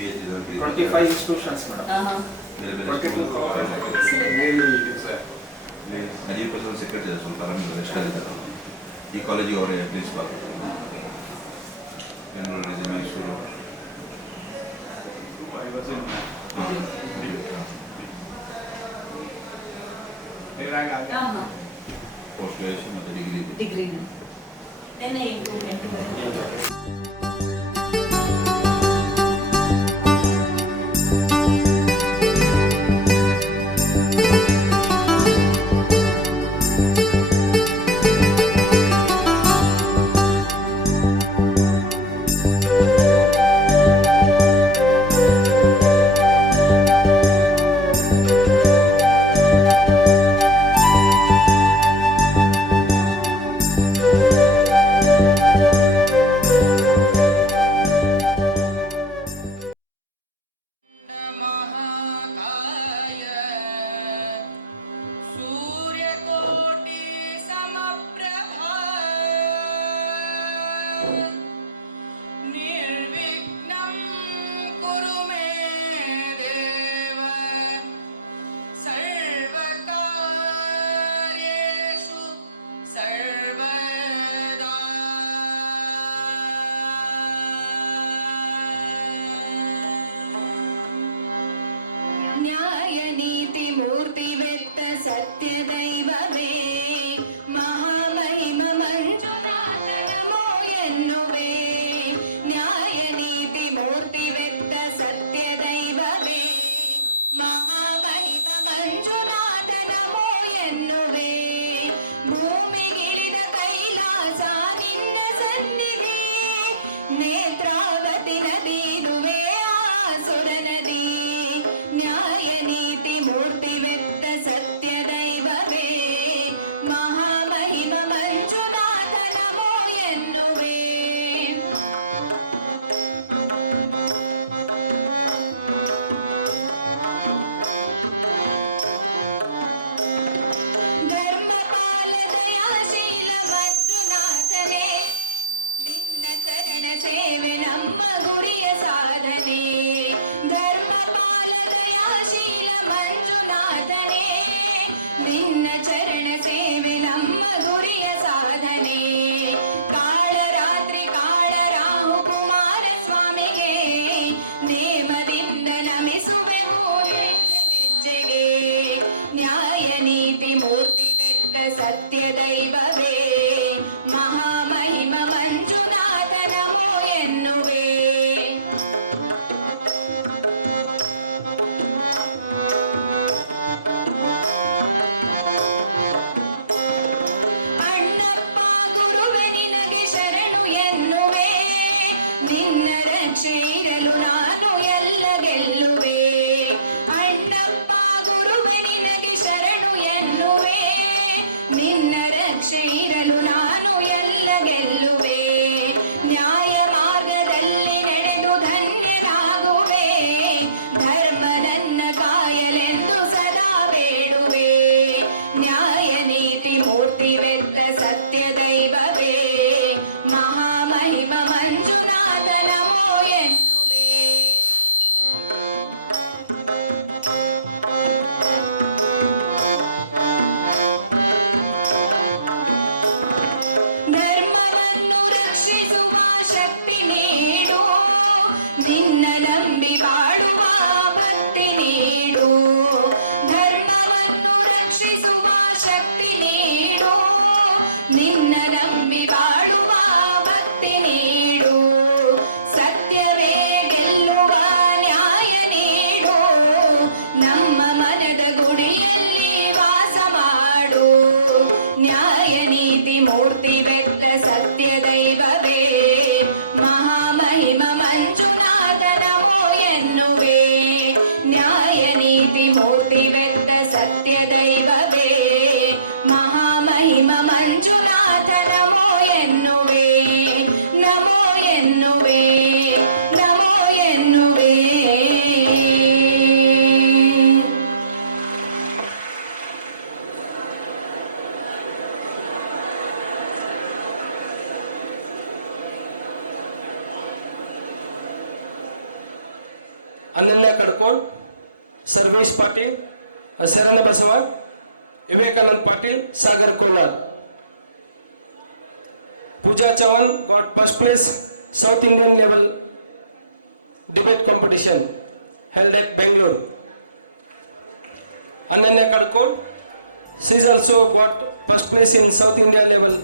25 institutions, madam. Secretary ಸ್ವಲ್ಪ ಆರಾಮಿಲ್ಲ ಎಷ್ಟಾಗಿದ್ದಾರೆ ಈ ಕಾಲೇಜಿಗೆ ಅವರೇ ಪ್ರಿನ್ಸಿಪಾಲ್ ಮೈಸೂರು ಪೋಸ್ಟ್ ಗ್ರಾಜುಯೇಷನ್ ಮತ್ತು ಡಿಗ್ರಿ ಮೂರ್ತಿ ವೆತ್ತ ಸತ್ಯ ದೈವವೇ ಮಹಾಮಹಿಮ ಮಂಜುನಾಥನ ಅನನ್ಯ ಕಡ್ಕೋಳ್, ಸರ್ವೇಶ್ ಪಾಟೀಲ್, ಶರಣ Basava, Vivekananda Patil, Sagar Kolar. Pooja Chavan got first place South Indian level debate competition held at Bangalore. Ananya Kadkod, she is also got first place in South India level.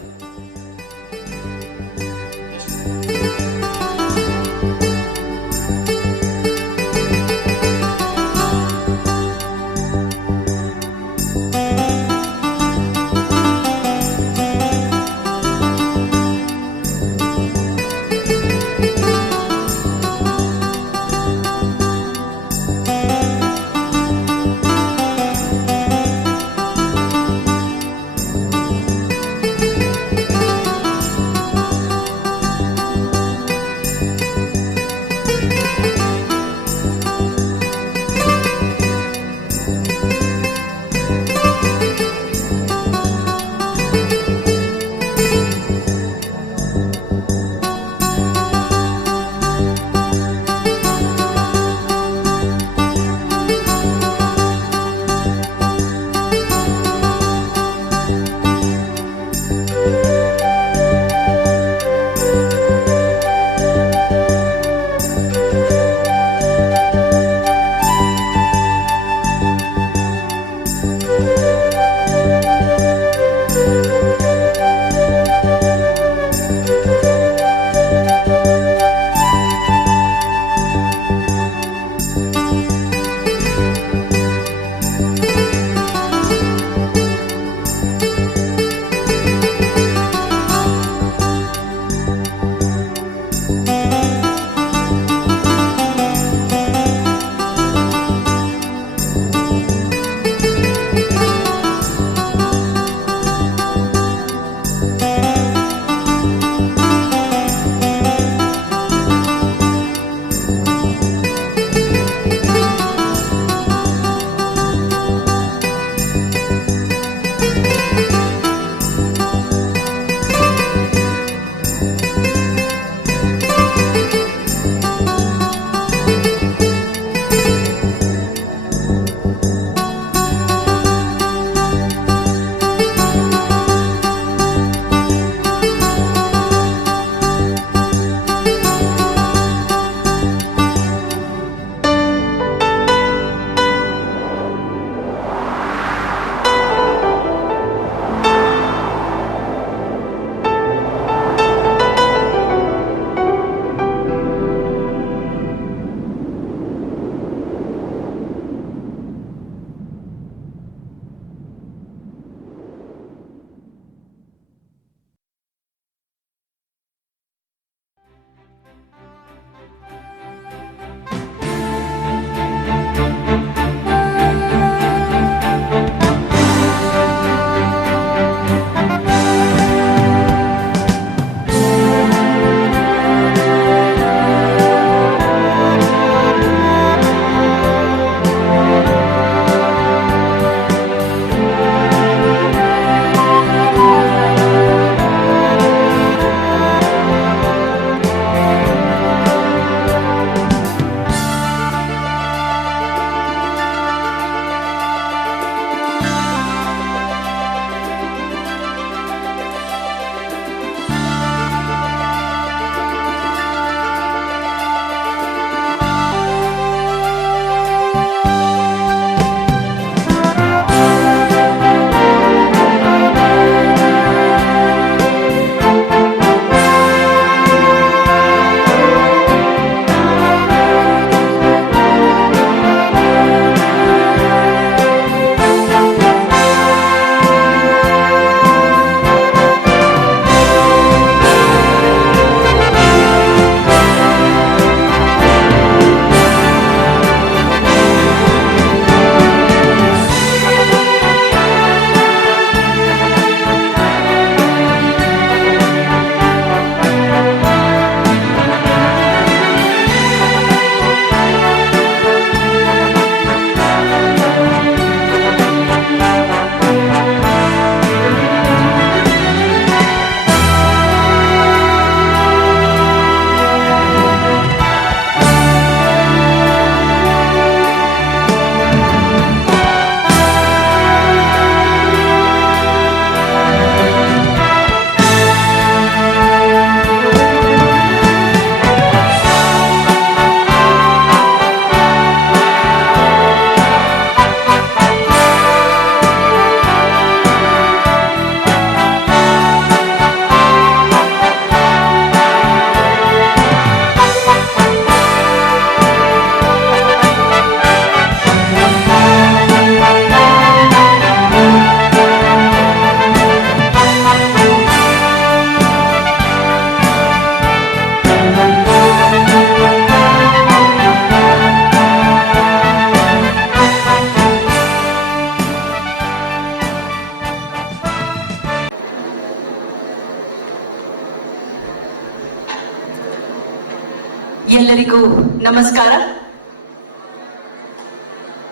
ನಮಸ್ಕಾರ.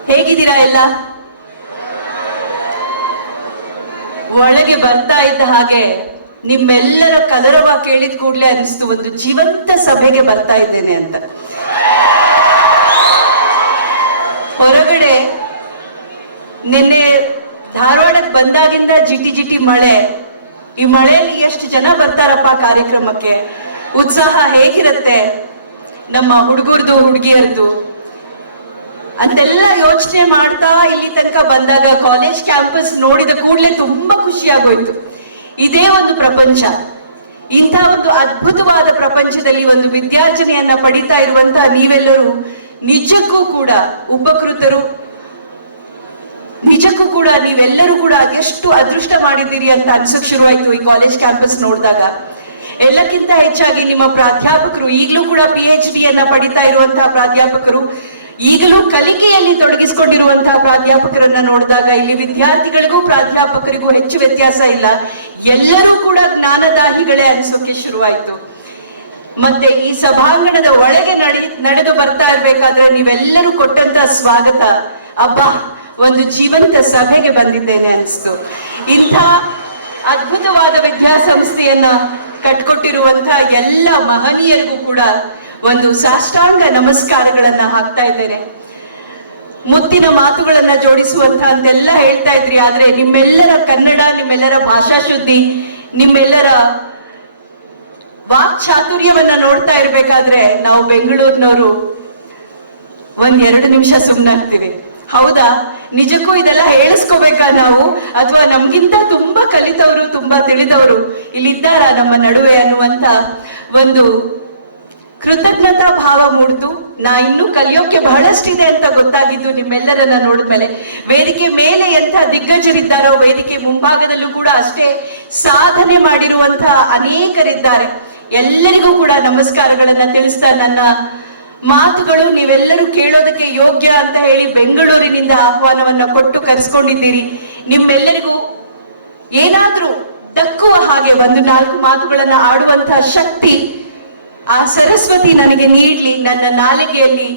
ಹೇಗಿದ್ದೀರಾ ಎಲ್ಲ? ಒಳಗೆ ಬರ್ತಾ ಇದ್ದ ಹಾಗೆ ನಿಮ್ಮೆಲ್ಲರ ಕಲರವ ಕೇಳಿದ ಕೂಡಲೇ ಅನಿಸ್ತು ಒಂದು ಜೀವಂತ ಸಭೆಗೆ ಬರ್ತಾ ಇದ್ದೇನೆ ಅಂತ. ಹೊರಗಡೆ ನಿನ್ನೆ ಧಾರವಾಡಕ್ಕೆ ಬಂದಾಗಿಂದ ಜಿಟಿ ಜಿಟಿ ಮಳೆ. ಈ ಮಳೆಯಲ್ಲಿ ಎಷ್ಟು ಜನ ಬರ್ತಾರಪ್ಪ ಕಾರ್ಯಕ್ರಮಕ್ಕೆ, ಉತ್ಸಾಹ ಹೇಗಿರುತ್ತೆ ನಮ್ಮ ಹುಡುಗರದು ಹುಡುಗಿಯರದು ಅಂತೆಲ್ಲ ಯೋಚನೆ ಮಾಡ್ತಾ ಇಲ್ಲಿ ತನಕ ಬಂದಾಗ ಕಾಲೇಜ್ ಕ್ಯಾಂಪಸ್ ನೋಡಿದ ಕೂಡಲೇ ತುಂಬಾ ಖುಷಿ ಆಗೋಯ್ತು. ಇದೇ ಒಂದು ಪ್ರಪಂಚ, ಇಂಥ ಒಂದು ಅದ್ಭುತವಾದ ಪ್ರಪಂಚದಲ್ಲಿ ಒಂದು ವಿದ್ಯಾರ್ಜನೆಯನ್ನ ಪಡಿತಾ ಇರುವಂತಹ ನೀವೆಲ್ಲರೂ ನಿಜಕ್ಕೂ ಕೂಡ ಉಪಕೃತರು. ನಿಜಕ್ಕೂ ಕೂಡ ನೀವೆಲ್ಲರೂ ಕೂಡ ಎಷ್ಟು ಅದೃಷ್ಟ ಮಾಡಿದ್ದೀರಿ ಅಂತ ಅನ್ಸಕ್ ಶುರುವಾಯ್ತು ಈ ಕಾಲೇಜ್ ಕ್ಯಾಂಪಸ್ ನೋಡಿದಾಗ. ಎಲ್ಲಕ್ಕಿಂತ ಹೆಚ್ಚಾಗಿ ನಿಮ್ಮ ಪ್ರಾಧ್ಯಾಪಕರು, ಈಗಲೂ ಕೂಡ PhD ಯನ್ನ ಪಡಿತಾ ಇರುವಂತಹ ಪ್ರಾಧ್ಯಾಪಕರು, ಈಗಲೂ ಕಲಿಕೆಯಲ್ಲಿ ತೊಡಗಿಸಿಕೊಂಡಿರುವಂತಹ ಪ್ರಾಧ್ಯಾಪಕರನ್ನ ನೋಡಿದಾಗ ಇಲ್ಲಿ ವಿದ್ಯಾರ್ಥಿಗಳಿಗೂ ಪ್ರಾಧ್ಯಾಪಕರಿಗೂ ಹೆಚ್ಚು ವ್ಯತ್ಯಾಸ ಇಲ್ಲ, ಎಲ್ಲರೂ ಕೂಡ ಜ್ಞಾನದಾಹಿಗಳೇ ಅನ್ಸೋಕೆ ಶುರುವಾಯ್ತು. ಮತ್ತೆ ಈ ಸಭಾಂಗಣದ ಒಳಗೆ ನಡೆದು ಬರ್ತಾ ಇರ್ಬೇಕಾದ್ರೆ ನೀವೆಲ್ಲರೂ ಕೊಟ್ಟಂತ ಸ್ವಾಗತ, ಅಬ್ಬಾ ಒಂದು ಜೀವಂತ ಸಭೆಗೆ ಬಂದಿದ್ದೇನೆ ಅನಿಸ್ತು. ಇಂಥ ಅದ್ಭುತವಾದ ವಿದ್ಯಾಸಂಸ್ಥೆಯನ್ನ ಕಟ್ಕೊಟ್ಟಿರುವಂತಹ ಎಲ್ಲ ಮಹನೀಯರಿಗೂ ಕೂಡ ಒಂದು ಸಾಷ್ಟಾಂಗ ನಮಸ್ಕಾರಗಳನ್ನ ಹಾಕ್ತಾ ಇದ್ದೇನೆ. ಮುತ್ತಿನ ಮಾತುಗಳನ್ನ ಜೋಡಿಸುವಂತ ಅಂತೆಲ್ಲ ಹೇಳ್ತಾ ಇದ್ರಿ, ಆದ್ರೆ ನಿಮ್ಮೆಲ್ಲರ ಕನ್ನಡ, ನಿಮ್ಮೆಲ್ಲರ ಭಾಷಾ ಶುದ್ಧಿ, ನಿಮ್ಮೆಲ್ಲರ ವಾಕ್ ಚಾತುರ್ಯವನ್ನ ನೋಡ್ತಾ ಇರ್ಬೇಕಾದ್ರೆ ನಾವು ಬೆಂಗಳೂರಿನವರು 1-2 ನಿಮಿಷ ಸುಮ್ಮನಾಗ್ತೀವಿ. ಹೌದಾ? ನಿಜಕ್ಕೂ ಇದೆಲ್ಲ ಹೇಳಿಸ್ಕೋಬೇಕಾ ನಾವು, ಅಥವಾ ನಮ್ಗಿಂತ ತುಂಬಾ ಕಲಿತವರು, ತುಂಬಾ ತಿಳಿದವರು ಇಲ್ಲಿದ್ದಾರ ನಮ್ಮ ನಡುವೆ ಅನ್ನುವಂತ ಒಂದು ಕೃತಜ್ಞತಾ ಭಾವ ಮೂಡ್ತು. ನಾ ಇನ್ನೂ ಕಲಿಯೋಕೆ ಬಹಳಷ್ಟಿದೆ ಅಂತ ಗೊತ್ತಾಗಿದ್ದು ನಿಮ್ಮೆಲ್ಲರನ್ನ ನೋಡಿದ್ಮೇಲೆ. ವೇದಿಕೆ ಮೇಲೆ ಎಂಥ ದಿಗ್ಗಜರಿದ್ದಾರೋ ವೇದಿಕೆ ಮುಂಭಾಗದಲ್ಲೂ ಕೂಡ ಅಷ್ಟೇ ಸಾಧನೆ ಮಾಡಿರುವಂತಹ ಅನೇಕರಿದ್ದಾರೆ. ಎಲ್ಲರಿಗೂ ಕೂಡ ನಮಸ್ಕಾರಗಳನ್ನ ತಿಳಿಸ್ತಾ, ನನ್ನ ಮಾತುಗಳು ನೀವೆಲ್ಲರೂ ಕೇಳೋದಕ್ಕೆ ಯೋಗ್ಯ ಅಂತ ಹೇಳಿ ಬೆಂಗಳೂರಿನಿಂದ ಆಹ್ವಾನವನ್ನ ಕೊಟ್ಟು ಕರೆಸ್ಕೊಂಡಿದ್ದೀರಿ. ನಿಮ್ಮೆಲ್ಲರಿಗೂ ಏನಾದ್ರೂ ದಕ್ಕುವ ಹಾಗೆ 1-4 ಮಾತುಗಳನ್ನ ಆಡುವಂತಹ ಶಕ್ತಿ ಆ ಸರಸ್ವತಿ ನನಗೆ ನೀಡ್ಲಿ. ನನ್ನ ನಾಲಿಗೆಯಲ್ಲಿ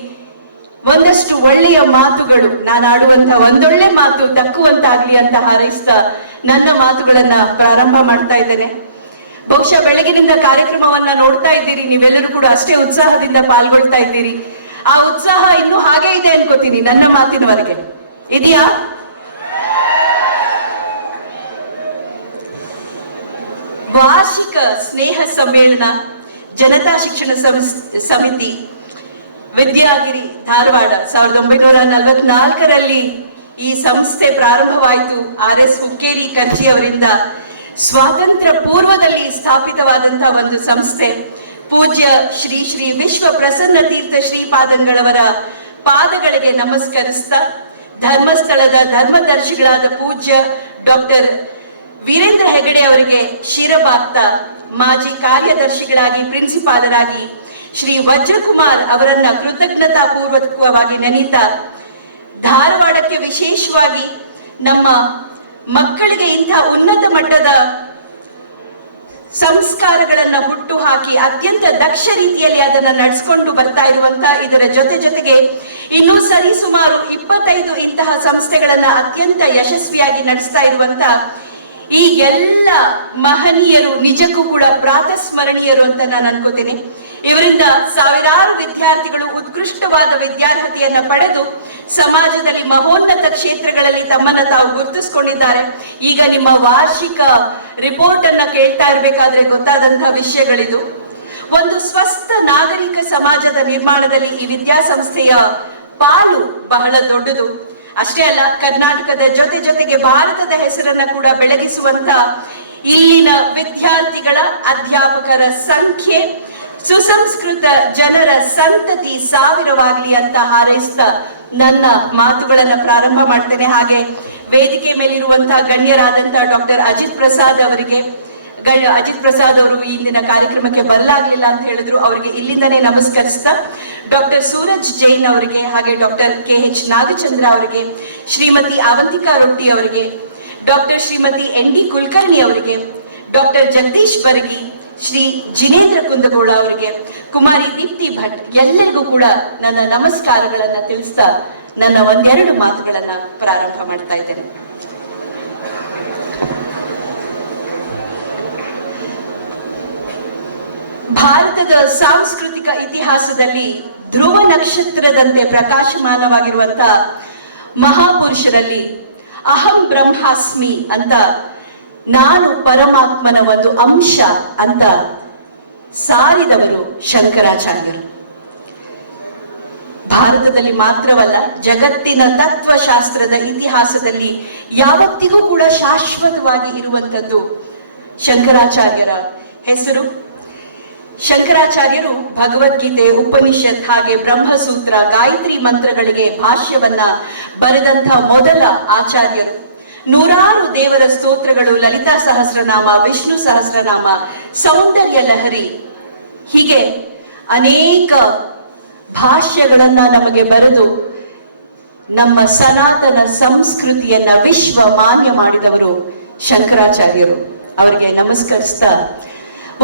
ಒಂದಷ್ಟು ಒಳ್ಳೆಯ ಮಾತುಗಳು, ನಾನು ಆಡುವಂತಹ ಒಂದೊಳ್ಳೆ ಮಾತು ದಕ್ಕುವಂತಾಗ್ಲಿ ಅಂತ ಹಾರೈಸ್ತಾ ನನ್ನ ಮಾತುಗಳನ್ನ ಪ್ರಾರಂಭ ಮಾಡ್ತಾ ಇದ್ದೇನೆ. ಬಹುಶಃ ಬೆಳಗಿನಿಂದ ಕಾರ್ಯಕ್ರಮವನ್ನ ನೋಡ್ತಾ ಇದ್ದೀರಿ, ನೀವೆಲ್ಲರೂ ಕೂಡ ಅಷ್ಟೇ ಉತ್ಸಾಹದಿಂದ ಪಾಲ್ಗೊಳ್ತಾ ಇದ್ದೀರಿ. ಆ ಉತ್ಸಾಹ ಇನ್ನೂ ಹಾಗೆ ಇದೆ ಅನ್ಕೋತೀನಿ ನನ್ನ ಮಾತಿನವರೆಗೆ. ಇದೆಯಾ? ವಾರ್ಷಿಕ ಸ್ನೇಹ ಸಮ್ಮೇಳನ ಜನತಾ ಶಿಕ್ಷಣ ಸಮಿತಿ ವಿದ್ಯಾಗಿರಿ ಧಾರವಾಡ 1944ರಲ್ಲಿ ಈ ಸಂಸ್ಥೆ ಪ್ರಾರಂಭವಾಯಿತು. RS ಹುಕ್ಕೇರಿ ಕರ್ಜಿ ಅವರಿಂದ ಸ್ವಾತಂತ್ರ್ಯ ಪೂರ್ವದಲ್ಲಿ ಸ್ಥಾಪಿತವಾದಂತಹ ಒಂದು ಸಂಸ್ಥೆ. ಪೂಜ್ಯ ಶ್ರೀ ಶ್ರೀ ವಿಶ್ವ ಪ್ರಸನ್ನ ತೀರ್ಥ ಶ್ರೀಪಾದಂಗಳವರ ಪಾದಗಳಿಗೆ ನಮಸ್ಕರಿಸ್ತಾ, ಧರ್ಮಸ್ಥಳದ ಧರ್ಮದರ್ಶಿಗಳಾದ ಪೂಜ್ಯ ಡಾಕ್ಟರ್ ವೀರೇಂದ್ರ ಹೆಗಡೆ ಅವರಿಗೆ ಶಿರಬಾಗ್ತಾ, ಮಾಜಿ ಕಾರ್ಯದರ್ಶಿಗಳಾಗಿ ಪ್ರಿನ್ಸಿಪಾಲರಾಗಿ ಶ್ರೀ ವಜ್ರಕುಮಾರ್ ಅವರನ್ನ ಕೃತಜ್ಞತಾ ಪೂರ್ವಕವಾಗಿ ನೆನೀತಾ, ಧಾರವಾಡಕ್ಕೆ ವಿಶೇಷವಾಗಿ ನಮ್ಮ ಮಕ್ಕಳಿಗೆ ಇಂಥ ಉನ್ನತ ಮಟ್ಟದ ಸಂಸ್ಕಾರಗಳನ್ನ ಹುಟ್ಟು ಹಾಕಿ ಅತ್ಯಂತ ದಕ್ಷ ರೀತಿಯಲ್ಲಿ ಅದನ್ನ ನಡೆಸಿಕೊಂಡು ಬರ್ತಾ ಇರುವಂತ, ಇದರ ಜೊತೆಗೆ ಇನ್ನೂ ಸರಿಸುಮಾರು 25 ಇಂತಹ ಸಂಸ್ಥೆಗಳನ್ನ ಅತ್ಯಂತ ಯಶಸ್ವಿಯಾಗಿ ನಡೆಸ್ತಾ ಇರುವಂತ ಈ ಎಲ್ಲ ಮಹನೀಯರು ನಿಜಕ್ಕೂ ಕೂಡ ಪ್ರಾತಸ್ಮರಣೀಯರು ಅಂತ ನಾನು ಅನ್ಕೋತೀನಿ. ಇವರಿಂದ ಸಾವಿರಾರು ವಿದ್ಯಾರ್ಥಿಗಳು ಉತ್ಕೃಷ್ಟವಾದ ವಿದ್ಯಾರ್ಹತೆಯನ್ನ ಪಡೆದು ಸಮಾಜದಲ್ಲಿ ಮಹೋನ್ನತ ಕ್ಷೇತ್ರಗಳಲ್ಲಿ ತಮ್ಮನ್ನ ತಾವು ಗುರುತಿಸಿಕೊಂಡಿದ್ದಾರೆ. ಈಗ ನಿಮ್ಮ ವಾರ್ಷಿಕ ರಿಪೋರ್ಟ್ ಅನ್ನ ಕೇಳ್ತಾ ಇರ್ಬೇಕಾದ್ರೆ ಗೊತ್ತಾದಂತಹ ವಿಷಯಗಳಿದು. ಒಂದು ಸ್ವಸ್ಥ ನಾಗರಿಕ ಸಮಾಜದ ನಿರ್ಮಾಣದಲ್ಲಿ ಈ ವಿದ್ಯಾಸಂಸ್ಥೆಯ ಪಾಲು ಬಹಳ ದೊಡ್ಡದು. ಅಷ್ಟೇ ಅಲ್ಲ, ಕರ್ನಾಟಕದ ಜೊತೆಗೆ ಭಾರತದ ಹೆಸರನ್ನ ಕೂಡ ಬೆಳಗಿಸುವಂತ ಇಲ್ಲಿನ ವಿದ್ಯಾರ್ಥಿಗಳ, ಅಧ್ಯಾಪಕರ ಸಂಖ್ಯೆ, ಸುಸಂಸ್ಕೃತ ಜನರ ಸಂತತಿ ಸಾವಿರವಾಗಲಿ ಅಂತ ಹಾರೈಸ್ತಾ ನನ್ನ ಮಾತುಗಳನ್ನ ಪ್ರಾರಂಭ ಮಾಡ್ತೇನೆ. ಹಾಗೆ ವೇದಿಕೆ ಮೇಲಿರುವಂತಹ ಗಣ್ಯರಾದಂತಹ ಡಾಕ್ಟರ್ ಅಜಿತ್ ಪ್ರಸಾದ್ ಅವರಿಗೆ, ಅಜಿತ್ ಪ್ರಸಾದ್ ಅವರು ಇಂದಿನ ಕಾರ್ಯಕ್ರಮಕ್ಕೆ ಬರಲಾಗ್ಲಿಲ್ಲ ಅಂತ ಹೇಳಿದ್ರು, ಅವರಿಗೆ ಇಲ್ಲಿಂದನೇ ನಮಸ್ಕರಿಸ್ತಾ, ಡಾಕ್ಟರ್ ಸೂರಜ್ ಜೈನ್ ಅವರಿಗೆ, ಹಾಗೆ ಡಾಕ್ಟರ್ KH ನಾಗಚಂದ್ರ ಅವರಿಗೆ, ಶ್ರೀಮತಿ ಅವಂತಿಕಾ ರೊಟ್ಟಿ ಅವರಿಗೆ, ಡಾಕ್ಟರ್ ಶ್ರೀಮತಿ ND ಕುಲಕರ್ಣಿ ಅವರಿಗೆ, ಡಾಕ್ಟರ್ ಜಗದೀಶ್ ಬರ್ಗಿ, ಶ್ರೀ ಜಿನೇಂದ್ರ ಕುಂದಗೋಳ ಅವರಿಗೆ, ಕುಮಾರಿ ದೀಪ್ತಿ ಭಟ್ ಎಲ್ಲರಿಗೂ ಕೂಡ ನನ್ನ ನಮಸ್ಕಾರಗಳನ್ನ ತಿಳಿಸ್ತಾ ನನ್ನ ಒಂದೆರಡು ಮಾತುಗಳನ್ನ ಪ್ರಾರಂಭ ಮಾಡ್ತಾ ಇದ್ದೇನೆ. ಭಾರತದ ಸಾಂಸ್ಕೃತಿಕ ಇತಿಹಾಸದಲ್ಲಿ ಧ್ರುವ ನಕ್ಷತ್ರದಂತೆ ಪ್ರಕಾಶಮಾನವಾಗಿರುವಂತಹ ಮಹಾಪುರುಷರಲ್ಲಿ ಅಹಂ ಬ್ರಹ್ಮಾಸ್ಮಿ ಅಂತ, ನಾನು ಪರಮಾತ್ಮನ ಒಂದು ಅಂಶ ಅಂತ ಸಾರಿದವರು ಶಂಕರಾಚಾರ್ಯರು. ಭಾರತದಲ್ಲಿ ಮಾತ್ರವಲ್ಲ, ಜಗತ್ತಿನ ತತ್ವಶಾಸ್ತ್ರದ ಇತಿಹಾಸದಲ್ಲಿ ಯಾವತ್ತಿಗೂ ಕೂಡ ಶಾಶ್ವತವಾಗಿ ಇರುವಂತದ್ದು ಶಂಕರಾಚಾರ್ಯರ ಹೆಸರು. ಶಂಕರಾಚಾರ್ಯರು ಭಗವದ್ಗೀತೆ, ಉಪನಿಷತ್ ಹಾಗೆ ಬ್ರಹ್ಮಸೂತ್ರ, ಗಾಯತ್ರಿ ಮಂತ್ರಗಳಿಗೆ ಭಾಷ್ಯವನ್ನ ಬರೆದಂಥ ಮೊದಲ ಆಚಾರ್ಯರು. ನೂರಾರು ದೇವರ ಸ್ತೋತ್ರಗಳು, ಲಲಿತಾ ಸಹಸ್ರನಾಮ, ವಿಷ್ಣು ಸಹಸ್ರನಾಮ, ಸೌಂದರ್ಯ ಲಹರಿ, ಹೀಗೆ ಅನೇಕ ಭಾಷ್ಯಗಳನ್ನ ನಮಗೆ ಬರೆದು ನಮ್ಮ ಸನಾತನ ಸಂಸ್ಕೃತಿಯನ್ನ ವಿಶ್ವ ಮಾನ್ಯ ಮಾಡಿದವರು ಶಂಕರಾಚಾರ್ಯರು. ಅವರಿಗೆ ನಮಸ್ಕರಿಸ್ತಾ,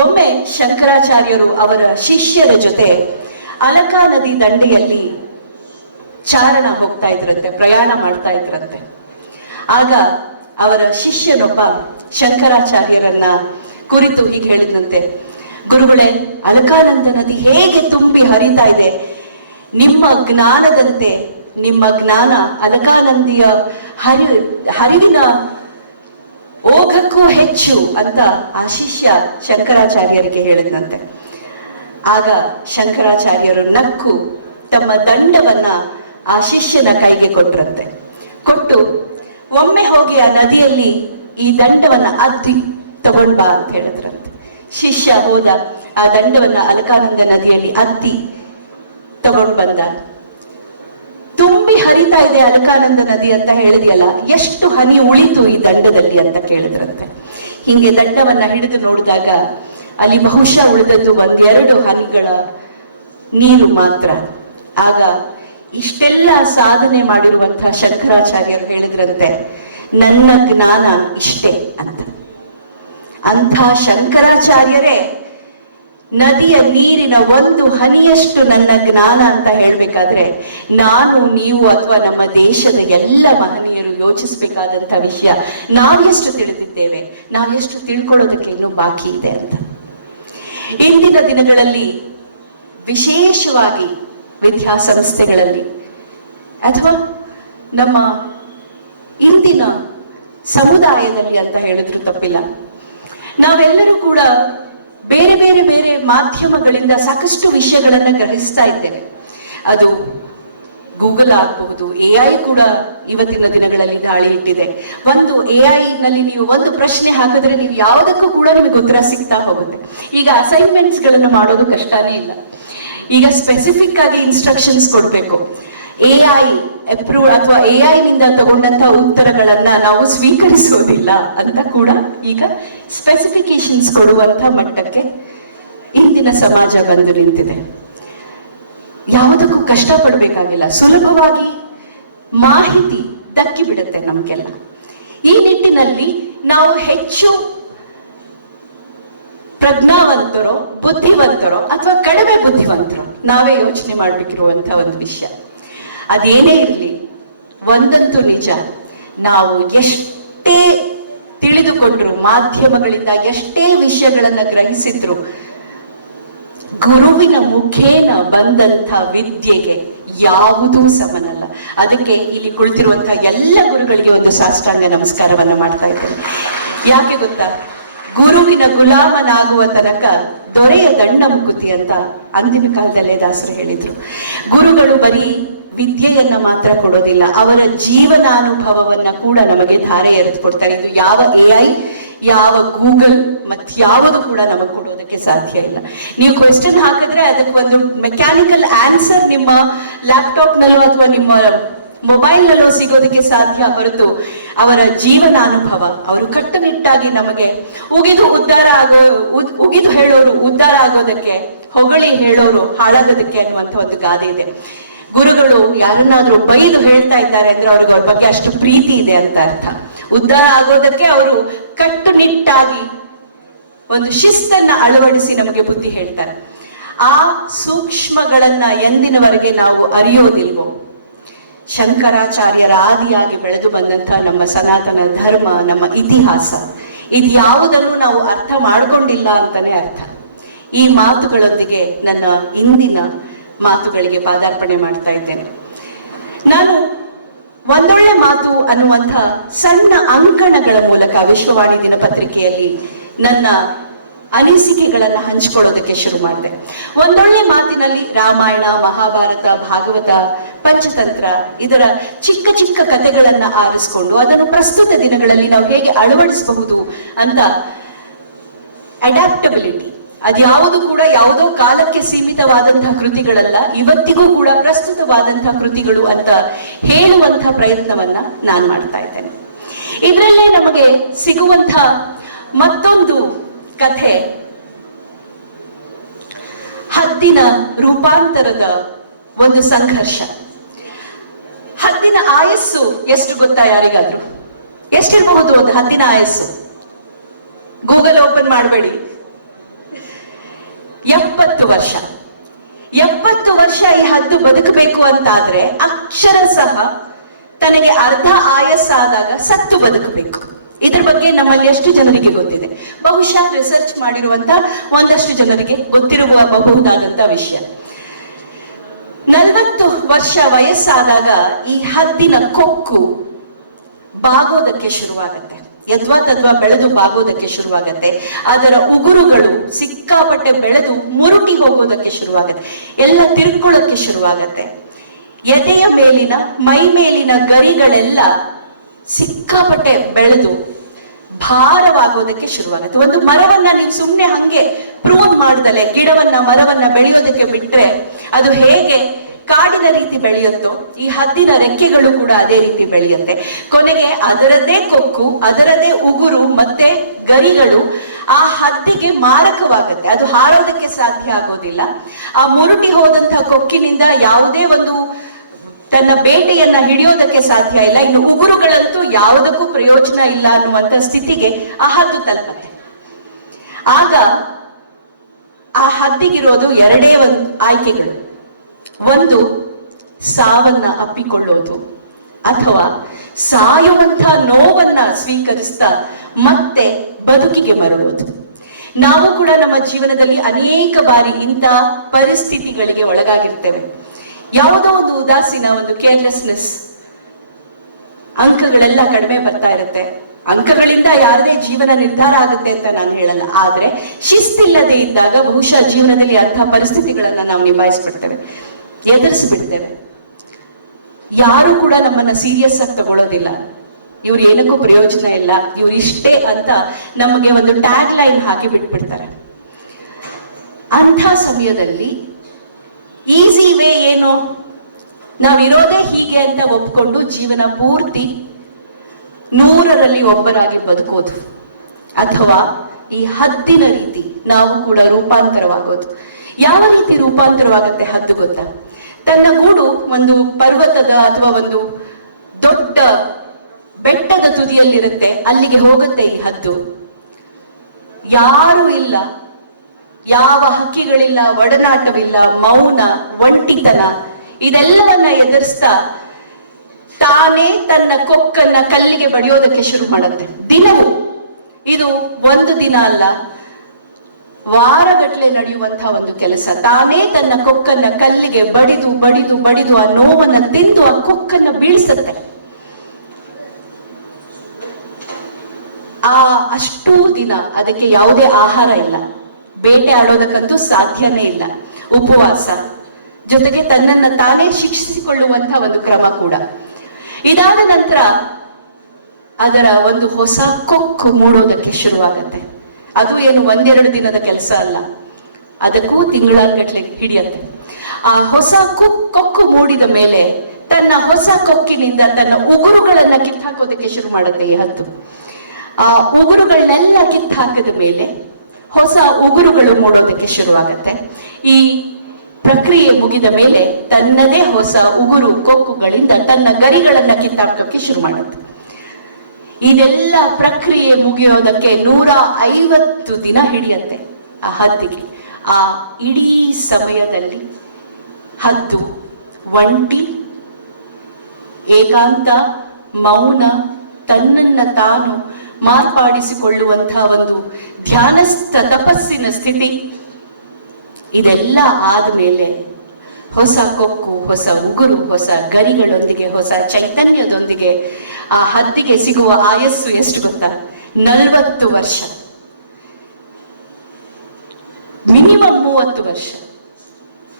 ಒಮ್ಮೆ ಶಂಕರಾಚಾರ್ಯರು ಅವರ ಶಿಷ್ಯರ ಜೊತೆ ಅಲಕಾ ನದಿ ದಂಡೆಯಲ್ಲಿ ಚಾರಣ ಹೋಗ್ತಾ ಇದ್ರಂತೆ, ಪ್ರಯಾಣ ಮಾಡ್ತಾ ಇದ್ರಂತೆ. ಆಗ ಅವರ ಶಿಷ್ಯನೊಬ್ಬ ಶಂಕರಾಚಾರ್ಯರನ್ನ ಕುರಿತು ಹೀಗೆ ಹೇಳಿದಂತೆ, ಗುರುಗಳೇ, ಅಲಕಾನಂದ ನದಿ ಹೇಗೆ ತುಂಬಿ ಹರಿತಾ ಇದೆ, ನಿಮ್ಮ ಜ್ಞಾನದಂತೆ ನಿಮ್ಮ ಜ್ಞಾನ ಅಲಕಾನಂದಿಯ ಹರಿವಿನ ಓಘಕ್ಕೂ ಹೆಚ್ಚು ಅಂತ ಆ ಶಿಷ್ಯ ಶಂಕರಾಚಾರ್ಯರಿಗೆ ಹೇಳಿದಂತೆ. ಆಗ ಶಂಕರಾಚಾರ್ಯರು ನಕ್ಕು ತಮ್ಮ ದಂಡವನ್ನ ಆ ಶಿಷ್ಯನ ಕೈಗೆ ಕೊಟ್ರಂತೆ. ಕೊಟ್ಟು, ಒಮ್ಮೆ ಹೋಗಿ ಆ ನದಿಯಲ್ಲಿ ಈ ದಂಡವನ್ನ ಅದ್ದಿ ತಗೊಂಡ್ ಬಾ ಅಂತ ಹೇಳಿದ್ರಂತೆ. ಶಿಷ್ಯ ಹೋದ, ಆ ದಂಡವನ್ನ ಅಲಕಾನಂದ ನದಿಯಲ್ಲಿ ಅದ್ದಿ ತಗೊಂಡ್ ಬಂದ. ತುಂಬಿ ಹರಿತಾ ಇದೆ ಅಲಕಾನಂದ ನದಿ ಅಂತ ಹೇಳಿದೆಯಲ್ಲ, ಎಷ್ಟು ಹನಿ ಉಳಿತು ಈ ದಂಡದಲ್ಲಿ ಅಂತ ಕೇಳಿದ್ರಂತೆ. ಹಿಂಗೆ ದಂಡವನ್ನ ಹಿಡಿದು ನೋಡಿದಾಗ ಅಲ್ಲಿ ಬಹುಶಃ ಉಳಿದದ್ದು ಒಂದೆರಡು ಹನಿಗಳ ನೀರು ಮಾತ್ರ. ಆಗ ಇಷ್ಟೆಲ್ಲ ಸಾಧನೆ ಮಾಡಿರುವಂತಹ ಶಂಕರಾಚಾರ್ಯರು ಹೇಳಿದ್ರಂತೆ, ನನ್ನ ಜ್ಞಾನ ಇಷ್ಟೇ ಅಂತ. ಅಂಥ ಶಂಕರಾಚಾರ್ಯರೇ ನದಿಯ ನೀರಿನ ಒಂದು ಹನಿಯಷ್ಟು ನನ್ನ ಜ್ಞಾನ ಅಂತ ಹೇಳ್ಬೇಕಾದ್ರೆ, ನಾನು, ನೀವು ಅಥವಾ ನಮ್ಮ ದೇಶದ ಎಲ್ಲ ಮಹನೀಯರು ಯೋಚಿಸಬೇಕಾದಂತ ವಿಷಯ, ನಾವೆಷ್ಟು ತಿಳಿದಿದ್ದೇವೆ, ನಾವೆಷ್ಟು ತಿಳ್ಕೊಳ್ಳೋದಕ್ಕೆ ಇನ್ನೂ ಬಾಕಿ ಇದೆ ಅಂತ. ಇಂದಿನ ದಿನಗಳಲ್ಲಿ ವಿಶೇಷವಾಗಿ ವಿದ್ಯಾಸಂಸ್ಥೆಗಳಲ್ಲಿ ಅಥವಾ ನಮ್ಮ ಇಂದಿನ ಸಮುದಾಯದಲ್ಲಿ ಅಂತ ಹೇಳಿದ್ರು ತಪ್ಪಿಲ್ಲ, ನಾವೆಲ್ಲರೂ ಕೂಡ ಬೇರೆ ಬೇರೆ ಬೇರೆ ಮಾಧ್ಯಮಗಳಿಂದ ಸಾಕಷ್ಟು ವಿಷಯಗಳನ್ನ ಗ್ರಹಿಸ್ತಾ ಇದ್ದೇವೆ. ಅದು ಗೂಗಲ್ ಆಗಬಹುದು, AI ಕೂಡ ಇವತ್ತಿನ ದಿನಗಳಲ್ಲಿ ದಾಳಿ ಇಟ್ಟಿದೆ. ಒಂದು AI ನಲ್ಲಿ ನೀವು ಒಂದು ಪ್ರಶ್ನೆ ಹಾಕಿದ್ರೆ ನೀವು ಯಾವುದಕ್ಕೂ ಕೂಡ ನಿಮಗೆ ಉತ್ತರ ಸಿಗ್ತಾ ಹೋಗುತ್ತೆ. ಈಗ ಅಸೈನ್ಮೆಂಟ್ಸ್ ಗಳನ್ನ ಮಾಡೋದು ಕಷ್ಟನೇ ಇಲ್ಲ. ಈಗ ಸ್ಪೆಸಿಫಿಕ್ ಆಗಿ ಇನ್ಸ್ಟ್ರಕ್ಷನ್ಸ್ ಕೊಡ್ಬೇಕು. AI ಅಪ್ರೂವ್ ಅಥವಾ AI ನಿಂದ ತಗೊಂಡಂತ ಉತ್ತರಗಳನ್ನ ನಾವು ಸ್ವೀಕರಿಸೋದಿಲ್ಲ ಅಂತ ಕೂಡ ಈಗ ಸ್ಪೆಸಿಫಿಕೇಶನ್ಸ್ ಕೊಡುವಂತ ಮಟ್ಟಕ್ಕೆ ಇಂದಿನ ಸಮಾಜ ಬಂದು ನಿಂತಿದೆ. ಯಾವುದಕ್ಕೂ ಕಷ್ಟಪಡ್ಬೇಕಾಗಿಲ್ಲ, ಸುಲಭವಾಗಿ ಮಾಹಿತಿ ದಕ್ಕಿ ಬಿಡುತ್ತೆ ನಮ್ಗೆಲ್ಲ. ಈ ನಿಟ್ಟಿನಲ್ಲಿ ನಾವು ಹೆಚ್ಚು ಪ್ರಜ್ಞಾವಂತರೋ, ಬುದ್ಧಿವಂತರೋ ಅಥವಾ ಕಡಿಮೆ ಬುದ್ಧಿವಂತರೋ ನಾವೇ ಯೋಚನೆ ಮಾಡ್ಬೇಕಿರುವಂತ ಒಂದು ವಿಷಯ. ಅದೇನೇ ಇರಲಿ, ಒಂದಂತೂ ನಿಜ, ನಾವು ಎಷ್ಟೇ ತಿಳಿದುಕೊಂಡ್ರು, ಮಾಧ್ಯಮಗಳಿಂದ ಎಷ್ಟೇ ವಿಷಯಗಳನ್ನ ಗ್ರಹಿಸಿದ್ರು, ಗುರುವಿನ ಮುಖೇನ ಬಂದಂಥ ವಿದ್ಯೆಗೆ ಯಾವುದೂ ಸಮನಲ್ಲ. ಅದಕ್ಕೆ ಇಲ್ಲಿ ಕುಳಿತಿರುವಂತಹ ಎಲ್ಲ ಗುರುಗಳಿಗೆ ಒಂದು ಸಾಷ್ಟಾಂಗ ನಮಸ್ಕಾರವನ್ನ ಮಾಡ್ತಾ ಇದ್ದೇನೆ. ಯಾಕೆ ಗೊತ್ತಾ, ಗುರುವಿನ ಗುಲಾಮನಾಗುವ ತನಕ ದೊರೆಯ ದಂಡ ಮುಕುತಿ ಅಂತ ಅಂದಿನ ಕಾಲದಲ್ಲೇ ದಾಸರು ಹೇಳಿದ್ರು. ಗುರುಗಳು ಬರೀ ವಿದ್ಯೆಯನ್ನ ಮಾತ್ರ ಕೊಡೋದಿಲ್ಲ, ಅವರ ಜೀವನಾನುಭವವನ್ನ ಕೂಡ ನಮಗೆ ಧಾರೆ ಎರೆದು ಕೊಡ್ತಾರೆ. ಇದು ಯಾವ AI, ಯಾವ ಗೂಗಲ್ ಯಾವುದು ಕೂಡ ನಮಗೆ ಕೊಡೋದಕ್ಕೆ ಸಾಧ್ಯ ಇಲ್ಲ. ನೀವು ಕ್ವೆಶ್ಚನ್ ಹಾಕಿದ್ರೆ ಅದಕ್ಕೆ ಒಂದು ಮೆಕ್ಯಾನಿಕಲ್ ಆನ್ಸರ್ ನಿಮ್ಮ ಲ್ಯಾಪ್ಟಾಪ್ ನಲ್ಲೋ ಅಥವಾ ನಿಮ್ಮ ಮೊಬೈಲ್ ನಲ್ಲೋ ಸಿಗೋದಕ್ಕೆ ಸಾಧ್ಯ ಹೊರತು ಅವರ ಜೀವನಾನುಭವ, ಅವರು ಕಟ್ಟುನಿಟ್ಟಾಗಿ ನಮಗೆ ಉಗಿದು ಹೇಳೋರು ಉದ್ಧಾರ ಆಗೋದಕ್ಕೆ, ಹೊಗಳಿ ಹೇಳೋರು ಹಾಳಾಗೋದಕ್ಕೆ ಅನ್ನುವಂಥ ಒಂದು ಗಾದೆ ಇದೆ. ಗುರುಗಳು ಯಾರನ್ನಾದ್ರೂ ಬೈದು ಹೇಳ್ತಾ ಇದ್ದಾರೆ ಅಂದ್ರೆ ಅವ್ರಿಗೆ ಅವ್ರ ಬಗ್ಗೆ ಅಷ್ಟು ಪ್ರೀತಿ ಇದೆ ಅಂತ ಅರ್ಥ. ಉದ್ಧಾರ ಆಗೋದಕ್ಕೆ ಅವರು ಕಟ್ಟುನಿಟ್ಟಾಗಿ ಒಂದು ಶಿಸ್ತನ್ನ ಅಳವಡಿಸಿ ನಮಗೆ ಬುದ್ಧಿ ಹೇಳ್ತಾರೆ. ಆ ಸೂಕ್ಷ್ಮಗಳನ್ನ ಎಂದಿನವರೆಗೆ ನಾವು ಅರಿಯೋದಿಲ್ವೋ, ಶಂಕರಾಚಾರ್ಯರ ಆದಿಯಾಗಿ ಬೆಳೆದು ಬಂದಂತಹ ನಮ್ಮ ಸನಾತನ ಧರ್ಮ, ನಮ್ಮ ಇತಿಹಾಸ, ಇದ್ಯಾವುದನ್ನು ನಾವು ಅರ್ಥ ಮಾಡಿಕೊಂಡಿಲ್ಲ ಅಂತಾನೆ ಅರ್ಥ. ಈ ಮಾತುಗಳೊಂದಿಗೆ ನನ್ನ ಇಂದಿನ ಮಾತುಗಳಿಗೆ ಪಾದಾರ್ಪಣೆ ಮಾಡ್ತಾ ಇದ್ದೇನೆ. ನಾನು ಒಂದೊಳ್ಳೆ ಮಾತು ಅನ್ನುವಂಥ ಸಣ್ಣ ಅಂಕಣಗಳ ಮೂಲಕ ವಿಶ್ವವಾಣಿ ದಿನಪತ್ರಿಕೆಯಲ್ಲಿ ನನ್ನ ಅನಿಸಿಕೆಗಳನ್ನ ಹಂಚಿಕೊಳ್ಳೋದಕ್ಕೆ ಶುರು ಮಾಡಿದೆ. ಒಂದೊಳ್ಳೆ ಮಾತಿನಲ್ಲಿ ರಾಮಾಯಣ, ಮಹಾಭಾರತ, ಭಾಗವತ, ಪಂಚತಂತ್ರ ಇದರ ಚಿಕ್ಕ ಚಿಕ್ಕ ಕಥೆಗಳನ್ನ ಆರಿಸ್ಕೊಂಡು ಅದನ್ನು ಪ್ರಸ್ತುತ ದಿನಗಳಲ್ಲಿ ನಾವು ಹೇಗೆ ಅಳವಡಿಸಬಹುದು ಅಂತ, ಅಡ್ಯಾಪ್ಟಬಿಲಿಟಿ, ಅದ್ಯಾವುದು ಕೂಡ ಯಾವುದೋ ಕಾಲಕ್ಕೆ ಸೀಮಿತವಾದಂತಹ ಕೃತಿಗಳಲ್ಲ, ಇವತ್ತಿಗೂ ಕೂಡ ಪ್ರಸ್ತುತವಾದಂತಹ ಕೃತಿಗಳು ಅಂತ ಹೇಳುವಂತಹ ಪ್ರಯತ್ನವನ್ನ ನಾನು ಮಾಡ್ತಾ ಇದ್ದೇನೆ. ಇದರಲ್ಲೇ ನಮಗೆ ಸಿಗುವಂತ ಮತ್ತೊಂದು ಕಥೆ ಹದ್ದಿನ ರೂಪಾಂತರದ ಒಂದು ಸಂಘರ್ಷ. ಹದ್ದಿನ ಆಯಸ್ಸು ಎಷ್ಟು ಗೊತ್ತಾ ಯಾರಿಗಾದ್ರೂ? ಎಷ್ಟಿರಬಹುದು ಒಂದು ಹದ್ದಿನ ಆಯಸ್ಸು? ಗೂಗಲ್ ಓಪನ್ ಮಾಡಬೇಡಿ. 70 ವರ್ಷ. 70 ವರ್ಷ ಈ ಹದ್ದು ಬದುಕಬೇಕು ಅಂತಾದ್ರೆ ಅಕ್ಷರಶಃ ತನಗೆ ಅರ್ಧ ಆಯಸ್ಸಾದಾಗ ಸತ್ತು ಬದುಕಬೇಕು. ಇದ್ರ ಬಗ್ಗೆ ನಮ್ಮಲ್ಲಿ ಎಷ್ಟು ಜನರಿಗೆ ಗೊತ್ತಿದೆ? ಬಹುಶಃ ರಿಸರ್ಚ್ ಮಾಡಿರುವಂತ ಒಂದಷ್ಟು ಜನರಿಗೆ ಗೊತ್ತಿರಬಹುದಾದಂತ ವಿಷಯ. 40 ವರ್ಷ ವಯಸ್ಸಾದಾಗ ಈ ಹದ್ದಿನ ಕೊಕ್ಕು ಬಾಗೋದಕ್ಕೆ ಶುರುವಾಗತ್ತೆ, ಯದ್ವಾ ತದ್ವಾ ಬೆಳೆದು ಬಾಗೋದಕ್ಕೆ ಶುರುವಾಗತ್ತೆ. ಅದರ ಉಗುರುಗಳು ಸಿಕ್ಕಾಪಟ್ಟೆ ಬೆಳೆದು ಮುರುಟಿ ಹೋಗೋದಕ್ಕೆ ಶುರುವಾಗತ್ತೆ, ಎಲ್ಲ ತಿರ್ಕೊಳ್ಳೋಕ್ಕೆ ಶುರುವಾಗತ್ತೆ. ಎದೆಯ ಮೇಲಿನ, ಮೈ ಮೇಲಿನ ಗರಿಗಳೆಲ್ಲ ಸಿಕ್ಕಾಪಟ್ಟೆ ಬೆಳೆದು ಭಾರವಾಗೋದಕ್ಕೆ ಶುರುವಾಗುತ್ತೆ. ಒಂದು ಮರವನ್ನ ನೀವು ಸುಮ್ಮನೆ ಹಂಗೆ ಪ್ರೂನ್ ಮಾಡ್ದಲೆ, ಗಿಡವನ್ನ ಮರವನ್ನ ಬೆಳೆಯೋದಕ್ಕೆ ಬಿಟ್ರೆ ಅದು ಹೇಗೆ ಕಾಡಿನ ರೀತಿ ಬೆಳೆಯುತ್ತೋ, ಈ ಹದ್ದಿನ ರೆಕ್ಕೆಗಳು ಕೂಡ ಅದೇ ರೀತಿ ಬೆಳೆಯುತ್ತೆ. ಕೊನೆಗೆ ಅದರದ್ದೇ ಕೊಕ್ಕು, ಅದರದೇ ಉಗುರು ಮತ್ತೆ ಗರಿಗಳು ಆ ಹದ್ದಿಗೆ ಮಾರಕವಾಗುತ್ತೆ. ಅದು ಹಾರೋದಕ್ಕೆ ಸಾಧ್ಯ ಆಗೋದಿಲ್ಲ. ಆ ಮುರುಟಿ ಹೋದಂತಹ ಕೊಕ್ಕಿನಿಂದ ಯಾವುದೇ ಒಂದು ತನ್ನ ಬೇಟೆಯನ್ನ ಹಿಡಿಯೋದಕ್ಕೆ ಸಾಧ್ಯ ಇಲ್ಲ. ಇನ್ನು ಉಗುರುಗಳಂತೂ ಯಾವುದಕ್ಕೂ ಪ್ರಯೋಜನ ಇಲ್ಲ ಅನ್ನುವಂತ ಸ್ಥಿತಿಗೆ ಆ ಹದ್ದು ತಲುಪತ್ತೆ. ಆಗ ಆ ಹದ್ದಿಗಿರೋದು ಎರಡೇ ಒಂದು ಆಯ್ಕೆಗಳು. ಒಂದು, ಸಾವನ್ನ ಅಪ್ಪಿಕೊಳ್ಳೋದು, ಅಥವಾ ಸಾಯುವಂತ ನೋವನ್ನ ಸ್ವೀಕರಿಸ್ತಾ ಮತ್ತೆ ಬದುಕಿಗೆ ಮರಳುವುದು. ನಾವು ಕೂಡ ನಮ್ಮ ಜೀವನದಲ್ಲಿ ಅನೇಕ ಬಾರಿ ಇಂಥ ಪರಿಸ್ಥಿತಿಗಳಿಗೆ ಒಳಗಾಗಿರ್ತೇವೆ. ಯಾವುದೋ ಒಂದು ಉದಾಸೀನ, ಒಂದು ಕೇರ್ಲೆಸ್ನೆಸ್, ಅಂಕಗಳೆಲ್ಲ ಕಡಿಮೆ ಬರ್ತಾ ಇರುತ್ತೆ. ಅಂಕಗಳಿಂದ ಯಾರದೇ ಜೀವನ ನಿರ್ಧಾರ ಆಗುತ್ತೆ ಅಂತ ನಾನು ಹೇಳಲ್ಲ, ಆದ್ರೆ ಶಿಸ್ತಿಲ್ಲದೆ ಇದ್ದಾಗ ಬಹುಶಃ ಜೀವನದಲ್ಲಿ ಅಂತಹ ಪರಿಸ್ಥಿತಿಗಳನ್ನ ನಾವು ನಿಭಾಯಿಸ್ಬಿಡ್ತೇವೆ, ಎದುರಿಸ್ಬಿಡ್ತೇವೆ. ಯಾರು ಕೂಡ ನಮ್ಮನ್ನ ಸೀರಿಯಸ್ ಆಗಿ ತಗೊಳ್ಳೋದಿಲ್ಲ. ಇವ್ರು ಏನಕ್ಕೂ ಪ್ರಯೋಜನ ಇಲ್ಲ, ಇವ್ರು ಇಷ್ಟೇ ಅಂತ ನಮಗೆ ಒಂದು ಟ್ಯಾಗ್ ಲೈನ್ ಹಾಕಿ ಬಿಟ್ಬಿಡ್ತಾರೆ. ಅಂಥ ಸಮಯದಲ್ಲಿ ಈಸಿ ವೇ ಏನು? ನಾವಿರೋದೇ ಹೀಗೆ ಅಂತ ಒಪ್ಕೊಂಡು ಜೀವನ ಪೂರ್ತಿ 100ರಲ್ಲಿ ಒಬ್ಬರಾಗಿ ಬದುಕೋದು, ಅಥವಾ ಈ ಹದ್ದಿನ ರೀತಿ ನಾವು ಕೂಡ ರೂಪಾಂತರವಾಗೋದು. ಯಾವ ರೀತಿ ರೂಪಾಂತರವಾಗುತ್ತೆ ಹದ್ದು ಗೊತ್ತಾ? ತನ್ನ ಗೂಡು ಒಂದು ಪರ್ವತದ ಅಥವಾ ಒಂದು ದೊಡ್ಡ ಬೆಟ್ಟದ ತುದಿಯಲ್ಲಿರುತ್ತೆ, ಅಲ್ಲಿಗೆ ಹೋಗುತ್ತೆ ಈ ಹದ್ದು. ಯಾರು ಇಲ್ಲ, ಯಾವ ಹಕ್ಕಿಗಳಿಲ್ಲ, ಒಡನಾಟವಿಲ್ಲ, ಮೌನ, ಒಂಟಿತನ, ಇದೆಲ್ಲವನ್ನ ಎದುರಿಸ್ತಾ ತಾನೇ ತನ್ನ ಕೊಕ್ಕನ್ನ ಕಲ್ಲಿಗೆ ಬಡಿಯೋದಕ್ಕೆ ಶುರು ಮಾಡುತ್ತೆ. ದಿನವೂ ಇದು ಒಂದು ದಿನ ಅಲ್ಲ, ವಾರಗಟ್ಟಲೆ ನಡೆಯುವಂತಹ ಒಂದು ಕೆಲಸ. ತಾನೇ ತನ್ನ ಕೊಕ್ಕನ್ನ ಕಲ್ಲಿಗೆ ಬಡಿದು ಬಡಿದು ಬಡಿದು ಆ ನೋವನ್ನ ತಿಂದು ಆ ಕೊಕ್ಕನ್ನ ಬೀಳಿಸುತ್ತೆ. ಅಷ್ಟೂ ದಿನ ಅದಕ್ಕೆ ಯಾವುದೇ ಆಹಾರ ಇಲ್ಲ, ಬೇಟೆ ಆಡೋದಕ್ಕಂತೂ ಸಾಧ್ಯನೇ ಇಲ್ಲ, ಉಪವಾಸ, ಜೊತೆಗೆ ತನ್ನನ್ನ ತಾನೇ ಶಿಕ್ಷಿಸಿಕೊಳ್ಳುವಂತಹ ಒಂದು ಕ್ರಮ ಕೂಡ. ಇದಾದ ನಂತರ ಅದರ ಒಂದು ಹೊಸ ಕೊಕ್ಕು ಮೂಡೋದಕ್ಕೆ ಶುರುವಾಗತ್ತೆ. ಅದು ಏನು ಒಂದೆರಡು ದಿನದ ಕೆಲಸ ಅಲ್ಲ, ಅದಕ್ಕೂ ತಿಂಗಳಾನ್ಗಟ್ಲೆ ಹಿಡಿಯತ್ತೆ. ಆ ಹೊಸ ಕೊಕ್ಕು ಮೂಡಿದ ಮೇಲೆ ತನ್ನ ಹೊಸ ಕೊಕ್ಕಿನಿಂದ ತನ್ನ ಉಗುರುಗಳನ್ನ ಕಿತ್ತಾಕೋದಕ್ಕೆ ಶುರು ಮಾಡುತ್ತೆ ಈ ಹದ್ದು. ಆ ಉಗುರುಗಳನ್ನೆಲ್ಲ ಕಿತ್ತು ಹಾಕಿದ ಮೇಲೆ ಹೊಸ ಉಗುರುಗಳು ಮೂಡೋದಕ್ಕೆ ಶುರುವಾಗತ್ತೆ. ಈ ಪ್ರಕ್ರಿಯೆ ಮುಗಿದ ಮೇಲೆ ತನ್ನದೇ ಹೊಸ ಉಗುರು ಕೊಕ್ಕುಗಳಿಂದ ತನ್ನ ಗರಿಗಳನ್ನ ಕಿತ್ತಾಕೋಕೆ ಶುರು ಮಾಡುತ್ತೆ. ಇದೆಲ್ಲ ಪ್ರಕ್ರಿಯೆ ಮುಗಿಯೋದಕ್ಕೆ 150 ದಿನ ಹಿಡಿಯತ್ತೆ ಆ ಹದ್ದಿಗೆ. ಆ ಇಡೀ ಸಮಯದಲ್ಲಿ ಹದ್ದು ಒಂಟಿ, ಏಕಾಂತ, ಮೌನ, ತನ್ನನ್ನ ತಾನು ಮಾರ್ಪಾಡಿಸಿಕೊಳ್ಳುವಂತಹ ಒಂದು ಧ್ಯಾನಸ್ಥ ತಪಸ್ಸಿನ ಸ್ಥಿತಿ. ಇದೆಲ್ಲ ಆದ್ಮೇಲೆ ಹೊಸ ಕೊಕ್ಕು, ಹೊಸ ಉಗುರು, ಹೊಸ ಗರಿಗಳೊಂದಿಗೆ, ಹೊಸ ಚೈತನ್ಯದೊಂದಿಗೆ ಆ ಹದ್ದಿಗೆ ಸಿಗುವ ಆಯಸ್ಸು ಎಷ್ಟು ಗೊತ್ತಾ? 40 ವರ್ಷ, ಮಿನಿಮಮ್ 30 ವರ್ಷ.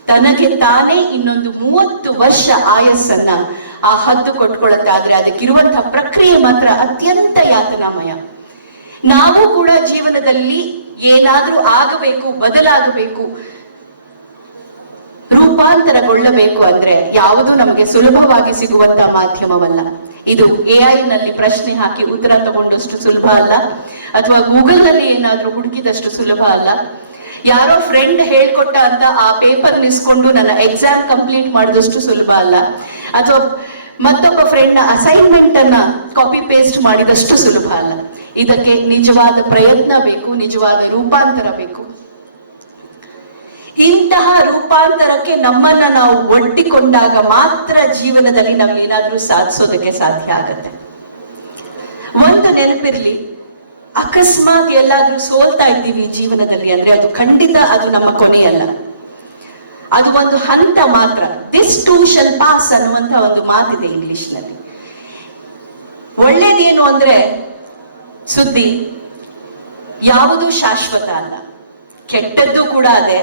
ತನಗೆ ತಾನೇ ಇನ್ನೊಂದು 30 ವರ್ಷ ಆಯಸ್ಸನ್ನ ಆ ಹದ್ದು ಕೊಟ್ಕೊಳ್ಳುತ್ತೆ. ಆದ್ರೆ ಅದಕ್ಕಿರುವಂತಹ ಪ್ರಕ್ರಿಯೆ ಮಾತ್ರ ಅತ್ಯಂತ ಯಾತನಾಮಯ. ನಾವು ಕೂಡ ಜೀವನದಲ್ಲಿ ಏನಾದ್ರೂ ಆಗಬೇಕು, ಬದಲಾಗಬೇಕು, ರೂಪಾಂತರಗೊಳ್ಳಬೇಕು ಅಂದ್ರೆ ಯಾವುದು ನಮಗೆ ಸುಲಭವಾಗಿ ಸಿಗುವಂತಹ ಮಾಧ್ಯಮವಲ್ಲ. ಇದು AI ನಲ್ಲಿ ಪ್ರಶ್ನೆ ಹಾಕಿ ಉತ್ತರ ತಗೊಂಡಷ್ಟು ಸುಲಭ ಅಲ್ಲ, ಅಥವಾ ಗೂಗಲ್ ನಲ್ಲಿ ಏನಾದ್ರೂ ಹುಡುಕಿದಷ್ಟು ಸುಲಭ ಅಲ್ಲ. ಯಾರೋ ಫ್ರೆಂಡ್ ಹೇಳ್ಕೊಟ್ಟ ಅಂತ ಆ ಪೇಪರ್ ನಿಸ್ಕೊಂಡು ನನ್ನ ಎಕ್ಸಾಮ್ ಕಂಪ್ಲೀಟ್ ಮಾಡಿದಷ್ಟು ಸುಲಭ ಅಲ್ಲ, ಅಥವಾ ಮತ್ತೊಬ್ಬ ಫ್ರೆಂಡ್ ನ ಅಸೈನ್ಮೆಂಟ್ ಅನ್ನ ಕಾಪಿ ಪೇಸ್ಟ್ ಮಾಡಿದಷ್ಟು ಸುಲಭ ಅಲ್ಲ. ಇದಕ್ಕೆ ನಿಜವಾದ ಪ್ರಯತ್ನ ಬೇಕು, ನಿಜವಾದ ರೂಪಾಂತರ ಬೇಕು. ಇಂತಹ ರೂಪಾಂತರಕ್ಕೆ ನಮ್ಮನ್ನ ನಾವು ಒಡ್ಡಿಕೊಂಡಾಗ ಮಾತ್ರ ಜೀವನದಲ್ಲಿ ನಾವು ಏನಾದ್ರೂ ಸಾಧಿಸೋದಕ್ಕೆ ಸಾಧ್ಯ ಆಗತ್ತೆ. ಒಂದು ನೆನಪಿರ್ಲಿ, ಅಕಸ್ಮಾತ್ ಎಲ್ಲಾದ್ರೂ ಸೋಲ್ತಾ ಇದ್ದೀವಿ ಜೀವನದಲ್ಲಿ ಅಂದ್ರೆ ಅದು ಖಂಡಿತ ಅದು ನಮ್ಮ ಕೊನೆಯಲ್ಲ, ಅದು ಒಂದು ಹಂತ ಮಾತ್ರ. ದಿಸ್ ಟೂ ಶಲ್ ಪಾಸ್ ಅನ್ನುವಂತ ಒಂದು ಮಾತಿದೆ ಇಂಗ್ಲಿಷ್ ನಲ್ಲಿ. ಒಳ್ಳೇದೇನು ಅಂದ್ರೆ ಸುದ್ದಿ ಯಾವುದು ಶಾಶ್ವತ ಅಲ್ಲ, ಕೆಟ್ಟದ್ದು ಕೂಡ ಅದೇ,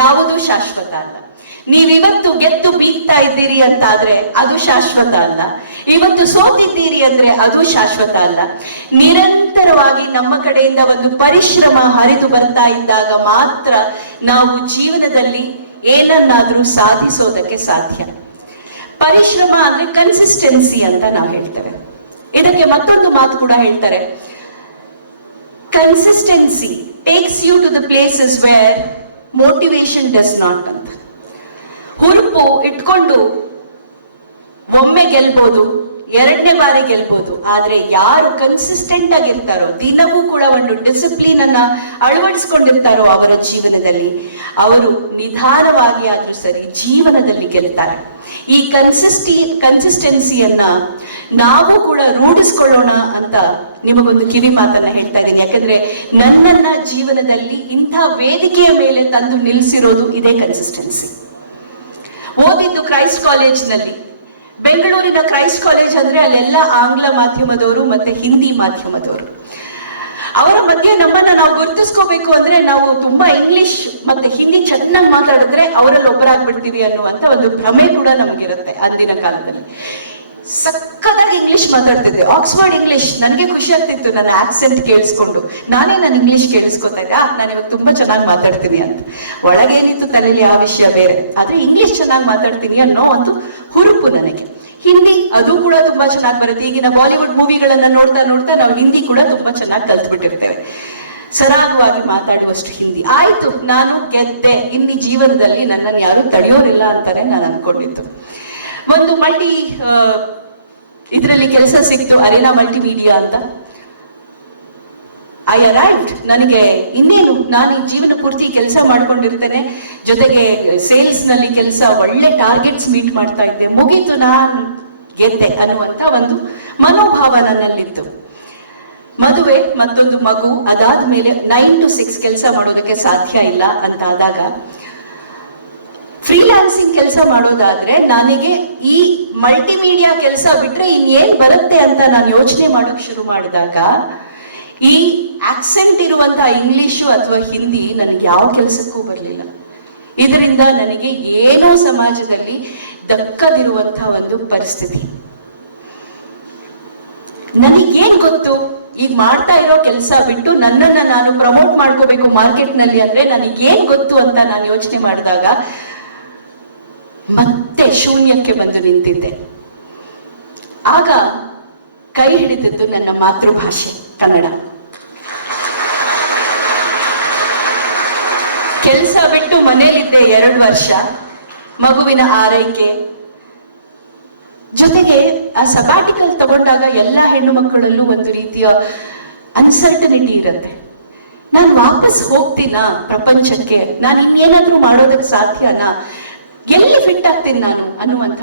ಯಾವುದು ಶಾಶ್ವತ ಅಲ್ಲ. ನೀವಿವತ್ತು ಗೆದ್ದು ಬೀಗ್ತಾ ಇದ್ದೀರಿ ಅಂತಾದ್ರೆ ಅದು ಶಾಶ್ವತ ಅಲ್ಲ, ಇವತ್ತು ಸೋತಿದ್ದೀರಿ ಅಂದ್ರೆ ಅದು ಶಾಶ್ವತ ಅಲ್ಲ. ನಿರಂತರವಾಗಿ ನಮ್ಮ ಕಡೆಯಿಂದ ಒಂದು ಪರಿಶ್ರಮ ಹರಿದು ಬರ್ತಾ ಇದ್ದಾಗ ಮಾತ್ರ ನಾವು ಜೀವನದಲ್ಲಿ ಏನನ್ನಾದ್ರೂ ಸಾಧಿಸೋದಕ್ಕೆ ಸಾಧ್ಯ. ಪರಿಶ್ರಮ ಅಂದ್ರೆ ಕನ್ಸಿಸ್ಟೆನ್ಸಿ ಅಂತ ನಾವು ಹೇಳ್ತೇವೆ. ಇದಕ್ಕೆ ಮತ್ತೊಂದು ಮಾತು ಕೂಡ ಹೇಳ್ತಾರೆ, consistency takes you to the places where motivation does not ಅಂತ. ಹುರುಪು ಇಟ್ಕೊಂಡು ಒಮ್ಮೆ ಗೆಲ್ಬಹುದು, ಎರಡನೇ ಬಾರಿ ಗೆಲ್ಬಹುದು, ಆದ್ರೆ ಯಾರು ಕನ್ಸಿಸ್ಟೆಂಟ್ ಆಗಿರ್ತಾರೋ, ದಿನವೂ ಕೂಡ ಒಂದು ಡಿಸಿಪ್ಲಿನ್ ಅನ್ನ ಅಳವಡಿಸ್ಕೊಂಡಿರ್ತಾರೋ ಅವರ ಜೀವನದಲ್ಲಿ, ಅವರು ನಿಧಾನವಾಗಿ ಆದ್ರೂ ಸರಿ ಜೀವನದಲ್ಲಿ ಗೆಲ್ತಾರೆ. ಈ ಕನ್ಸಿಸ್ಟೆನ್ಸಿಯನ್ನ ನಾವು ಕೂಡ ರೂಢಿಸ್ಕೊಳ್ಳೋಣ ಅಂತ ನಿಮಗೊಂದು ಕಿವಿ ಮಾತನ್ನ ಹೇಳ್ತಾ ಇದ್ದೀನಿ. ಯಾಕಂದ್ರೆ ನನ್ನನ್ನ ಜೀವನದಲ್ಲಿ ಇಂಥ ವೇದಿಕೆಯ ಮೇಲೆ ತಂದು ನಿಲ್ಲಿಸಿರೋದು ಇದೇ ಕನ್ಸಿಸ್ಟೆನ್ಸಿ. ಓದಿದ್ದು ಕ್ರೈಸ್ಟ್ ಕಾಲೇಜ್ನಲ್ಲಿ. ಬೆಂಗಳೂರಿನ ಕ್ರೈಸ್ಟ್ ಕಾಲೇಜ್ ಅಂದ್ರೆ ಅಲ್ಲೆಲ್ಲ ಆಂಗ್ಲ ಮಾಧ್ಯಮದವರು ಮತ್ತೆ ಹಿಂದಿ ಮಾಧ್ಯಮದವರು. ಅವರ ಮಧ್ಯೆ ನಮ್ಮನ್ನ ನಾವು ಗುರುತಿಸ್ಕೋಬೇಕು ಅಂದ್ರೆ ನಾವು ತುಂಬಾ ಇಂಗ್ಲಿಷ್ ಮತ್ತೆ ಹಿಂದಿ ಚೆನ್ನಾಗಿ ಮಾತಾಡಿದ್ರೆ ಅವರಲ್ಲಿ ಒಬ್ಬರಾಗ್ಬಿಡ್ತೀವಿ ಅನ್ನುವಂತ ಒಂದು ಭ್ರಮೆ ಕೂಡ ನಮಗಿರುತ್ತೆ. ಅಂದಿನ ಕಾಲದಲ್ಲಿ ಸಕ್ಕತ್ತಾಗಿ ಇಂಗ್ಲಿಷ್ ಮಾತಾಡ್ತಿದ್ದೆ, ಆಕ್ಸ್ಫರ್ಡ್ ಇಂಗ್ಲಿಷ್. ನನಗೆ ಖುಷಿ ಆಗ್ತಿತ್ತು ನನ್ನ ಆಕ್ಸೆಂಟ್ ಕೇಳಿಸ್ಕೊಂಡು. ನಾನೇ ನನ್ನ ಇಂಗ್ಲಿಷ್ ಕೇಳಿಸ್ಕೊತಾ ಇದ್ದೆ, ನಾನು ಇವಾಗ ತುಂಬಾ ಚೆನ್ನಾಗಿ ಮಾತಾಡ್ತೀನಿ ಅಂತ. ಒಳಗೇನಿತ್ತು ತಲೆಯಲ್ಲಿ ಆ ವಿಷಯ ಬೇರೆ, ಆದ್ರೆ ಇಂಗ್ಲಿಷ್ ಚೆನ್ನಾಗಿ ಮಾತಾಡ್ತೀನಿ ಅನ್ನೋ ಒಂದು ಹುರುಪು ನನಗೆ. ಹಿಂದಿ ಅದು ಕೂಡ ತುಂಬಾ ಚೆನ್ನಾಗಿ ಬರುತ್ತೆ. ಈಗಿನ ಬಾಲಿವುಡ್ ಮೂವಿಗಳನ್ನ ನೋಡ್ತಾ ನೋಡ್ತಾ ನಾವು ಹಿಂದಿ ಕೂಡ ತುಂಬಾ ಚೆನ್ನಾಗಿ ಕಲ್ತ್ಬಿಟ್ಟಿರ್ತೇವೆ, ಸರಾಗವಾಗಿ ಮಾತಾಡುವಷ್ಟು ಹಿಂದಿ. ಆಯ್ತು, ನಾನು ಗೆದ್ದೆ, ಇನ್ನು ಜೀವನದಲ್ಲಿ ನನ್ನನ್ನು ಯಾರು ತಡೆಯೋರಿಲ್ಲ ಅಂತಾನೆ ನಾನು ಅನ್ಕೊಂಡಿದ್ದು. ಒಂದು ಇದರಲ್ಲಿ ಕೆಲಸ ಸಿಕ್ತು, ಅರೇನಾ ಮಲ್ಟಿಮೀಡಿಯಾ ಅಂತ. I arrived. ನನಗೆ ಇನ್ನೇನು, ನಾನು ಈ ಜೀವನ ಪೂರ್ತಿ ಕೆಲಸ ಮಾಡ್ಕೊಂಡಿರ್ತೇನೆ, ಜೊತೆಗೆ ಸೇಲ್ಸ್ ನಲ್ಲಿ ಕೆಲಸ, ಒಳ್ಳೆ ಟಾರ್ಗೆಟ್ಸ್ ಮೀಟ್ ಮಾಡ್ತಾ ಇದ್ದೆ, ಮುಗೀತು, ನಾನು ಗೆದ್ದೆ ಅನ್ನುವಂತ ಒಂದು ಮನೋಭಾವ ನನ್ನಲ್ಲಿತ್ತು. ಮದುವೆ, ಮತ್ತೊಂದು ಮಗು, ಅದಾದ್ಮೇಲೆ 9 to 6 ಕೆಲಸ ಮಾಡೋದಕ್ಕೆ ಸಾಧ್ಯ ಇಲ್ಲ ಅಂತ ಆದಾಗ ಫ್ರೀಲಾನ್ಸಿಂಗ್ ಕೆಲಸ ಮಾಡೋದಾದ್ರೆ ನನಗೆ ಈ ಮಲ್ಟಿಮೀಡಿಯಾ ಕೆಲಸ ಬಿಟ್ರೆ ಇನ್ನೇನ್ ಬರುತ್ತೆ ಅಂತ ನಾನು ಯೋಚನೆ ಮಾಡೋಕ್ ಶುರು ಮಾಡಿದಾಗ ಈ ಆಕ್ಸೆಂಟ್ ಇರುವಂತಹ ಇಂಗ್ಲಿಷು ಅಥವಾ ಹಿಂದಿ ನನಗೆ ಯಾವ ಕೆಲಸಕ್ಕೂ ಬರಲಿಲ್ಲ. ಇದರಿಂದ ನನಗೆ ಏನೋ ಸಮಾಜದಲ್ಲಿ ದಕ್ಕದಿರುವಂತಹ ಒಂದು ಪರಿಸ್ಥಿತಿ. ನನಗೇನ್ ಗೊತ್ತು, ಈಗ ಮಾಡ್ತಾ ಇರೋ ಕೆಲಸ ಬಿಟ್ಟು ನನ್ನನ್ನ ನಾನು ಪ್ರಮೋಟ್ ಮಾಡ್ಕೋಬೇಕು ಮಾರ್ಕೆಟ್ ನಲ್ಲಿ ಅಂದ್ರೆ ನನಗೇನ್ ಗೊತ್ತು ಅಂತ ನಾನು ಯೋಚನೆ ಮಾಡಿದಾಗ ಮತ್ತೆ ಶೂನ್ಯಕ್ಕೆ ಬಂದು ನಿಂತಿದ್ದೆ. ಆಗ ಕೈ ಹಿಡಿದದ್ದು ನನ್ನ ಮಾತೃಭಾಷೆ ಕನ್ನಡ. ಕೆಲಸ ಬಿಟ್ಟು ಮನೇಲಿದ್ದೆ 2 ವರ್ಷ, ಮಗುವಿನ ಆರೈಕೆ, ಜೊತೆಗೆ ಆ ಸಬ್ಯಾಟಿಕಲ್ ತಗೊಂಡಾಗ ಎಲ್ಲ ಹೆಣ್ಣು ಮಕ್ಕಳಲ್ಲೂ ಒಂದು ರೀತಿಯ ಅನ್ಸರ್ಟನಿಟಿ ಇರುತ್ತೆ. ನಾನು ವಾಪಸ್ ಹೋಗ್ತೀನಾ ಪ್ರಪಂಚಕ್ಕೆ, ನಾನು ಇನ್ನೇನಾದ್ರೂ ಮಾಡೋದಕ್ಕೆ ಸಾಧ್ಯನಾ, ಎಲ್ಲಿ ಫಿಟ್ ಆಗ್ತೀನಿ ನಾನು ಅನ್ನುವಂಥ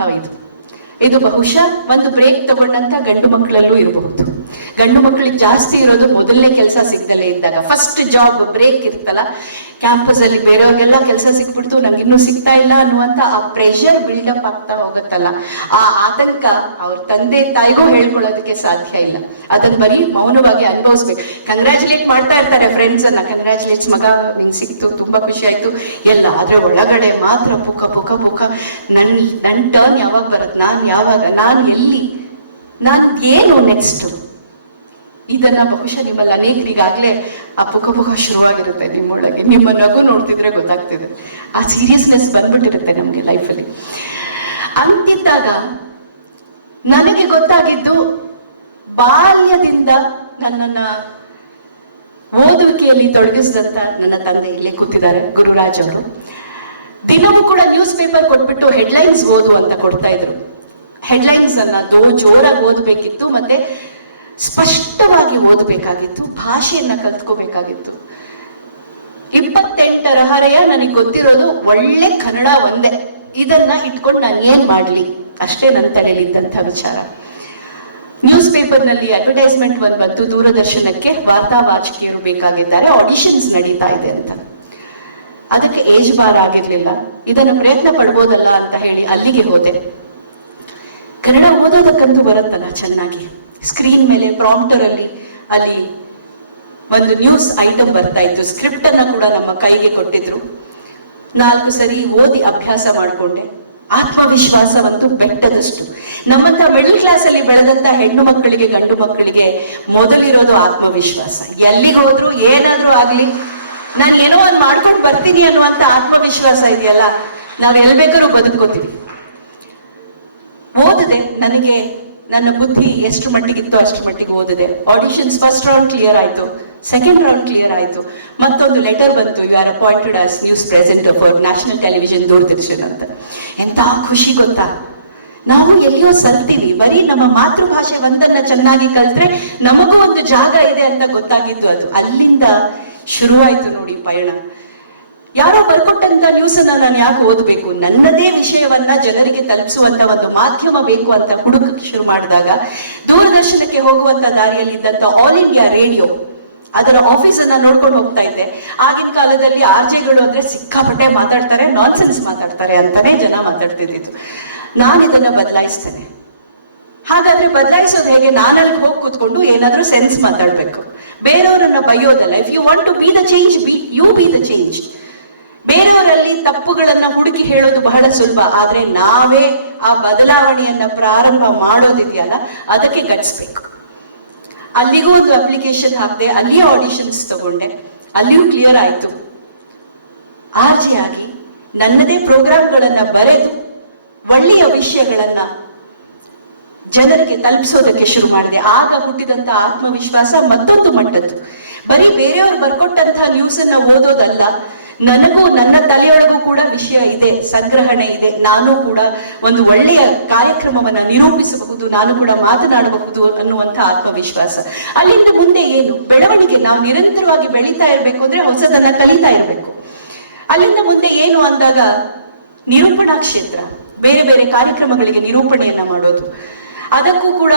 ಇದು ಬಹುಶಃ ಒಂದು ಬ್ರೇಕ್ ತಗೊಂಡಂತ ಗಂಡು ಮಕ್ಕಳಲ್ಲೂ ಇರಬಹುದು. ಗಂಡು ಮಕ್ಕಳಿಗೆ ಜಾಸ್ತಿ ಇರೋದು ಮೊದಲನೇ ಕೆಲಸ ಸಿಗ್ದಲೇ ಇದ್ದಾಗ, ಫಸ್ಟ್ ಜಾಬ್ ಬ್ರೇಕ್ ಇರ್ತಲ್ಲ, ಕ್ಯಾಂಪಸ್ ಅಲ್ಲಿ ಬೇರೆಯವ್ರಿಗೆಲ್ಲ ಕೆಲಸ ಸಿಕ್ಬಿಡ್ತು, ನಮ್ಗೆ ಇನ್ನೂ ಸಿಗ್ತಾ ಇಲ್ಲ ಅನ್ನುವಂತ ಆ ಪ್ರೆಷರ್ ಬಿಲ್ಡಪ್ ಆಗ್ತಾ ಹೋಗುತ್ತಲ್ಲ, ಆ ಆತಂಕ ಅವ್ರ ತಂದೆ ತಾಯಿಗೂ ಹೇಳ್ಕೊಳ್ಳೋದಕ್ಕೆ ಸಾಧ್ಯ ಇಲ್ಲ. ಅದನ್ನ ಬರೀ ಮೌನವಾಗಿ ಅನುಭವಿಸ್ಬೇಕು. ಕಂಗ್ರಾಚುಲೇಟ್ ಮಾಡ್ತಾ ಇರ್ತಾರೆ ಫ್ರೆಂಡ್ಸ್ ಅನ್ನ, ಕಂಗ್ರಾಚುಲೇಟ್ಸ್ ಮಗ ನಿಂಗೆ ಸಿಕ್ತು, ತುಂಬಾ ಖುಷಿ ಆಯ್ತು ಎಲ್ಲ. ಆದ್ರೆ ಒಳಗಡೆ ಮಾತ್ರ ಪುಕ ಪುಕ ಪುಕ, ನನ್ ಟರ್ನ್ ಯಾವಾಗ ಬರತ್, ನಾನು ಎಲ್ಲಿ, ನಾನು ಏನು ನೆಕ್ಸ್ಟ್. ಇದನ್ನ ಬಹುಶಃ ನಿಮ್ಮಲ್ಲಿ ಅನೇಕರಿಗಾಗ್ಲೇ ಆ ಪುಕ ಪುಕ ಶುರುವಾಗಿರುತ್ತೆ ನಿಮ್ಮೊಳಗೆ. ನಿಮ್ಮ ನಗು ನೋಡ್ತಿದ್ರೆ ಗೊತ್ತಾಗ್ತಿದೆ, ಆ ಸೀರಿಯಸ್ನೆಸ್ ಬಂದ್ಬಿಟ್ಟಿರುತ್ತೆ ನಮ್ಗೆ ಲೈಫಲ್ಲಿ. ಅಂತಿದ್ದಾಗ ನನಗೆ ಗೊತ್ತಾಗಿದ್ದು, ಬಾಲ್ಯದಿಂದ ನನ್ನನ್ನ ಓದುವಿಕೆಯಲ್ಲಿ ತೊಡಗಿಸಿದಂತ ನನ್ನ ತಂದೆ ಇಲ್ಲೇ ಕೂತಿದ್ದಾರೆ, ಗುರುರಾಜ್ ಅವರು. ದಿನವೂ ಕೂಡ ನ್ಯೂಸ್ ಪೇಪರ್ ಕೊಟ್ಬಿಟ್ಟು ಹೆಡ್ಲೈನ್ಸ್ ಓದು ಅಂತ ಕೊಡ್ತಾ ಇದ್ರು. ಹೆಡ್ಲೈನ್ಸ್ ಅನ್ನ ಜೋರಾಗಿ ಓದಬೇಕಿತ್ತು, ಮತ್ತೆ ಸ್ಪಷ್ಟವಾಗಿ ಓದಬೇಕಾಗಿತ್ತು, ಭಾಷೆಯನ್ನ ಕಲ್ತ್ಕೋಬೇಕಾಗಿತ್ತು. 28ರ ಹರೆಯ ನನಗೆ ಗೊತ್ತಿರೋದು ಒಳ್ಳೆ ಕನ್ನಡ ಒಂದೇ, ಇದನ್ನ ಇಟ್ಕೊಂಡು ನಾನು ಏನ್ ಮಾಡ್ಲಿ ಅಷ್ಟೇ ನನ್ನ ತಲೆಯಲ್ಲಿದ್ದಂಥ ವಿಚಾರ. ನ್ಯೂಸ್ ಪೇಪರ್ ನಲ್ಲಿ ಅಡ್ವರ್ಟೈಸ್ಮೆಂಟ್ ಬಂತು, ದೂರದರ್ಶನಕ್ಕೆ ವಾರ್ತಾವಾಚಕಿಯರು ಬೇಕಾಗಿದ್ದಾರೆ, ಆಡಿಷನ್ಸ್ ನಡೀತಾ ಇದೆ ಅಂತ. ಅದಕ್ಕೆ ಏಜ್ ಬಾರ್ ಆಗಿರ್ಲಿಲ್ಲ, ಇದನ್ನ ಪ್ರಯತ್ನ ಪಡ್ಬೋದಲ್ಲ ಅಂತ ಹೇಳಿ ಅಲ್ಲಿಗೆ ಹೋದೆ. ಕನ್ನಡ ಓದೋದಕ್ಕಂತೂ ಬರುತ್ತಲ್ಲ ಚೆನ್ನಾಗಿ. ಸ್ಕ್ರೀನ್ ಮೇಲೆ ಪ್ರಾಂಪ್ಟರ್ ಅಲ್ಲಿ ಒಂದು ನ್ಯೂಸ್ ಐಟಮ್ ಬರ್ತಾ ಇತ್ತು, ಸ್ಕ್ರಿಪ್ಟ್ ಅನ್ನ ಕೂಡ ನಮ್ಮ ಕೈಗೆ ಕೊಟ್ಟಿದ್ರು. 4 ಸರಿ ಓದಿ ಅಭ್ಯಾಸ ಮಾಡಿಕೊಂಡೆ. ಆತ್ಮವಿಶ್ವಾಸವಂತೂ ಬೆಟ್ಟದಷ್ಟು. ನಮ್ಮಂತ ಮಿಡಲ್ ಕ್ಲಾಸ್ ಅಲ್ಲಿ ಬೆಳೆದಂತ ಹೆಣ್ಣು ಮಕ್ಕಳಿಗೆ, ಗಂಡು ಮಕ್ಕಳಿಗೆ ಮೊದಲಿರೋದು ಆತ್ಮವಿಶ್ವಾಸ. ಎಲ್ಲಿಗೆ ಹೋದ್ರು ಏನಾದ್ರೂ ಆಗ್ಲಿ, ನಾನು ಏನೋ ಒಂದು ಮಾಡ್ಕೊಂಡು ಬರ್ತೀನಿ ಅನ್ನುವಂತ ಆತ್ಮವಿಶ್ವಾಸ ಇದೆಯಲ್ಲ, ನಾವ್ ಎಲ್ ಬೇಕಾದ್ರೂ ಬದುಕೋತೀವಿ. ಓದಿದೆ, ನನಗೆ ನನ್ನ ಬುದ್ಧಿ ಎಷ್ಟು ಮಟ್ಟಿಗಿತ್ತು ಅಷ್ಟು ಮಟ್ಟಿಗೆ ಓದಿದೆ. ಆಡಿಷನ್ಸ್ ಫಸ್ಟ್ ರೌಂಡ್ ಕ್ಲಿಯರ್ ಆಯ್ತು, ಸೆಕೆಂಡ್ ರೌಂಡ್ ಕ್ಲಿಯರ್ ಆಯ್ತು. ಮತ್ತೊಂದು ಲೆಟರ್ ಬಂತು, you are appointed as news presenter for national television Doordarshan ಅಂತ. ಎಂತ ಖುಷಿ ಗೊತ್ತಾ, ನಾವು ಎಲ್ಲಿಯೋ ಸಲ್ತೀವಿ. ಬರೀ ನಮ್ಮ ಮಾತೃಭಾಷೆ ಒಂದನ್ನ ಚೆನ್ನಾಗಿ ಕಲ್ತ್ರೆ ನಮಗೂ ಒಂದು ಜಾಗ ಇದೆ ಅಂತ ಗೊತ್ತಾಗಿತ್ತು. ಅದು ಅಲ್ಲಿಂದ ಶುರುವಾಯ್ತು ನೋಡಿ ಪಯಣ. ಯಾರೋ ಬರ್ಕೊಟ್ಟಂತ ನ್ಯೂಸ್ ಅನ್ನ ನಾನು ಯಾಕೆ ಓದ್ಬೇಕು, ನನ್ನದೇ ವಿಷಯವನ್ನ ಜನರಿಗೆ ತಲುಪಿಸುವಂತ ಒಂದು ಮಾಧ್ಯಮ ಬೇಕು ಅಂತ ಹುಡುಕಕ್ಕೆ ಶುರು ಮಾಡಿದಾಗ, ದೂರದರ್ಶನಕ್ಕೆ ಹೋಗುವಂತ ದಾರಿಯಲ್ಲಿ ಇದ್ದಂತ ಆಲ್ ಇಂಡಿಯಾ ರೇಡಿಯೋ, ಅದರ ಆಫೀಸ್ ಅನ್ನ ನೋಡ್ಕೊಂಡು ಹೋಗ್ತಾ ಇದ್ದೆ. ಆಗಿನ ಕಾಲದಲ್ಲಿ ಆರ್ಜೆಗಳು ಅಂದ್ರೆ ಸಿಕ್ಕಾಪಟ್ಟೆ ಮಾತಾಡ್ತಾರೆ, ನಾನ್ಸೆನ್ಸ್ ಮಾತಾಡ್ತಾರೆ ಅಂತಾನೆ ಜನ ಮಾತಾಡ್ತಿದ್ದು. ನಾನು ಇದನ್ನ ಬದಲಾಯಿಸ್ತೇನೆ. ಹಾಗಾದ್ರೆ ಬದಲಾಯಿಸೋದು ಹೇಗೆ? ನಾನಲ್ಲಿ ಹೋಗಿ ಕೂತ್ಕೊಂಡು ಏನಾದ್ರೂ ಸೆನ್ಸ್ ಮಾತಾಡ್ಬೇಕು, ಬೇರೆಯವರನ್ನ ಬೈಯೋದಲ್ಲ. If you want to be the change, be the change. ಬೇರೆಯವರಲ್ಲಿ ತಪ್ಪುಗಳನ್ನ ಹುಡುಕಿ ಹೇಳೋದು ಬಹಳ ಸುಲಭ, ಆದ್ರೆ ನಾವೇ ಆ ಬದಲಾವಣೆಯನ್ನ ಪ್ರಾರಂಭ ಮಾಡೋದಿದೆಯಲ್ಲ, ಅದಕ್ಕೆ ಕಲಿಸ್ಬೇಕು. ಅಲ್ಲಿಗೂ ಒಂದು ಅಪ್ಲಿಕೇಶನ್ ಹಾಕಿದೆ, ಅಲ್ಲಿಯೇ ಆಡಿಷನ್ಸ್ ತಗೊಂಡೆ, ಅಲ್ಲಿಯೂ ಕ್ಲಿಯರ್ ಆಯ್ತು. ಆರ್ಜೆ ಆಗಿ ನನ್ನದೇ ಪ್ರೋಗ್ರಾಮ್ಗಳನ್ನ ಬರೆದು ಒಳ್ಳೆಯ ವಿಷಯಗಳನ್ನ ಜನರಿಗೆ ತಲುಪಿಸೋದಕ್ಕೆ ಶುರು ಮಾಡಿದೆ. ಆಗ ಹುಟ್ಟಿದಂತ ಆತ್ಮವಿಶ್ವಾಸ ಮತ್ತೊಂದು ಮಟ್ಟದ್ದು. ಬರೀ ಬೇರೆಯವ್ರು ಬರ್ಕೊಟ್ಟಂತಹ ನ್ಯೂಸ್ ಅನ್ನ ಓದೋದಲ್ಲ, ನನಗೂ ನನ್ನ ತಲೆಯೊಳಗೂ ಕೂಡ ವಿಷಯ ಇದೆ, ಸಂಗ್ರಹಣೆ ಇದೆ. ನಾನು ಕೂಡ ಒಂದು ಒಳ್ಳೆಯ ಕಾರ್ಯಕ್ರಮವನ್ನ ನಿರೂಪಿಸಬಹುದು, ನಾನು ಕೂಡ ಮಾತನಾಡಬಹುದು ಅನ್ನುವಂಥ ಆತ್ಮವಿಶ್ವಾಸ. ಅಲ್ಲಿಂದ ಮುಂದೆ ಏನು ಬೆಳವಣಿಗೆ? ನಾವು ನಿರಂತರವಾಗಿ ಬೆಳೀತಾ ಇರಬೇಕು ಅಂದ್ರೆ ಹೊಸದನ್ನ ಕಲಿತಾ ಇರಬೇಕು. ಅಲ್ಲಿಂದ ಮುಂದೆ ಏನು ಅಂದಾಗ, ನಿರೂಪಣಾ ಕ್ಷೇತ್ರ, ಬೇರೆ ಬೇರೆ ಕಾರ್ಯಕ್ರಮಗಳಿಗೆ ನಿರೂಪಣೆಯನ್ನ ಮಾಡೋದು. ಅದಕ್ಕೂ ಕೂಡ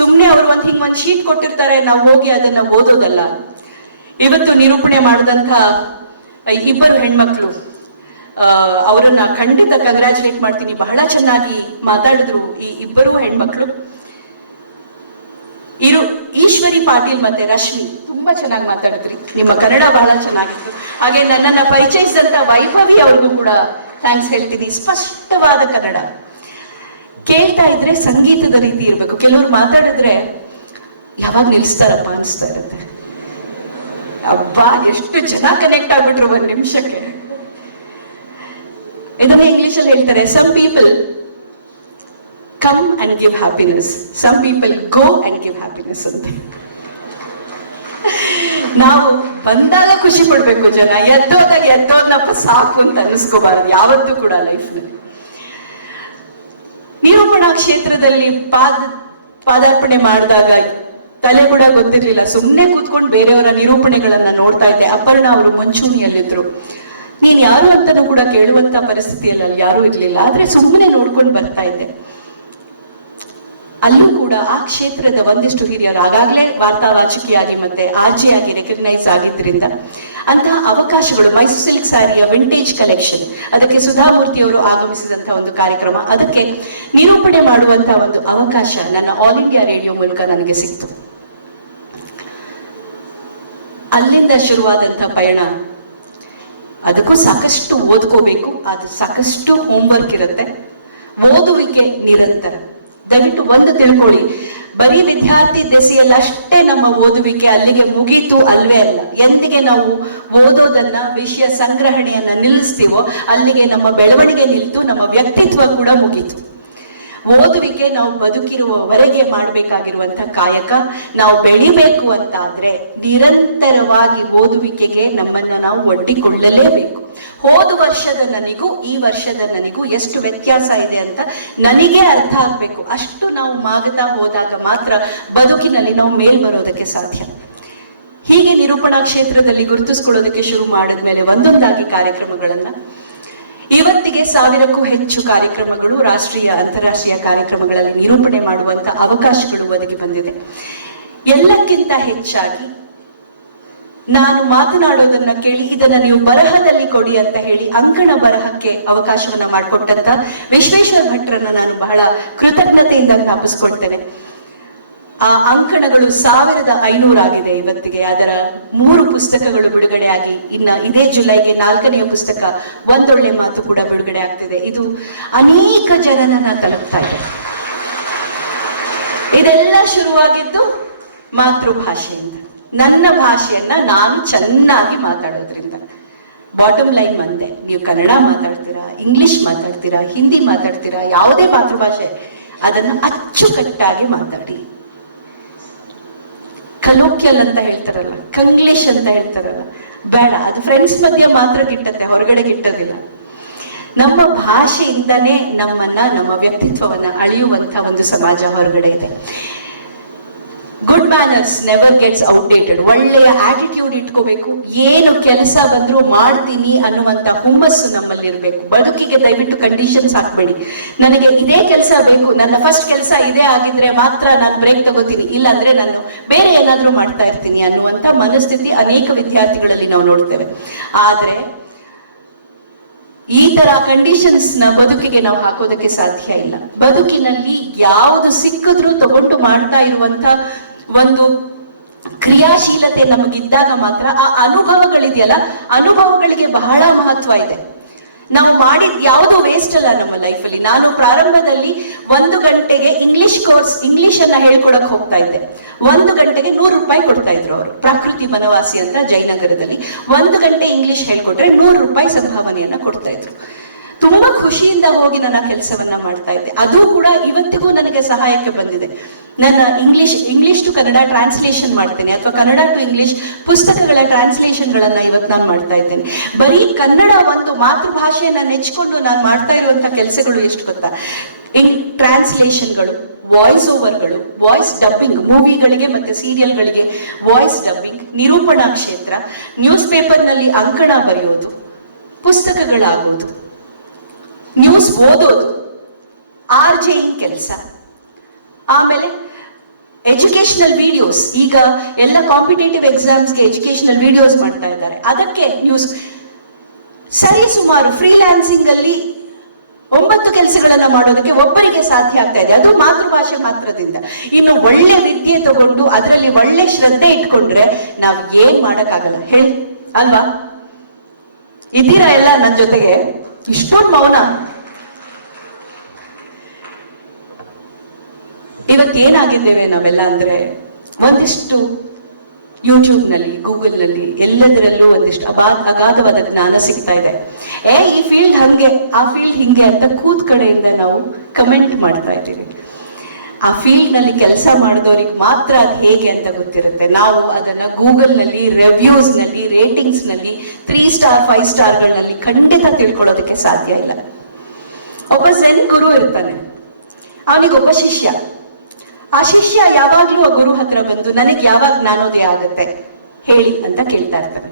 ಸುಮ್ನೆ ಅವರು ಒಂದು ಶೀಟ್ ಕೊಟ್ಟಿರ್ತಾರೆ, ನಾವು ಹೋಗಿ ಅದನ್ನ ಓದೋದಲ್ಲ. ಇವತ್ತು ನಿರೂಪಣೆ ಮಾಡಿದಂತ 2 ಹೆಣ್ಮಕ್ಳು, ಅವರನ್ನ ಖಂಡಿತ ಕಂಗ್ರಾಚುಲೇಟ್ ಮಾಡ್ತೀನಿ. ಬಹಳ ಚೆನ್ನಾಗಿ ಮಾತಾಡಿದ್ರು ಈ 2 ಹೆಣ್ಮಕ್ಳು. ಈಶ್ವರಿ ಪಾಟೀಲ್ ಮತ್ತೆ ರಶ್ಮಿ ತುಂಬಾ ಚೆನ್ನಾಗಿ ಮಾತಾಡಿದ್ರಿ, ನಿಮ್ಮ ಕನ್ನಡ ಬಹಳ ಚೆನ್ನಾಗಿತ್ತು. ಹಾಗೆ ನನ್ನನ್ನ ಪರಿಚಯಿಸಿದಂತ ವೈಭವಿ ಅವ್ರಿಗೂ ಕೂಡ ಥ್ಯಾಂಕ್ಸ್ ಹೇಳ್ತೀನಿ. ಸ್ಪಷ್ಟವಾದ ಕನ್ನಡ ಕೇಳ್ತಾ ಇದ್ರೆ ಸಂಗೀತದ ರೀತಿ ಇರ್ಬೇಕು. ಕೆಲವ್ರು ಮಾತಾಡಿದ್ರೆ ಯಾವಾಗ ನಿಲ್ಲಿಸ್ತಾರಪ್ಪ ಅನಿಸ್ತಾ ಇರುತ್ತೆ. ಅಬ್ಬಾ, ಎಷ್ಟು ಜನ ಕನೆಕ್ಟ್ ಆಗ್ಬಿಟ್ರು 1 ನಿಮಿಷಕ್ಕೆ. ಇದನ್ನ ಇಂಗ್ಲಿಷ್ ಅಲ್ಲಿ ಹೇಳ್ತಾರೆ, some people come and give happiness, some people go and give happiness ಅಂತ. ನಾವು ಬಂದಾಗ ಖುಷಿ ಪಡ್ಬೇಕು, ಜನ ಎದ್ದೋದ್ನಪ್ಪ ಸಾಕು ಅಂತ ಅನ್ನಿಸ್ಕೋಬಾರದು ಯಾವತ್ತೂ ಕೂಡ ಲೈಫ್ನಲ್ಲಿ. ನಿರೂಪಣಾ ಕ್ಷೇತ್ರದಲ್ಲಿ ಪಾದಾರ್ಪಣೆ ಮಾಡಿದಾಗ ತಲೆ ಕೂಡ ಗೊತ್ತಿರ್ಲಿಲ್ಲ. ಸುಮ್ಮನೆ ಕೂತ್ಕೊಂಡು ಬೇರೆಯವರ ನಿರೂಪಣೆಗಳನ್ನ ನೋಡ್ತಾ ಇದ್ದೆ. ಅಪರ್ಣ ಅವರು ಮುಂಚೂಣಿಯಲ್ಲಿದ್ರು. ನೀನ್ ಯಾರು ಅಂತನೂ ಕೂಡ ಕೇಳುವಂತ ಪರಿಸ್ಥಿತಿಯಲ್ಲಿ ಅಲ್ಲಿ ಯಾರೂ ಇರ್ಲಿಲ್ಲ. ಆದ್ರೆ ಸುಮ್ಮನೆ ನೋಡ್ಕೊಂಡು ಬರ್ತಾ ಇದ್ದೆ. ಅಲ್ಲೂ ಕೂಡ ಆ ಕ್ಷೇತ್ರದ ಒಂದಿಷ್ಟು ಹಿರಿಯರು ಆಗಾಗ್ಲೇ ವಾರ್ತಾವಾಚಕಿಯಾಗಿ ಮತ್ತೆ ಆರ್ಜಿಯಾಗಿ ರೆಕಗ್ನೈಸ್ ಆಗಿದ್ರಿಂದ ಅಂತಹ ಅವಕಾಶಗಳು, ಮೈಸೂರು ಸಿಲ್ಕ್ ಸ್ಯಾರಿಯ ವಿಂಟೇಜ್ ಕಲೆಕ್ಷನ್, ಅದಕ್ಕೆ ಸುಧಾಮೂರ್ತಿ ಅವರು ಆಗಮಿಸಿದಂತಹ ಒಂದು ಕಾರ್ಯಕ್ರಮ, ಅದಕ್ಕೆ ನಿರೂಪಣೆ ಮಾಡುವಂತಹ ಒಂದು ಅವಕಾಶ ನನ್ನ ಆಲ್ ಇಂಡಿಯಾ ರೇಡಿಯೋ ಮೂಲಕ ನನಗೆ ಸಿಕ್ತು. ಅಲ್ಲಿಂದ ಶುರುವಾದಂತಹ ಪಯಣ. ಅದಕ್ಕೂ ಸಾಕಷ್ಟು ಓದ್ಕೋಬೇಕು, ಅದು ಸಾಕಷ್ಟು ಹೋಮ್ವರ್ಕ್ ಇರುತ್ತೆ. ಓದುವಿಕೆ ನಿರಂತರ. ದಯವಿಟ್ಟು ಒಂದು ತಿಳ್ಕೊಳ್ಳಿ, ಬರೀ ವಿದ್ಯಾರ್ಥಿ ದೆಸೆಯಲ್ಲಷ್ಟೇ ನಮ್ಮ ಓದುವಿಕೆ ಅಲ್ಲಿಗೆ ಮುಗೀತು ಅಲ್ವೇ ಅಲ್ಲ. ಎಂದಿಗೆ ನಾವು ಓದೋದನ್ನ, ವಿಷಯ ಸಂಗ್ರಹಣೆಯನ್ನ ನಿಲ್ಲಿಸ್ತೀವೋ ಅಲ್ಲಿಗೆ ನಮ್ಮ ಬೆಳವಣಿಗೆ ನಿಲ್ತು, ನಮ್ಮ ವ್ಯಕ್ತಿತ್ವ ಕೂಡ ಮುಗೀತು. ಓದುವಿಕೆ ನಾವು ಬದುಕಿರುವವರೆಗೆ ಮಾಡಬೇಕಾಗಿರುವಂತ ಕಾಯಕ. ನಾವು ಬೆಳಿಬೇಕು ಅಂತ ಆದ್ರೆ ನಿರಂತರವಾಗಿ ಓದುವಿಕೆಗೆ ನಮ್ಮನ್ನ ನಾವು ಒಡ್ಡಿಕೊಳ್ಳಲೇಬೇಕು. ಹೋದ ವರ್ಷದ ನನಗೂ ಈ ವರ್ಷದ ನನಗೂ ಎಷ್ಟು ವ್ಯತ್ಯಾಸ ಇದೆ ಅಂತ ನನಗೆ ಅರ್ಥ ಆಗ್ಬೇಕು. ಅಷ್ಟು ನಾವು ಮಾಗುತ್ತಾ ಹೋದಾಗ ಮಾತ್ರ ಬದುಕಿನಲ್ಲಿ ನಾವು ಮೇಲ್ ಬರೋದಕ್ಕೆ ಸಾಧ್ಯ. ಹೀಗೆ ನಿರೂಪಣಾ ಕ್ಷೇತ್ರದಲ್ಲಿ ಗುರುತಿಸ್ಕೊಳ್ಳೋದಕ್ಕೆ ಶುರು ಮಾಡಿದ್ಮೇಲೆ ಒಂದೊಂದಾಗಿ ಕಾರ್ಯಕ್ರಮಗಳನ್ನ, ಇವತ್ತಿಗೆ 1000ಕ್ಕೂ ಹೆಚ್ಚು ಕಾರ್ಯಕ್ರಮಗಳು, ರಾಷ್ಟ್ರೀಯ ಅಂತಾರಾಷ್ಟ್ರೀಯ ಕಾರ್ಯಕ್ರಮಗಳಲ್ಲಿ ನಿರೂಪಣೆ ಮಾಡುವಂತ ಅವಕಾಶಗಳು ಒದಗಿ ಬಂದಿದೆ. ಎಲ್ಲಕ್ಕಿಂತ ಹೆಚ್ಚಾಗಿ ನಾನು ಮಾತನಾಡೋದನ್ನ ಕೇಳಿ ಇದನ್ನ ನೀವು ಬರಹದಲ್ಲಿ ಕೊಡಿ ಅಂತ ಹೇಳಿ ಅಂಕಣ ಬರಹಕ್ಕೆ ಅವಕಾಶವನ್ನ ಮಾಡಿಕೊಟ್ಟಂತ ವಿಶ್ವೇಶ್ವರ ಭಟ್ರನ್ನ ನಾನು ಬಹಳ ಕೃತಜ್ಞತೆಯಿಂದ ಜ್ಞಾಪಿಸ್ಕೊಳ್ತೇನೆ. ಆ ಅಂಕಣಗಳು 1500 ಆಗಿದೆ ಇವತ್ತಿಗೆ. ಅದರ 3 ಪುಸ್ತಕಗಳು ಬಿಡುಗಡೆಯಾಗಿ ಇದೇ ಜುಲೈಗೆ 4ನೇ ಪುಸ್ತಕ ಒಂದೊಳ್ಳೆ ಮಾತು ಕೂಡ ಬಿಡುಗಡೆ ಆಗ್ತಿದೆ. ಇದು ಅನೇಕ ಜನರನ್ನ ತಲುಪ್ತಾ ಇದೆ. ಇದೆಲ್ಲ ಶುರುವಾಗಿದ್ದು ಮಾತೃಭಾಷೆಯಿಂದ, ನನ್ನ ಭಾಷೆಯನ್ನ ನಾನು ಚೆನ್ನಾಗಿ ಮಾತಾಡೋದ್ರಿಂದ. ಬಾಟಮ್ ಲೈನ್ ಅಂತೆ, ನೀವು ಕನ್ನಡ ಮಾತಾಡ್ತೀರಾ, ಇಂಗ್ಲಿಷ್ ಮಾತಾಡ್ತೀರಾ, ಹಿಂದಿ ಮಾತಾಡ್ತೀರಾ, ಯಾವುದೇ ಮಾತೃಭಾಷೆ ಅದನ್ನ ಅಚ್ಚುಕಟ್ಟಾಗಿ ಮಾತಾಡಿ. ಕಲೋಕ್ಯಲ್ ಅಂತ ಹೇಳ್ತಾರಲ್ಲ, ಕಂಗ್ಲೀಷ್ ಅಂತ ಹೇಳ್ತಾರಲ್ಲ, ಬೇಡ. ಅದು ಫ್ರೆಂಡ್ಸ್ ಮಧ್ಯೆ ಮಾತ್ರ ಗಿಟ್ಟತ್ತೆ, ಹೊರಗಡೆ ಗಿಟ್ಟೋದಿಲ್ಲ. ನಮ್ಮ ಭಾಷೆಯಿಂದನೇ ನಮ್ಮ ವ್ಯಕ್ತಿತ್ವವನ್ನ ಅಳಿಯುವಂತ ಒಂದು ಸಮಾಜ ಹೊರಗಡೆ ಇದೆ. Good manners never gets outdated. ಒಳ್ಳೆಯ ಆಟಿಟ್ಯೂಡ್ ಇಟ್ಕೋಬೇಕು. ಏನು ಕೆಲಸ ಬಂದ್ರೂ ಮಾಡ್ತೀನಿ ಅನ್ನುವಂತ ಹುಮ್ಮಸ್ಸು ನಮ್ಮಲ್ಲಿರ್ಬೇಕು. ಬದುಕಿಗೆ ದಯವಿಟ್ಟು ಕಂಡೀಷನ್ಸ್ ಹಾಕ್ಬೇಡಿ. ನನಗೆ ಇದೇ ಕೆಲಸ ಬೇಕು, ನನ್ನ ಫಸ್ಟ್ ಕೆಲಸ ಇದೇ ಆಗಿದ್ರೆ ಮಾತ್ರ ನಾನು ಬ್ರೇಕ್ ತಗೋತೀನಿ, ಇಲ್ಲಾಂದ್ರೆ ನಾನು ಬೇರೆ ಏನಾದ್ರೂ ಮಾಡ್ತಾ ಇರ್ತೀನಿ ಅನ್ನುವಂತ ಮನಸ್ಥಿತಿ ಅನೇಕ ವಿದ್ಯಾರ್ಥಿಗಳಲ್ಲಿ ನಾವು ನೋಡ್ತೇವೆ. ಆದ್ರೆ ಈ ತರ ಕಂಡೀಷನ್ಸ್ ನ ಬದುಕಿಗೆ ನಾವು ಹಾಕೋದಕ್ಕೆ ಸಾಧ್ಯ ಇಲ್ಲ. ಬದುಕಿನಲ್ಲಿ ಯಾವುದು ಸಿಕ್ಕಿದ್ರೂ ತಗೊಂಡು ಮಾಡ್ತಾ ಇರುವಂತ ಒಂದು ಕ್ರಿಯಾಶೀಲತೆ ನಮಗಿದ್ದಾಗ ಮಾತ್ರ ಆ ಅನುಭವಗಳಿದೆಯಲ್ಲ, ಅನುಭವಗಳಿಗೆ ಬಹಳ ಮಹತ್ವ ಇದೆ. ನಾವು ಮಾಡಿದ ಯಾವುದು ವೇಸ್ಟ್ ಅಲ್ಲ ನಮ್ಮ ಲೈಫಲ್ಲಿ. ನಾನು ಪ್ರಾರಂಭದಲ್ಲಿ 1 ಗಂಟೆಗೆ ಇಂಗ್ಲಿಷ್ ಅನ್ನ ಹೇಳ್ಕೊಡಕ್ ಹೋಗ್ತಾ ಇದ್ದೆ. 1 ಗಂಟೆಗೆ 100 ರೂಪಾಯಿ ಕೊಡ್ತಾ ಇದ್ರು ಅವರು. ಪ್ರಕೃತಿ ವನವಾಸಿ ಅಂತ ಜಯನಗರದಲ್ಲಿ 1 ಗಂಟೆ ಇಂಗ್ಲಿಷ್ ಹೇಳ್ಕೊಟ್ರೆ 100 ರೂಪಾಯಿ ಸಂಭಾವನೆಯನ್ನ ಕೊಡ್ತಾ ಇದ್ರು. ತುಂಬಾ ಖುಷಿಯಿಂದ ಹೋಗಿ ನನ್ನ ಕೆಲಸವನ್ನ ಮಾಡ್ತಾ ಇದ್ದೆ. ಅದು ಕೂಡ ಇವತ್ತಿಗೂ ನನಗೆ ಸಹಾಯಕ್ಕೆ ಬಂದಿದೆ. ನನ್ನ ಇಂಗ್ಲಿಷ್ ಟು ಕನ್ನಡ ಟ್ರಾನ್ಸ್ಲೇಷನ್ ಮಾಡ್ತೇನೆ, ಅಥವಾ ಕನ್ನಡ ಟು ಇಂಗ್ಲಿಷ್ ಪುಸ್ತಕಗಳ ಟ್ರಾನ್ಸ್ಲೇಷನ್ ಗಳನ್ನ ಇವತ್ತು ನಾನು ಮಾಡ್ತಾ ಇದ್ದೇನೆ. ಬರೀ ಕನ್ನಡ ಒಂದು ಮಾತೃಭಾಷೆಯನ್ನ ನೆಚ್ಕೊಂಡು ನಾನು ಮಾಡ್ತಾ ಇರುವಂತ ಕೆಲಸಗಳು ಎಷ್ಟು ಗೊತ್ತಾ? ಟ್ರಾನ್ಸ್ಲೇಷನ್ಗಳು, ವಾಯ್ಸ್ ಓವರ್ಗಳು, ವಾಯ್ಸ್ ಡಬ್ಬಿಂಗ್, ಮೂವಿಗಳಿಗೆ ಮತ್ತೆ ಸೀರಿಯಲ್ಗಳಿಗೆ ವಾಯ್ಸ್ ಡಬ್ಬಿಂಗ್, ನಿರೂಪಣಾ ಕ್ಷೇತ್ರ, ನ್ಯೂಸ್ ಪೇಪರ್ನಲ್ಲಿ ಅಂಕಣ ಬರೆಯೋದು, ಪುಸ್ತಕಗಳಾಗೋದು, ನ್ಯೂಸ್ ಓದೋದು, ಆರ್ಜೆಯಿಂಗ್ ಕೆಲಸ, ಆಮೇಲೆ ಎಜುಕೇಶನಲ್ ವಿಡಿಯೋಸ್. ಈಗ ಎಲ್ಲ ಕಾಂಪಿಟೇಟಿವ್ ಎಕ್ಸಾಮ್ಸ್ಗೆ ಎಜುಕೇಶನಲ್ ವಿಡಿಯೋಸ್ ಮಾಡ್ತಾ ಇದ್ದಾರೆ, ಅದಕ್ಕೆ ನ್ಯೂಸ್. ಸರಿ ಸುಮಾರು ಫ್ರೀಲ್ಯಾನ್ಸಿಂಗ್ ಅಲ್ಲಿ 9 ಕೆಲಸಗಳನ್ನ ಮಾಡೋದಕ್ಕೆ ಒಬ್ಬರಿಗೆ ಸಾಧ್ಯ ಆಗ್ತಾ ಇದೆ. ಅದು ಮಾತೃಭಾಷೆ ಮಾತ್ರದಿಂದ. ಇನ್ನು ಒಳ್ಳೆ ವಿದ್ಯೆ ತಗೊಂಡು ಅದರಲ್ಲಿ ಒಳ್ಳೆ ಶ್ರದ್ಧೆ ಇಟ್ಕೊಂಡ್ರೆ ನಾವು ಏನ್ ಮಾಡಕ್ಕಾಗಲ್ಲ ಹೇಳಿ, ಅಲ್ವಾ? ಇದ್ದೀರಾ ಎಲ್ಲ ನನ್ನ ಜೊತೆಗೆ? ಇಷ್ಟೊಂದು ಮೌನ. ಇವತ್ತೇನಾಗಿದ್ದೇವೆ ನಾವೆಲ್ಲ ಅಂದ್ರೆ, ಒಂದಿಷ್ಟು ಯೂಟ್ಯೂಬ್ನಲ್ಲಿ, ಗೂಗಲ್ನಲ್ಲಿ, ಎಲ್ಲದರಲ್ಲೂ ಒಂದಿಷ್ಟು ಅಗಾಧವಾದ ಜ್ಞಾನ ಸಿಗ್ತಾ ಇದೆ. ಈ ಫೀಲ್ಡ್ ಹಂಗೆ, ಆ ಫೀಲ್ಡ್ ಹಿಂಗೆ ಅಂತ ಕೂತ್ ಕಡೆಯಿಂದ ನಾವು ಕಮೆಂಟ್ ಮಾಡ್ತಾ ಇದ್ದೀವಿ. ಆ ಫೀಲ್ಡ್ ನಲ್ಲಿ ಕೆಲಸ ಮಾಡಿದವ್ರಿಗೆ ಮಾತ್ರ ಅದು ಹೇಗೆ ಅಂತ ಗೊತ್ತಿರುತ್ತೆ. ನಾವು ಅದನ್ನ ಗೂಗಲ್ ನಲ್ಲಿ, ರಿವ್ಯೂಸ್ ನಲ್ಲಿ, ರೇಟಿಂಗ್ಸ್ ನಲ್ಲಿ, 3 ಸ್ಟಾರ್ 5 ಸ್ಟಾರ್ಗಳಲ್ಲಿ ಖಂಡಿತ ತಿಳ್ಕೊಳ್ಳೋದಕ್ಕೆ ಸಾಧ್ಯ ಇಲ್ಲ. ಒಬ್ಬ ಝೆನ್ ಗುರು ಇರ್ತಾನೆ, ಅವನಿಗೊಬ್ಬ ಶಿಷ್ಯ. ಆ ಶಿಷ್ಯ ಯಾವಾಗ್ಲೂ ಆ ಗುರು ಹತ್ರ ಬಂದು ನನಗೆ ಯಾವಾಗ ಜ್ಞಾನೋದಯ ಆಗತ್ತೆ ಹೇಳಿ ಅಂತ ಕೇಳ್ತಾ ಇರ್ತಾನೆ.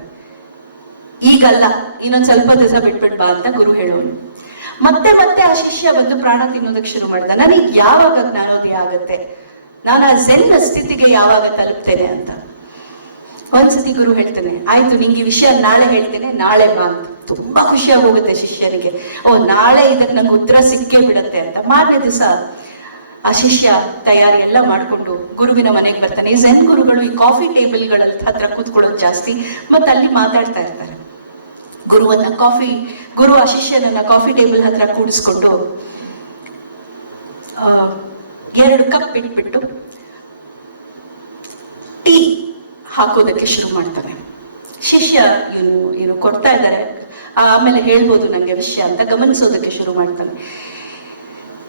ಈಗಲ್ಲ, ಇನ್ನೊಂದ್ ಸ್ವಲ್ಪ ದಿವಸ ಬಿಟ್ಬಿಟ್ ಬಾ ಅಂತ ಗುರು ಹೇಳೋನು. ಮತ್ತೆ ಮತ್ತೆ ಆ ಶಿಷ್ಯ ಬಂದು ಪ್ರಾಣ ತಿನ್ನೋದಕ್ಕೆ ಶುರು ಮಾಡ್ದ. ನನಗೆ ಯಾವಾಗ ಜ್ಞಾನೋದಯ ಆಗತ್ತೆ, ನಾನು ಆ ಝೆನ್ ಸ್ಥಿತಿಗೆ ಯಾವಾಗ ತಲುಪ್ತೇನೆ ಅಂತ. ಒಂದ್ಸತಿ ಗುರು ಹೇಳ್ತೇನೆ, ಆಯ್ತು ನಿಂಗೆ ಈ ವಿಷಯ ನಾಳೆ ಹೇಳ್ತೇನೆ, ನಾಳೆ ಬಾ ಅಂತ. ತುಂಬಾ ಖುಷಿಯಾಗಿ ಹೋಗುತ್ತೆ ಶಿಷ್ಯನಿಗೆ, ಓ ನಾಳೆ ಇದಕ್ಕೆ ನಂಗೆ ಉತ್ತರ ಸಿಕ್ಕೇ ಬಿಡತ್ತೆ ಅಂತ. ಮಾರನೇ ದಿವಸ ಆ ಶಿಷ್ಯ ತಯಾರಿ ಎಲ್ಲ ಮಾಡ್ಕೊಂಡು ಗುರುವಿನ ಮನೆಗೆ ಬರ್ತಾನೆ. ಈ ಝೆನ್ ಗುರುಗಳು ಈ ಕಾಫಿ ಟೇಬಲ್ಗಳ ಹತ್ರ ಕೂತ್ಕೊಳ್ಳೋದು ಜಾಸ್ತಿ, ಮತ್ತೆ ಅಲ್ಲಿ ಮಾತಾಡ್ತಾ ಇರ್ತಾರೆ. ಗುರು ಆ ಶಿಷ್ಯನನ್ನ ಕಾಫಿ ಟೇಬಲ್ ಹತ್ರ ಕೂಡಿಸ್ಕೊಂಡು 2 ಕಪ್ ಇಟ್ಬಿಟ್ಟು ಟೀ ಹಾಕೋದಕ್ಕೆ ಶುರು ಮಾಡ್ತಾನೆ. ಶಿಷ್ಯ ಇವನು ಕೊಡ್ತಾ ಇದ್ದಾರೆ, ಆಮೇಲೆ ಹೇಳ್ಬೋದು ನಂಗೆ ವಿಷಯ ಅಂತ ಗಮನಿಸೋದಕ್ಕೆ ಶುರು ಮಾಡ್ತಾನೆ.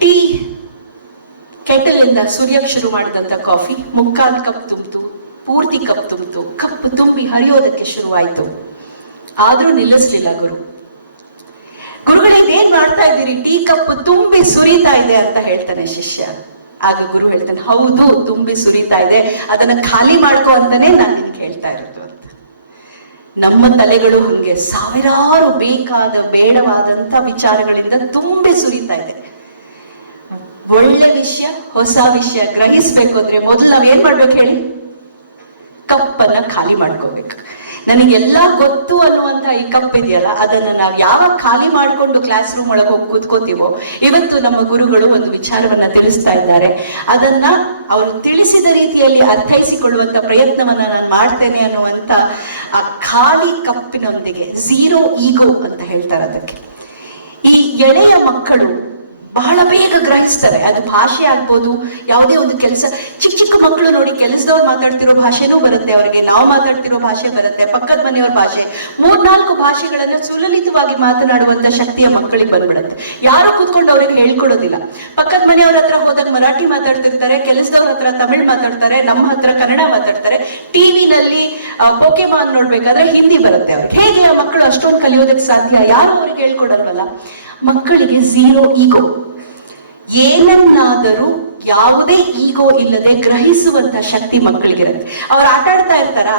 ಟೀ ಕೆಟಲಿಂದ ಸುರಿಯಕ್ಕೆ ಶುರು ಮಾಡಿದಂತ ಕಾಫಿ 3/4 ಕಪ್ ತುಂಬಿತು, ಪೂರ್ತಿ ಕಪ್ ತುಂಬಿತು, ಕಪ್ ತುಂಬಿ ಹರಿಯೋದಕ್ಕೆ ಶುರುವಾಯಿತು. ಆದ್ರೂ ನಿಲ್ಲಿಸ್ಲಿಲ್ಲ ಗುರುಗಳೇ ಏನ್ ಮಾಡ್ತಾ ಇದ್ದೀರಿ, ಟೀ ಕಪ್ ತುಂಬಿ ಸುರಿತಾ ಇದೆ ಅಂತ ಹೇಳ್ತಾನೆ ಶಿಷ್ಯ. ಆಗ ಗುರು ಹೇಳ್ತಾನೆ, ಹೌದು ತುಂಬಿ ಸುರಿತಾ ಇದೆ, ಅದನ್ನ ಖಾಲಿ ಮಾಡ್ಕೋ ಅಂತಾನೆ ನಾನು ನಿನ್ಗೆ ಹೇಳ್ತಾ ಇರೋದು ಅಂತ. ನಮ್ಮ ತಲೆಗಳು ಹಂಗೆ ಸಾವಿರಾರು ಬೇಕಾದ ಬೇಡವಾದಂತ ವಿಚಾರಗಳಿಂದ ತುಂಬಿ ಸುರಿತಾ ಇದೆ. ಒಳ್ಳೆ ವಿಷಯ, ಹೊಸ ವಿಷಯ ಗ್ರಹಿಸ್ಬೇಕು ಅಂದ್ರೆ ಮೊದಲು ನಾವ್ ಏನ್ ಮಾಡ್ಬೇಕು ಹೇಳಿ, ಕಪ್ಪನ್ನ ಖಾಲಿ ಮಾಡ್ಕೋಬೇಕು. ನನಗೆಲ್ಲ ಗೊತ್ತು ಅನ್ನುವಂತ ಈ ಕಪ್ ಇದೆಯಲ್ಲ, ಅದನ್ನ ನಾವು ಯಾವಾಗ ಖಾಲಿ ಮಾಡ್ಕೊಂಡು ಕ್ಲಾಸ್ ರೂಮ್ ಒಳಗೆ ಹೋಗಿ ಕೂತ್ಕೋತೀವೋ, ಇವತ್ತು ನಮ್ಮ ಗುರುಗಳು ಒಂದು ವಿಚಾರವನ್ನ ತಿಳಿಸ್ತಾ ಇದ್ದಾರೆ, ಅದನ್ನ ಅವರು ತಿಳಿಸಿದ ರೀತಿಯಲ್ಲಿ ಅರ್ಥೈಸಿಕೊಳ್ಳುವಂತ ಪ್ರಯತ್ನವನ್ನ ನಾನು ಮಾಡ್ತೇನೆ ಅನ್ನುವಂತ ಆ ಖಾಲಿ ಕಪ್ಪಿನೊಂದಿಗೆ ಝೀರೋ ಈಗೋ ಅಂತ ಹೇಳ್ತಾರೆ ಅದಕ್ಕೆ. ಈ ಎಳೆಯ ಮಕ್ಕಳು ಬಹಳ ಬೇಗ ಗ್ರಹಿಸ್ತಾರೆ. ಅದು ಭಾಷೆ ಆಗ್ಬೋದು, ಯಾವುದೇ ಒಂದು ಕೆಲಸ. ಚಿಕ್ಕ ಚಿಕ್ಕ ಮಕ್ಕಳು ನೋಡಿ, ಕೆಲಸದವ್ರು ಮಾತಾಡ್ತಿರೋ ಭಾಷೆನೂ ಬರುತ್ತೆ ಅವರಿಗೆ, ನಾವು ಮಾತಾಡ್ತಿರೋ ಭಾಷೆ ಬರುತ್ತೆ, ಪಕ್ಕದ ಮನೆಯವ್ರ ಭಾಷೆ, 3-4 ಭಾಷೆಗಳನ್ನ ಸುಲಲಿತವಾಗಿ ಮಾತನಾಡುವಂತ ಶಕ್ತಿಯ ಮಕ್ಕಳಿಗೆ ಬಂದ್ಬಿಡುತ್ತೆ. ಯಾರು ಕೂತ್ಕೊಂಡು ಅವ್ರಿಗೆ ಹೇಳ್ಕೊಡೋದಿಲ್ಲ. ಪಕ್ಕದ ಮನೆಯವ್ರ ಹತ್ರ ಹೋದಾಗ ಮರಾಠಿ ಮಾತಾಡ್ತಿರ್ತಾರೆ, ಕೆಲಸದವ್ರ ಹತ್ರ ತಮಿಳ್ ಮಾತಾಡ್ತಾರೆ, ನಮ್ಮ ಹತ್ರ ಕನ್ನಡ ಮಾತಾಡ್ತಾರೆ. ಟಿವಿನಲ್ಲಿ ಪೋಕೆಮಾನ್ ನೋಡ್ಬೇಕಾದ್ರೆ ಹಿಂದಿ ಬರುತ್ತೆ ಅವ್ರಿಗೆ. ಹೇಗೆ ಆ ಮಕ್ಕಳು ಅಷ್ಟೊಂದು ಕಲಿಯೋದಕ್ಕೆ ಸಾಧ್ಯ? ಯಾರು ಅವ್ರಿಗೆ ಹೇಳ್ಕೊಡಲ್ವಲ್ಲ. ಮಕ್ಕಳಿಗೆ ಝೀರೋ ಈಗೋ, ಏನನ್ನಾದರೂ ಯಾವುದೇ ಈಗೋ ಇಲ್ಲದೆ ಗ್ರಹಿಸುವಂತ ಶಕ್ತಿ ಮಕ್ಕಳಿಗಿರುತ್ತೆ. ಅವ್ರು ಆಟ ಆಡ್ತಾ ಇರ್ತಾರ,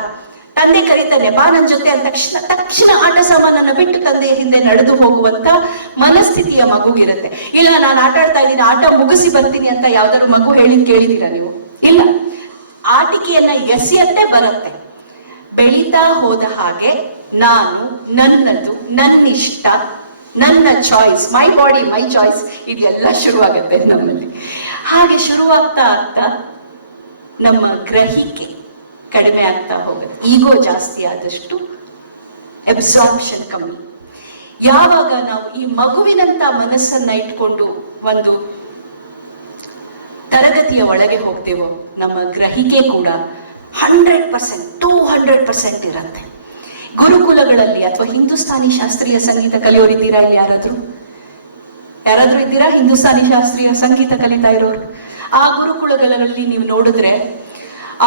ತಂದೆ ಕರೀತಾನೆ ಬಾ ನನ್ನ ಜೊತೆ ಅಂದ ತಕ್ಷಣ ಆಟ ಸಾಮಾನನ್ನ ಬಿಟ್ಟು ತಂದೆಯ ಹಿಂದೆ ನಡೆದು ಹೋಗುವಂತ ಮನಸ್ಥಿತಿಯ ಮಗುಗಿರುತ್ತೆ. ಇಲ್ಲ ನಾನು ಆಟ ಆಡ್ತಾ ಇದ್ದೀನಿ, ಆಟ ಮುಗಿಸಿ ಬರ್ತೀನಿ ಅಂತ ಯಾವ್ದಾದ್ರು ಮಗು ಕೇಳಿದೀರಾ ನೀವು? ಇಲ್ಲ, ಆಟಿಕೆಯನ್ನ ಎಸೆಯತ್ತೆ ಬರುತ್ತೆ. ಬೆಳೀತಾ ಹೋದ ಹಾಗೆ ನಾನು, ನನ್ನದು, ನನ್ನಿಷ್ಟ, ನನ್ನ choice, my body my choice, ಇದೆಲ್ಲ ಶುರುವಾಗುತ್ತೆ ನಮ್ಮಲ್ಲಿ. ಹಾಗೆ ಶುರುವಾಗ್ತಾ ಆಗ್ತಾ ನಮ್ಮ ಗ್ರಹಿಕೆ ಕಡಿಮೆ ಆಗ್ತಾ ಹೋಗುತ್ತೆ. ಈಗೋ ಜಾಸ್ತಿ ಆದಷ್ಟು ಅಬ್ಸಾರ್ಪ್ಷನ್ ಕಮ್ಮಿ. ಯಾವಾಗ ನಾವು ಈ ಮಗುವಿನಂತ ಮನಸ್ಸನ್ನ ಇಟ್ಕೊಂಡು ಒಂದು ತರಗತಿಯ ಒಳಗೆ ಹೋಗ್ತೇವೋ, ನಮ್ಮ ಗ್ರಹಿಕೆ ಕೂಡ 100%, 200% ಇರುತ್ತೆ. ಗುರುಕುಲಗಳಲ್ಲಿ ಅಥವಾ ಹಿಂದೂಸ್ತಾನಿ ಶಾಸ್ತ್ರೀಯ ಸಂಗೀತ ಕಲಿಯೋರಿದ್ದೀರಾ? ಇಲ್ಲಿ ಯಾರಾದ್ರೂ ಇದ್ದೀರಾ ಹಿಂದೂಸ್ತಾನಿ ಶಾಸ್ತ್ರೀಯ ಸಂಗೀತ ಕಲಿತಾ ಇರೋರು? ಆ ಗುರುಕುಲಗಳಲ್ಲಿ ನೀವು ನೋಡಿದ್ರೆ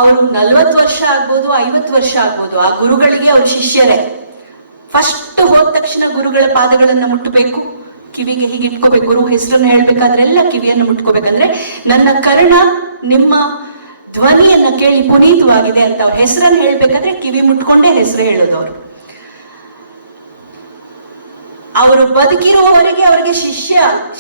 ಅವರು 40 ವರ್ಷ ಆಗ್ಬೋದು, 50 ವರ್ಷ ಆಗ್ಬೋದು, ಆ ಗುರುಗಳಿಗೆ ಅವ್ರ ಶಿಷ್ಯರೇ. ಫಸ್ಟ್ ಹೋದ ತಕ್ಷಣ ಗುರುಗಳ ಪಾದಗಳನ್ನ ಮುಟ್ಟಬೇಕು, ಕಿವಿಗೆ ಹೀಗೆ ಇಟ್ಕೋಬೇಕು. ಗುರು ಹೆಸರನ್ನ ಹೇಳ್ಬೇಕಾದ್ರೆಲ್ಲ ಕಿವಿಯನ್ನು ಮುಟ್ಕೋಬೇಕಂದ್ರೆ ನನ್ನ ಕರ್ಣ ನಿಮ್ಮ ಧ್ವನಿಯನ್ನ ಕೇಳಿ ಪುನೀತವಾಗಿದೆ ಅಂತ ಅವ್ರ ಹೆಸರನ್ನ ಹೇಳ್ಬೇಕಂದ್ರೆ ಕಿವಿ ಮುಟ್ಕೊಂಡೇ ಹೆಸರು ಹೇಳೋದು. ಅವರು ಬದುಕಿರುವವರೆಗೆ ಅವರಿಗೆ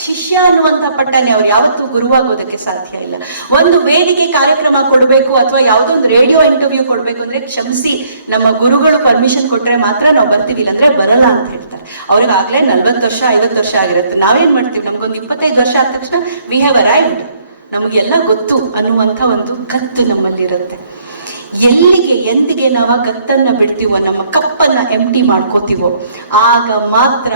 ಶಿಷ್ಯ ಅನ್ನುವಂತ ಪಟ್ಟನೆ ಅವ್ರು ಯಾವತ್ತೂ ಗುರುವಾಗೋದಕ್ಕೆ ಸಾಧ್ಯ ಇಲ್ಲ. ಒಂದು ವೇದಿಕೆ ಕಾರ್ಯಕ್ರಮ ಕೊಡಬೇಕು ಅಥವಾ ಯಾವುದೋ ಒಂದು ರೇಡಿಯೋ ಇಂಟರ್ವ್ಯೂ ಕೊಡ್ಬೇಕು ಅಂದ್ರೆ ಕ್ಷಮಿಸಿ, ನಮ್ಮ ಗುರುಗಳು ಪರ್ಮಿಷನ್ ಕೊಟ್ರೆ ಮಾತ್ರ ನಾವು ಬರ್ತೀವಿ, ಇಲ್ಲಂದ್ರೆ ಬರಲ್ಲ ಅಂತ ಹೇಳ್ತಾರೆ. ಅವ್ರಿಗೆ ಆಗ್ಲೇ 40 ವರ್ಷ 50 ವರ್ಷ ಆಗಿರುತ್ತೆ. ನಾವೇನ್ ಮಾಡ್ತೀವಿ, ನಮ್ಗೊಂದು 25 ವರ್ಷ ಆದ ತಕ್ಷಣ ವಿ ಹ್ಯಾವ್ ಅರೈವ್ಡ್, ನಮಗೆಲ್ಲ ಗೊತ್ತು ಅನ್ನುವಂಥ ಒಂದು ಗತ್ತು ನಮ್ಮಲ್ಲಿರುತ್ತೆ. ಎಲ್ಲಿಗೆ ಎಂದಿಗೆ ನಾವು ಗತ್ತನ್ನ ಬಿಡ್ತೀವೋ, ನಮ್ಮ ಕಪ್ಪನ್ನ ಎಂಟಿ ಮಾಡ್ಕೋತೀವೋ, ಆಗ ಮಾತ್ರ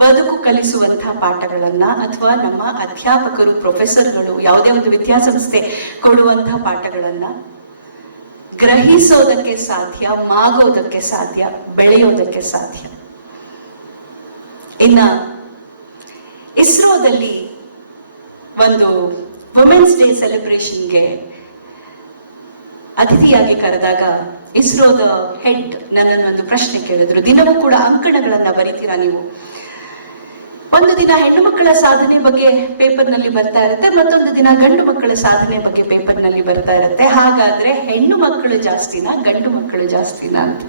ಬದುಕು ಕಲಿಸುವಂತಹ ಪಾಠಗಳನ್ನ ಅಥವಾ ನಮ್ಮ ಅಧ್ಯಾಪಕರು, ಪ್ರೊಫೆಸರ್ಗಳು, ಯಾವುದೇ ಒಂದು ವಿದ್ಯಾಸಂಸ್ಥೆ ಕೊಡುವಂತಹ ಪಾಠಗಳನ್ನ ಗ್ರಹಿಸೋದಕ್ಕೆ ಸಾಧ್ಯ, ಮಾಗೋದಕ್ಕೆ ಸಾಧ್ಯ, ಬೆಳೆಯೋದಕ್ಕೆ ಸಾಧ್ಯ. ಇನ್ನ ಇಸ್ರೋದಲ್ಲಿ ಒಂದು ವುಮೆನ್ಸ್ ಡೇ ಸೆಲೆಬ್ರೇಷನ್ಗೆ ಅತಿಥಿಯಾಗಿ ಕರೆದಾಗ ಇಸ್ರೋದ ಹೆಡ್ ನನ್ನನ್ನು ಒಂದು ಪ್ರಶ್ನೆ ಕೇಳಿದ್ರು. ದಿನವೂ ಕೂಡ ಅಂಕಣಗಳನ್ನ ಬರೀತೀರಾ ನೀವು? ಒಂದು ದಿನ ಹೆಣ್ಣು ಮಕ್ಕಳ ಸಾಧನೆ ಬಗ್ಗೆ ಪೇಪರ್ನಲ್ಲಿ ಬರ್ತಾ ಇರುತ್ತೆ, ಮತ್ತೊಂದು ದಿನ ಗಂಡು ಮಕ್ಕಳ ಸಾಧನೆ ಬಗ್ಗೆ ಪೇಪರ್ನಲ್ಲಿ ಬರ್ತಾ ಇರುತ್ತೆ. ಹಾಗಾದ್ರೆ ಹೆಣ್ಣು ಮಕ್ಕಳು ಜಾಸ್ತಿನಾ ಗಂಡು ಮಕ್ಕಳು ಜಾಸ್ತಿನಾ ಅಂತ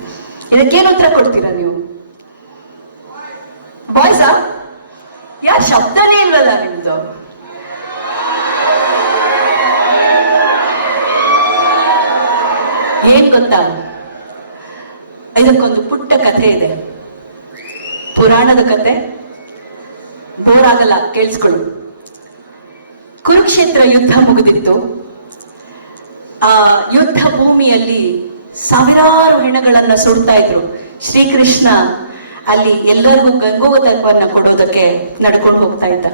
ಇದಕ್ಕೇನು ಉತ್ತರ ಕೊಡ್ತೀರಾ ನೀವು? ಬಾಯ್ಸಾ? ಯಾರು ಶಬ್ದನೇ ಇಲ್ವಲ್ಲ ನಿಮ್ದು? ಏನ್ ಗೊತ್ತಾ, ಇದಕ್ಕೊಂದು ಪುಟ್ಟ ಕಥೆ ಇದೆ, ಪುರಾಣದ ಕಥೆ. ಬೋರ್ ಆಗಲ್ಲ, ಕೇಳಿಸ್ಕೊಳ್ಳು. ಕುರುಕ್ಷೇತ್ರ ಯುದ್ಧ ಮುಗಿದಿತ್ತು. ಆ ಯುದ್ಧ ಭೂಮಿಯಲ್ಲಿ ಸಾವಿರಾರು ಹೆಣಗಳನ್ನ ಸುಡ್ತಾ ಇದ್ರು. ಶ್ರೀಕೃಷ್ಣ ಅಲ್ಲಿ ಎಲ್ಲರಿಗೂ ಗಂಗೋದಕವನ್ನ ಕೊಡೋದಕ್ಕೆ ನಡ್ಕೊಂಡು ಹೋಗ್ತಾ ಇದ್ದ.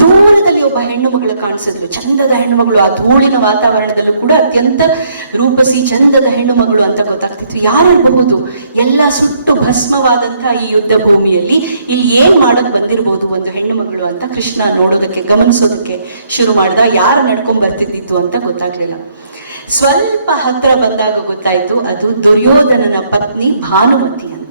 ದೂರದಲ್ಲಿ ಒಬ್ಬ ಹೆಣ್ಣು ಮಗಳು ಕಾಣಿಸಿದ್ಲು, ಚಂದದ ಹೆಣ್ಣು ಮಗಳು. ಆ ಧೂಳಿನ ವಾತಾವರಣದಲ್ಲೂ ಕೂಡ ಅತ್ಯಂತ ರೂಪಸಿ ಚಂದದ ಹೆಣ್ಣು ಮಗಳು ಅಂತ ಗೊತ್ತಾಗ್ತಿತ್ತು. ಯಾರಿರಬಹುದು? ಎಲ್ಲ ಸುಟ್ಟು ಭಸ್ಮವಾದಂತಹ ಈ ಯುದ್ಧ ಭೂಮಿಯಲ್ಲಿ ಇಲ್ಲಿ ಏನ್ ಮಾಡಕ್ ಬಂದಿರ್ಬೋದು ಒಂದು ಹೆಣ್ಣು ಮಗಳು ಅಂತ ಕೃಷ್ಣ ನೋಡೋದಕ್ಕೆ ಗಮನಿಸೋದಕ್ಕೆ ಶುರು ಮಾಡ್ದ. ಯಾರು ನಡ್ಕೊಂಡ್ ಬರ್ತಿದ್ದಿತ್ತು ಅಂತ ಗೊತ್ತಾಗ್ಲಿಲ್ಲ. ಸ್ವಲ್ಪ ಹತ್ರ ಬಂದಾಗ ಗೊತ್ತಾಯ್ತು, ಅದು ದುರ್ಯೋಧನನ ಪತ್ನಿ ಭಾನುಮತಿ ಅಂತ.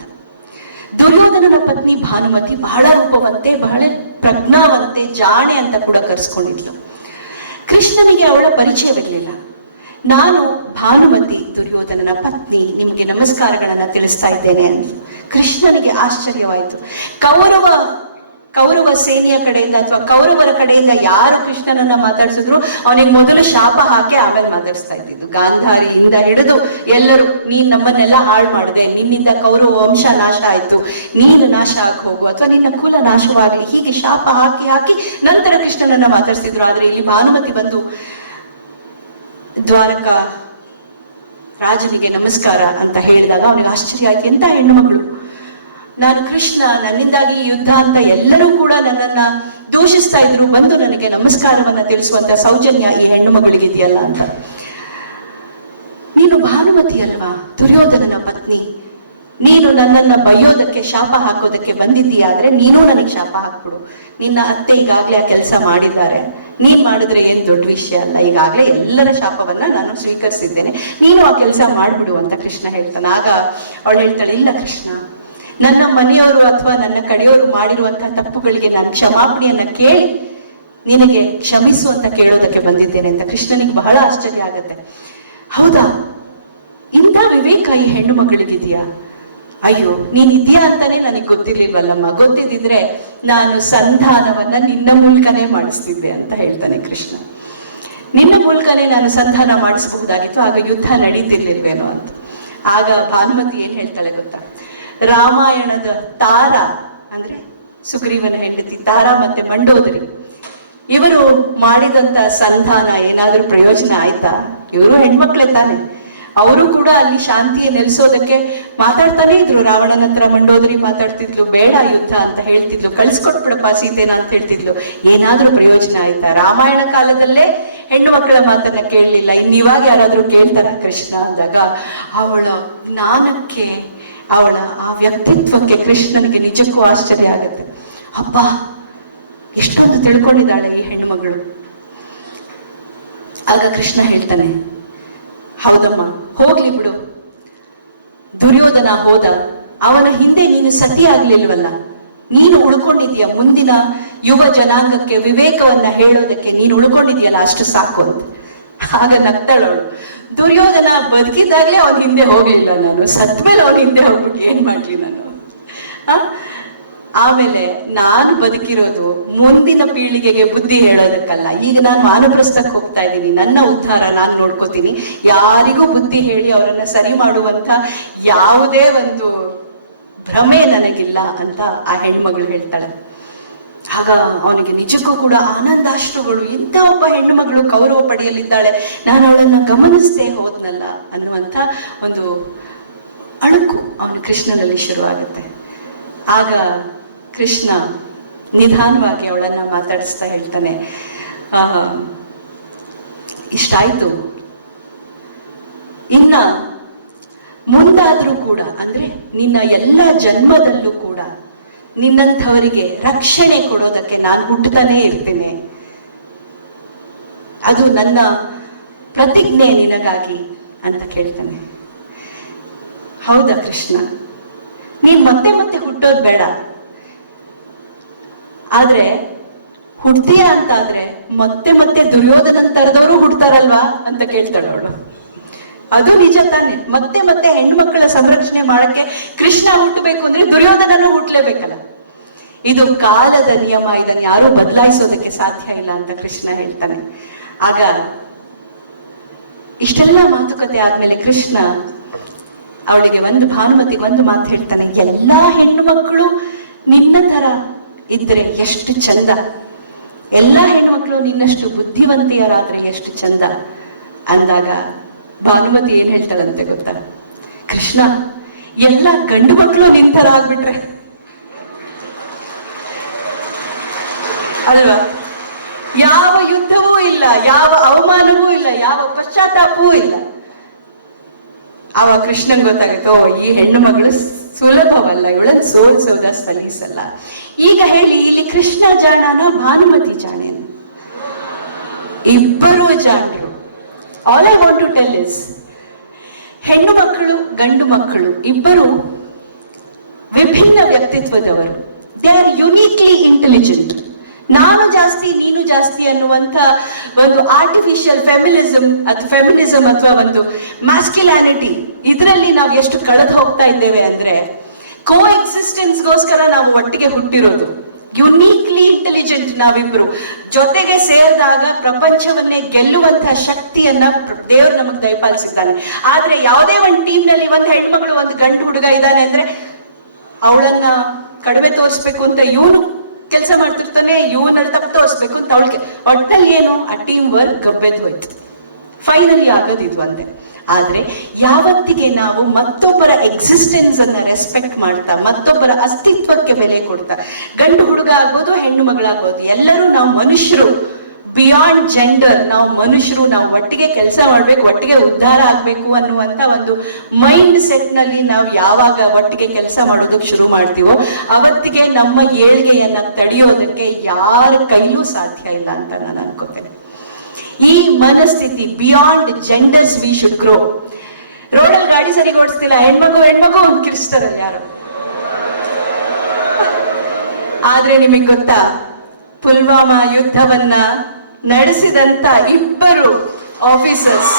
ದುರ್ಯೋಧನನ ಪತ್ನಿ ಭಾನುಮತಿ ಬಹಳ ರೂಪವಂತೆ, ಬಹಳ ಪ್ರಜ್ಞಾವಂತೆ, ಜಾಣೆ ಅಂತ ಕೂಡ ಕರೆಸ್ಕೊಂಡಿದ್ಲು. ಕೃಷ್ಣನಿಗೆ ಅವಳ ಪರಿಚಯವಿರಲಿಲ್ಲ. ನಾನು ಭಾನುಮತಿ, ದುರ್ಯೋಧನನ ಪತ್ನಿ, ನಿಮಗೆ ನಮಸ್ಕಾರಗಳನ್ನ ತಿಳಿಸ್ತಾ ಇದ್ದೇನೆ ಅಂದ್ಲು. ಕೃಷ್ಣನಿಗೆ ಆಶ್ಚರ್ಯವಾಯಿತು. ಕೌರವ ಸೇನೆಯ ಕಡೆಯಿಂದ ಅಥವಾ ಕೌರವರ ಕಡೆಯಿಂದ ಯಾರು ಕೃಷ್ಣನನ್ನ ಮಾತಾಡ್ಸಿದ್ರು ಅವನಿಗೆ ಮೊದಲು ಶಾಪ ಹಾಕಿ ಆಮೇಲೆ ಮಾತಾಡಿಸ್ತಾ ಇದ್ದಿದ್ದು. ಗಾಂಧಾರಿಯಿಂದ ಹಿಡಿದು ಎಲ್ಲರೂ, ನೀನ್ ನಮ್ಮನ್ನೆಲ್ಲ ಹಾಳು ಮಾಡಿದೆ, ನಿನ್ನಿಂದ ಕೌರವ ವಂಶ ನಾಶ ಆಯ್ತು, ನೀನು ನಾಶ ಆಗಿ ಹೋಗು ಅಥವಾ ನಿನ್ನ ಕುಲ ನಾಶವಾಗಲಿ, ಹೀಗೆ ಶಾಪ ಹಾಕಿ ಹಾಕಿ ನಂತರ ಕೃಷ್ಣನನ್ನ ಮಾತಾಡ್ಸಿದ್ರು. ಆದ್ರೆ ಇಲ್ಲಿ ಭಾನುಮತಿ ಬಂದು ದ್ವಾರಕಾ ರಾಜನಿಗೆ ನಮಸ್ಕಾರ ಅಂತ ಹೇಳಿದಾಗ ಅವನಿಗೆ ಆಶ್ಚರ್ಯ ಆಯ್ತು. ಎಂತ ಹೆಣ್ಣು ಮಗಳು, ನಾನು ಕೃಷ್ಣ, ನನ್ನಿಂದಾಗಿ ಯುದ್ಧ ಅಂತ ಎಲ್ಲರೂ ಕೂಡ ನನ್ನನ್ನ ದೂಷಿಸ್ತಾ ಇದ್ರು, ಬಂದು ನನಗೆ ನಮಸ್ಕಾರವನ್ನ ತಿಳಿಸುವಂತ ಸೌಜನ್ಯ ಈ ಹೆಣ್ಣು ಮಗಳಿಗಿದೆಯಲ್ಲ ಅಂತ. ನೀನು ಭಾನುಮತಿ ಅಲ್ವಾ, ದುರ್ಯೋಧನನ ಪತ್ನಿ, ನೀನು ನನ್ನನ್ನ ಬೈಯೋದಕ್ಕೆ ಶಾಪ ಹಾಕೋದಕ್ಕೆ ಬಂದಿದ್ದೀಯಾದ್ರೆ ನೀನು ನನಗೆ ಶಾಪ ಹಾಕ್ಬಿಡು. ನಿನ್ನ ಅತ್ತೆ ಈಗಾಗ್ಲೇ ಆ ಕೆಲಸ ಮಾಡಿದ್ದಾರೆ, ನೀನ್ ಮಾಡಿದ್ರೆ ಏನ್ ದೊಡ್ಡ ವಿಷಯ ಅಲ್ಲ, ಈಗಾಗ್ಲೇ ಎಲ್ಲರ ಶಾಪವನ್ನ ನಾನು ಸ್ವೀಕರಿಸಿದ್ದೇನೆ, ನೀನು ಆ ಕೆಲಸ ಮಾಡ್ಬಿಡು ಅಂತ ಕೃಷ್ಣ ಹೇಳ್ತಾನೆ. ಆಗ ಅವಳು ಹೇಳ್ತಾಳೆ, ಇಲ್ಲ ಕೃಷ್ಣ, ನನ್ನ ಮನೆಯವರು ಅಥವಾ ನನ್ನ ಕಡೆಯವರು ಮಾಡಿರುವಂತಹ ತಪ್ಪುಗಳಿಗೆ ನಾನು ಕ್ಷಮಾಪಣೆಯನ್ನ ಕೇಳಿ ನಿನಗೆ ಕ್ಷಮಿಸು ಅಂತ ಕೇಳೋದಕ್ಕೆ ಬಂದಿದ್ದೇನೆ ಅಂತ. ಕೃಷ್ಣನಿಗೆ ಬಹಳ ಆಶ್ಚರ್ಯ ಆಗತ್ತೆ. ಹೌದಾ, ಇಂಥ ವಿವೇಕ ಈ ಹೆಣ್ಣು ಮಗಳಿಗಿದೆಯಾ? ಅಯ್ಯೋ, ನೀನ್ ಇದೆಯಾ ಅಂತಾನೆ ನನಗೆ ಗೊತ್ತಿರ್ಲಿಲ್ವಲ್ಲಮ್ಮ, ಗೊತ್ತಿದ್ದಿದ್ರೆ ನಾನು ಸಂಧಾನವನ್ನ ನಿನ್ನ ಮೂಲಕನೇ ಮಾಡಿಸ್ತಿದ್ದೆ ಅಂತ ಹೇಳ್ತಾನೆ ಕೃಷ್ಣ. ನಿನ್ನ ಮೂಲಕನೇ ನಾನು ಸಂಧಾನ ಮಾಡಿಸಬಹುದಾಗಿತ್ತು, ಆಗ ಯುದ್ಧ ನಡೀತಿರ್ಲಿಲ್ವೇನೋ ಅಂತ. ಆಗ ಭಾನುಮತಿ ಏನ್ ಹೇಳ್ತಾಳೆ ಗೊತ್ತಾ, ರಾಮಾಯಣದ ತಾರ ಅಂದ್ರೆ ಸುಗ್ರೀವನ ಹೆಂಡತಿ ತಾರ ಮತ್ತೆ ಮಂಡೋದರಿ, ಇವರು ಮಾಡಿದಂತ ಸಂಧಾನ ಏನಾದ್ರೂ ಪ್ರಯೋಜನ ಆಯ್ತಾ? ಇವರು ಹೆಣ್ಮಕ್ಳೇ ತಾನೆ, ಅವರು ಕೂಡ ಅಲ್ಲಿ ಶಾಂತಿಯ ನೆಲೆಸೋದಕ್ಕೆ ಮಾತಾಡ್ತಾನೆ ಇದ್ರು. ರಾವಣನ ಹತ್ರ ಮಂಡೋದರಿ ಮಾತಾಡ್ತಿದ್ಲು, ಬೇಡ ಯುದ್ಧ ಅಂತ ಹೇಳ್ತಿದ್ಲು, ಕಳಿಸ್ಕೊಟ್ಬಿಡಪ್ಪ ಸೀತೆನ ಅಂತ ಹೇಳ್ತಿದ್ಲು. ಏನಾದ್ರೂ ಪ್ರಯೋಜನ ಆಯ್ತಾ? ರಾಮಾಯಣ ಕಾಲದಲ್ಲೇ ಹೆಣ್ಣು ಮಕ್ಕಳ ಮಾತನ್ನ ಕೇಳಲಿಲ್ಲ, ಇನ್ನಿವಾಗ ಯಾರಾದ್ರೂ ಕೇಳ್ತಾರ ಕೃಷ್ಣ ಅಂದಾಗ ಅವಳ ಜ್ಞಾನಕ್ಕೆ, ಅವಳ ಆ ವ್ಯಕ್ತಿತ್ವಕ್ಕೆ ಕೃಷ್ಣನಿಗೆ ನಿಜಕ್ಕೂ ಆಶ್ಚರ್ಯ ಆಗುತ್ತೆ. ಅಪ್ಪ, ಎಷ್ಟೊಂದು ತಿಳ್ಕೊಂಡಿದ್ದಾಳೆ ಈ ಹೆಣ್ಣು ಮಗಳು. ಆಗ ಕೃಷ್ಣ ಹೇಳ್ತಾನೆ, ಹೌದಮ್ಮ, ಹೋಗ್ಲಿ ಬಿಡು, ದುರ್ಯೋಧನ ಹೋದ, ಅವನ ಹಿಂದೆ ನೀನು ಸತಿ ಆಗ್ಲಿಲ್ವಲ್ಲ, ನೀನು ಉಳ್ಕೊಂಡಿದ್ಯಾ, ಮುಂದಿನ ಯುವ ಜನಾಂಗಕ್ಕೆ ವಿವೇಕವನ್ನ ಹೇಳೋದಕ್ಕೆ ನೀನು ಉಳ್ಕೊಂಡಿದ್ಯಲ್ಲ, ಅಷ್ಟು ಸಾಕು ಅಂತ. ಆಗ ನಗ್ತಾಳವಳು, ದುರ್ಯೋಧನ ಬದುಕಿದ್ದಾಗ್ಲೇ ಅವನ ಹಿಂದೆ ಹೋಗ್ಲಿಲ್ಲ, ನಾನು ಸತ್ ಮೇಲೆ ಅವನ ಹಿಂದೆ ಹೋಗ್ಬಿಟ್ಟು ಏನ್ ಮಾಡ್ಲಿ ನಾನು? ಆಮೇಲೆ ನಾನು ಬದುಕಿರೋದು ಮುಂದಿನ ಪೀಳಿಗೆಗೆ ಬುದ್ಧಿ ಹೇಳೋದಕ್ಕಲ್ಲ. ಈಗ ನಾನು ವಾನಪ್ರಸ್ಥಕ್ಕೆ ಹೋಗ್ತಾ ಇದ್ದೀನಿ, ನನ್ನ ಉದ್ಧಾರ ನಾನು ನೋಡ್ಕೋತೀನಿ, ಯಾರಿಗೂ ಬುದ್ಧಿ ಹೇಳಿ ಅವರನ್ನ ಸರಿ ಮಾಡುವಂತ ಯಾವುದೇ ಒಂದು ಭ್ರಮೆ ನನಗಿಲ್ಲ ಅಂತ ಆ ಹೆಣ್ಮಗಳು ಹೇಳ್ತಾಳೆ. ಆಗ ಅವನಿಗೆ ನಿಜಕ್ಕೂ ಕೂಡ ಆನಂದಾಶ್ರುಗಳು, ಇಂಥ ಒಬ್ಬ ಹೆಣ್ಣು ಮಗಳು ಕೌರವ ಪಡೆಯಲಿದ್ದಾಳೆ, ನಾನು ಅವಳನ್ನ ಗಮನಿಸದೆ ಹೋದ್ನಲ್ಲ ಅನ್ನುವಂಥ ಒಂದು ಅಣುಕು ಅವನು ಕೃಷ್ಣನಲ್ಲಿ ಶುರುವಾಗುತ್ತೆ. ಆಗ ಕೃಷ್ಣ ನಿಧಾನವಾಗಿ ಅವಳನ್ನ ಮಾತಾಡಿಸ್ತಾ ಹೇಳ್ತಾನೆ, ಇಷ್ಟಾಯ್ತು, ಇನ್ನ ಮುಂದಾದ್ರೂ ಕೂಡ ಅಂದ್ರೆ ನಿನ್ನ ಎಲ್ಲ ಜನ್ಮದಲ್ಲೂ ಕೂಡ ನಿನ್ನಂಥವರಿಗೆ ರಕ್ಷಣೆ ಕೊಡೋದಕ್ಕೆ ನಾನು ಹುಟ್ಟುತ್ತಾನೇ ಇರ್ತೇನೆ, ಅದು ನನ್ನ ಪ್ರತಿಜ್ಞೆ ನಿನಗಾಗಿ ಅಂತ ಕೇಳ್ತಾನೆ. ಹೌದಾ ಕೃಷ್ಣ, ನೀನ್ ಮತ್ತೆ ಮತ್ತೆ ಹುಟ್ಟೋದು ಬೇಡ, ಆದ್ರೆ ಹುಡ್ತೀಯ ಅಂತಾದ್ರೆ ಮತ್ತೆ ಮತ್ತೆ ದುರ್ಯೋಧನ ತರದವರು ಹುಡ್ತಾರಲ್ವಾ ಅಂತ ಕೇಳ್ತಾಳೆ ಅವಳು. ಅದು ನಿಜ ತಾನೆ. ಮತ್ತೆ ಮತ್ತೆ ಹೆಣ್ಮಕ್ಳ ಸಂರಕ್ಷಣೆ ಮಾಡಕ್ಕೆ ಕೃಷ್ಣ ಹುಟ್ಟಬೇಕು ಅಂದ್ರೆ ದುರ್ಯೋಧನನು ಹುಟ್ಟಲೇಬೇಕಲ್ಲ. ಇದು ಕಾಲದ ನಿಯಮ, ಇದನ್ನು ಯಾರು ಬದಲಾಯಿಸೋದಕ್ಕೆ ಸಾಧ್ಯ ಇಲ್ಲ ಅಂತ ಕೃಷ್ಣ ಹೇಳ್ತಾನೆ. ಆಗ ಇಷ್ಟೆಲ್ಲ ಮಾತುಕತೆ ಆದ್ಮೇಲೆ ಕೃಷ್ಣ ಅವಳಿಗೆ ಭಾನುಮತಿಗೆ ಒಂದು ಮಾತು ಹೇಳ್ತಾನೆ, ಎಲ್ಲಾ ಹೆಣ್ಣು ಮಕ್ಕಳು ನಿನ್ನ ತರ ಇದ್ರೆ ಎಷ್ಟು ಚಂದ, ಎಲ್ಲಾ ಹೆಣ್ಮಕ್ಳು ನಿನ್ನಷ್ಟು ಬುದ್ಧಿವಂತಿಯರಾದ್ರೆ ಎಷ್ಟು ಚಂದ ಅಂದಾಗ ಭಾನುಮತಿ ಏನ್ ಹೇಳ್ತಾಳಂತೆ ಗೊತ್ತಾ? ಕೃಷ್ಣ, ಎಲ್ಲ ಗಂಡು ಮಕ್ಕಳು ನಿನ್ ತರ ಆಗ್ಬಿಟ್ರೆ ಅಲ್ವಾ, ಯಾವ ಯುದ್ಧವೂ ಇಲ್ಲ, ಯಾವ ಅವಮಾನವೂ ಇಲ್ಲ, ಯಾವ ಪಶ್ಚಾತ್ತಾಪವೂ ಇಲ್ಲ. ಅವ ಕೃಷ್ಣನ್ ಗೊತ್ತಾಗತ್ತೋ ಈ ಹೆಣ್ಣು ಮಗಳು ಸುಲಭವಲ್ಲ, ಇವಳನ್ನು ಸೋಲಿಸೋದ ಸಲೀಸಲ್ಲ. ಈಗ ಹೇಳಿ, ಇಲ್ಲಿ ಕೃಷ್ಣ ಜಾಣನ ಭಾನುಮತಿ ಜಾಣೇನು? ಇಬ್ಬರು ಜಾಣರು. All I want to tell is, ಹೆಣ್ಣು ಮಕ್ಕಳು ಗಂಡು ಮಕ್ಕಳು ಇಬ್ಬರು ವಿಭಿನ್ನ ವ್ಯಕ್ತಿತ್ವದವರು. They are uniquely intelligent. ನಾನು ಜಾಸ್ತಿ ನೀನು ಜಾಸ್ತಿ ಅನ್ನುವಂಥ ಒಂದು ಆರ್ಟಿಫಿಷಿಯಲ್ ಫೆಮಿನಿಸಮ್ ಅಥವಾ ಒಂದು ಮ್ಯಾಸ್ಕ್ಯುಲಾನಿಟಿ, ಇದರಲ್ಲಿ ನಾವು ಎಷ್ಟು ಕಳೆದು ಹೋಗ್ತಾ ಇದ್ದೇವೆ ಅಂದ್ರೆ, ಕೋ ಎಕ್ಸಿಸ್ಟೆನ್ಸ್ಗೋಸ್ಕರ ನಾವು ಒಟ್ಟಿಗೆ ಹುಟ್ಟಿರೋದು. ಯುನೀಕ್ಲಿ ಇಂಟೆಲಿಜೆಂಟ್ ನಾವಿಬ್ರು ಜೊತೆಗೆ ಸೇರಿದಾಗ ಪ್ರಪಂಚವನ್ನೇ ಗೆಲ್ಲುವಂತಹ ಶಕ್ತಿಯನ್ನ ದೇವರು ನಮಗೆ ದಯಪಾಲಿಸಿದ್ದಾನೆ. ಆದ್ರೆ ಯಾವುದೇ ಒಂದು ಟೀಮ್ ನಲ್ಲಿ ಒಂದು ಹೆಣ್ಮಗಳು ಒಂದು ಗಂಡು ಹುಡುಗ ಇದ್ದಾನೆ ಅಂದ್ರೆ ಅವಳನ್ನ ಕಡಿಮೆ ತೋರಿಸ್ಬೇಕು ಅಂತ ಇವನು ಕೆಲಸ ಮಾಡ್ತಿರ್ತಾನೆ, ಇವನಲ್ಲಿ ತಪ್ಪು ತೋರಿಸ್ಬೇಕು ಅಂತ ಅವಳಿಗೆ. ಒಟ್ಟಲ್ಲಿ ಏನು, ಆ ಟೀಮ್ ವರ್ಕ್ ಗಬ್ಬೆದ್ದು ಹೋಯ್ತು. ಫೈನಲಿ ಆಗೋದಿದ್ವು ಅಂತೆ. ಆದ್ರೆ ಯಾವತ್ತಿಗೆ ನಾವು ಮತ್ತೊಬ್ಬರ ಎಕ್ಸಿಸ್ಟೆನ್ಸ್ ಅನ್ನ ರೆಸ್ಪೆಕ್ಟ್ ಮಾಡ್ತಾ, ಮತ್ತೊಬ್ಬರ ಅಸ್ತಿತ್ವಕ್ಕೆ ಬೆಲೆ ಕೊಡ್ತಾ, ಗಂಡು ಹುಡುಗ ಆಗ್ಬೋದು ಹೆಣ್ಣು ಮಗಳಾಗ್ಬೋದು, ಎಲ್ಲರೂ ನಾವು ಮನುಷ್ಯರು, ಬಿಯಾಂಡ್ ಜೆಂಡರ್, ನಾವು ಮನುಷ್ಯರು, ನಾವು ಒಟ್ಟಿಗೆ ಕೆಲಸ ಮಾಡ್ಬೇಕು, ಒಟ್ಟಿಗೆ ಉದ್ಧಾರ ಆಗ್ಬೇಕು ಅನ್ನುವಂತ ಒಂದು ಮೈಂಡ್ ಸೆಟ್ ನಲ್ಲಿ ನಾವು ಯಾವಾಗ ಒಟ್ಟಿಗೆ ಕೆಲಸ ಮಾಡೋದಕ್ಕೆ ಶುರು ಮಾಡ್ತೀವೋ ಅವತ್ತಿಗೆ ನಮ್ಮ ಏಳಿಗೆಯನ್ನ ತಡೆಯೋದಕ್ಕೆ ಯಾರ ಕೈಲೂ ಸಾಧ್ಯ ಇಲ್ಲ ಅಂತ ನಾನು ಅನ್ಕೋತೇನೆ. ಈ ಮನಸ್ಥಿತಿ, beyond genders we should grow. ರೋಡಲ್ಲಿ ಗಾಡಿ ಸರಿಗೆ ಓಡಿಸ್ತಿಲ್ಲ, ಹೆಣ್ಮಗು ಕಿರಿಸ್ತಾರಲ್ಲ ಯಾರು. ಆದ್ರೆ ನಿಮಗೆ ಗೊತ್ತಾ, ಪುಲ್ವಾಮಾ ಯುದ್ಧವನ್ನ ನಡೆಸಿದಂತ ಇಬ್ಬರು ಆಫೀಸರ್ಸ್,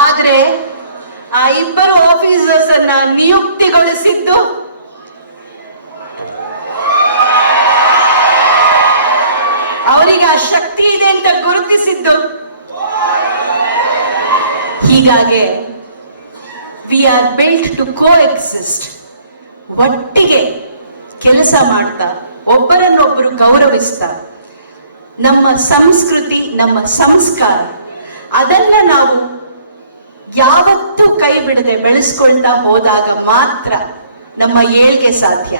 ಆದ್ರೆ ಆ ಇಬ್ಬರು ಆಫೀಸರ್ಸ್ ಅನ್ನ ನಿಯುಕ್ತಿಗೊಳಿಸಿದ್ದು ಅವರಿಗೆ ಆ ಶಕ್ತಿ ಇದೆ ಅಂತ ಗುರುತಿಸಿದ್ದು. ಹೀಗಾಗಿ we are built to coexist. ಒಟ್ಟಿಗೆ ಕೆಲಸ ಮಾಡ್ತಾ, ಒಬ್ಬರನ್ನೊಬ್ಬರು ಗೌರವಿಸ್ತಾ, ನಮ್ಮ ಸಂಸ್ಕೃತಿ, ನಮ್ಮ ಸಂಸ್ಕಾರ, ಅದನ್ನ ನಾವು ಯಾವತ್ತೂ ಕೈ ಬಿಡದೆ ಬೆಳೆಸ್ಕೊಳ್ತಾ ಹೋದಾಗ ಮಾತ್ರ ನಮ್ಮ ಏಳ್ಗೆ ಸಾಧ್ಯ.